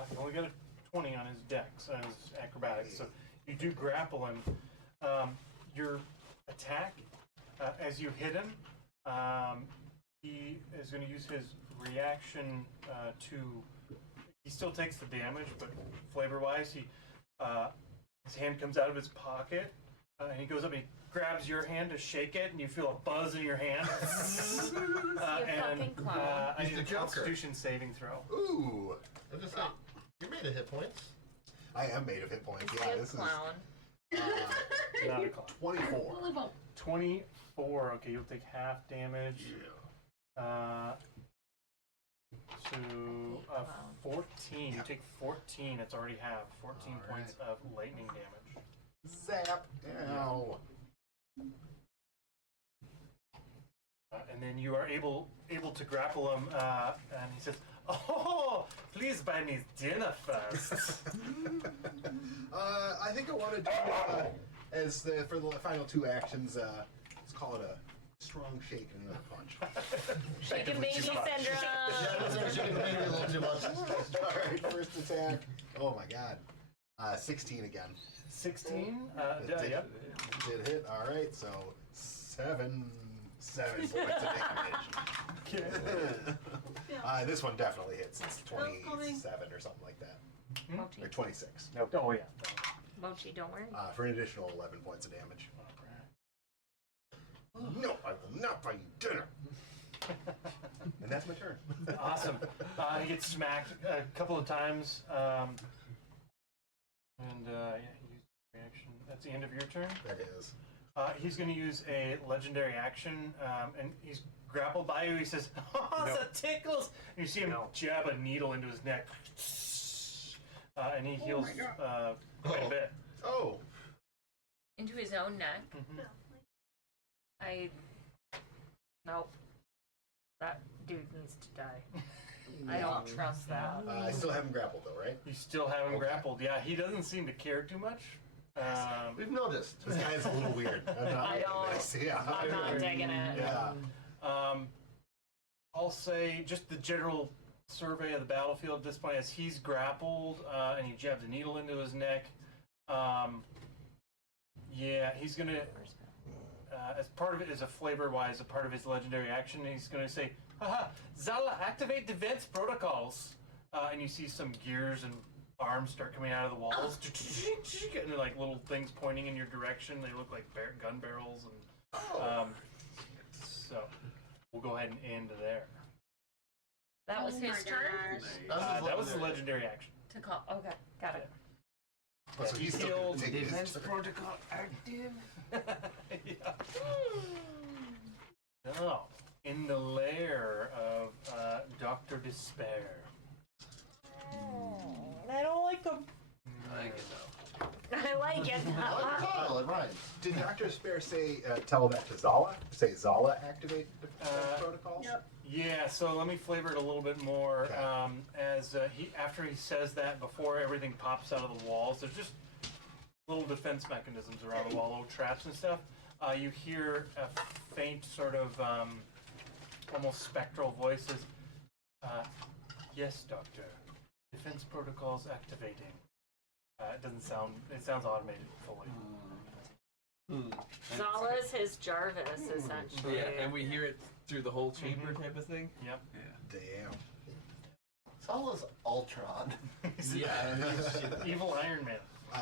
He only got a 20 on his dex, on his acrobatics. So you do grapple him. Your attack, as you hit him, he is going to use his reaction to. He still takes the damage, but flavor-wise, his hand comes out of his pocket, and he goes up and he grabs your hand to shake it, and you feel a buzz in your hand. fucking clown. I He's need a the Joker. Constitution saving throw. Ooh, I'm just saying, you're made of hit points. I am made of hit points. Is Yeah, he a this clown? is Not a clown. 24. 24. Okay, you'll take half damage. To 14. You take 14. It's already half. 14 All points of lightning damage. Zap. Ow. And then you are able to grapple him, and he says, "Oh, please buy me dinner first." I think I want to do for the final 2 actions. Let's call it a strong shake and another punch. Shaking baby too much. syndrome. Yeah, that's what shaking the baby a little too much. All right, first attack. Oh my god. 16 again. 16. Did- Yep. Did hit. All right, so 7 points of damage. Okay. This one definitely hits. It's Bill's coming. 27 or something like that, Mochi. or 26. Oh yeah. Mochi, don't worry. For an additional 11 points of damage. No, I will not buy you dinner. And that's my turn. Awesome. He gets smacked a couple of times, and yeah, he used reaction. That's the end of your turn. That is. He's going to use a legendary action, and he's grappled by you. He says, "Oh, that tickles!" And you see him jab a needle into his neck, and he heals quite a bit. Oh. Into his own neck. Nope. That dude needs to die. I don't trust that. I still haven't grappled though, right? You still have him Okay. grappled. Yeah, he doesn't seem to care too much. We've noticed. This guy is a little weird. I'm not I liking don't- this. Yeah. I'm not digging it. Yeah. I'll say just the general survey of the battlefield at this point, as he's grappled and he jabs a needle into his neck. Yeah, he's gonna. As part of it is a flavor-wise, a part of his legendary action, he's gonna say, "Haha, Zala, activate defense protocols," and you see some gears and arms start coming out of the walls, and they're like little things pointing in your direction. They look like gun barrels, and so we'll go ahead and end there. That was his turn That was the legendary action. to call. Okay, got it. Oh, so he's still killed taking his Defense turn. protocol active. Yeah. No. in the lair of Dr. Despair. I don't like them. I like it though. I like it. I like the title, it rhymes. Did Dr. Spare say, tell that to Zala? Say Zala activate defense protocols? Yep. Yeah, so let me flavor it a little bit more. Okay. After he says that, before everything pops out of the walls, there's just little defense mechanisms around the wall, little traps and stuff. You hear a faint sort of almost spectral voices. Yes, Doctor. Defense protocols activating. It doesn't sound. It sounds automated fully. Zala's his Jarvis, essentially. Yeah, and we hear it through the whole chamber type of thing. Yep. Damn. Sala's Ultron. Yeah. Evil Iron Man.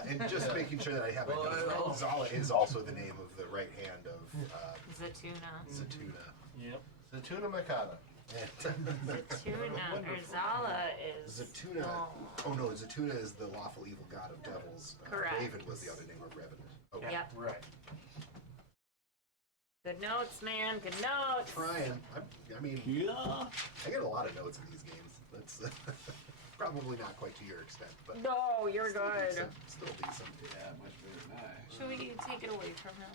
And just making sure that I have my Well, notes right. Zala is also the name of the right hand of Zatuna. Zatuna. Yep. Zatuna Makata. Zatuna, or Zala is... Zatuna. Oh no, Zatuna is the lawful evil god of devils. Correct. Raven was the other name of Revenant. Okay. Yep. Right. Good notes, man. Good notes. Trying. I mean, Yeah. I get a lot of notes in these games. That's probably not quite to your extent, but No, you're still good. decent. Still decent. Yeah, much better than I. Should we take it away from him?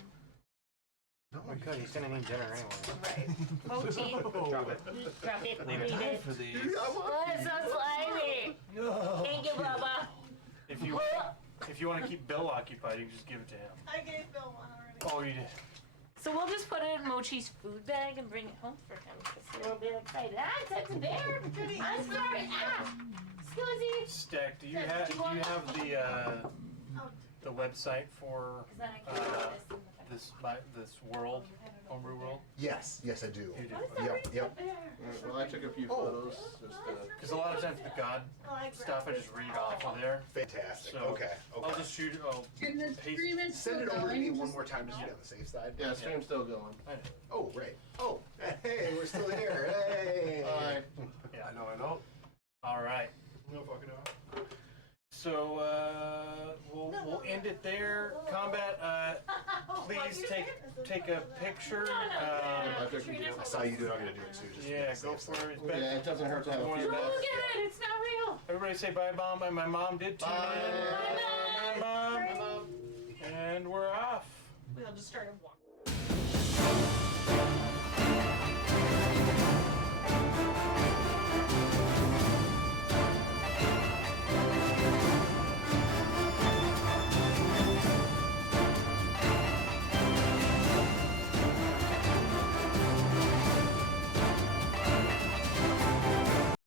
No, We could. He's gonna need dinner anyway. Right. Mochi, Drop it. drop it. Leave it. Leave it. For these. Oh, it's so slimy. Thank you, Bubba. If you want to keep Bill occupied, you can just give it to him. I gave Bill one already. Oh, you did. So we'll just put it in Mochi's food bag and bring it home for him because he'll be excited. Ah, it's a bear. I'm sorry. Ah, Scuzzy. Stack. Do you Yes, have do you want the website for Because then I can put this in the bag. this world, homebrew world? Yes, yes, I do. You do. Yep. Well, I took a few photos. Just Because a lot of times the God I like stuff I just read off of there. Fantastic. So, Okay. I'll just shoot. I'll And the paste. stream is Send still it over to me going. one more time just to be on the safe side. yeah, stream's still going. I know. Oh, right. Oh, hey, we're still here. Hey. Alright. Yeah. I know. All right. No fucking know. So we'll end it there. Combat. Please take a picture. I took a few. I saw you do it. I'm gonna do it too. Just to be on Yeah, the go safe for side. it. Yeah, it doesn't hurt to have a few Look bets. at it. It's not real. Everybody say bye, Mom. And my mom did too. Bye. Bye, Mom. And we're off. We all just started walking.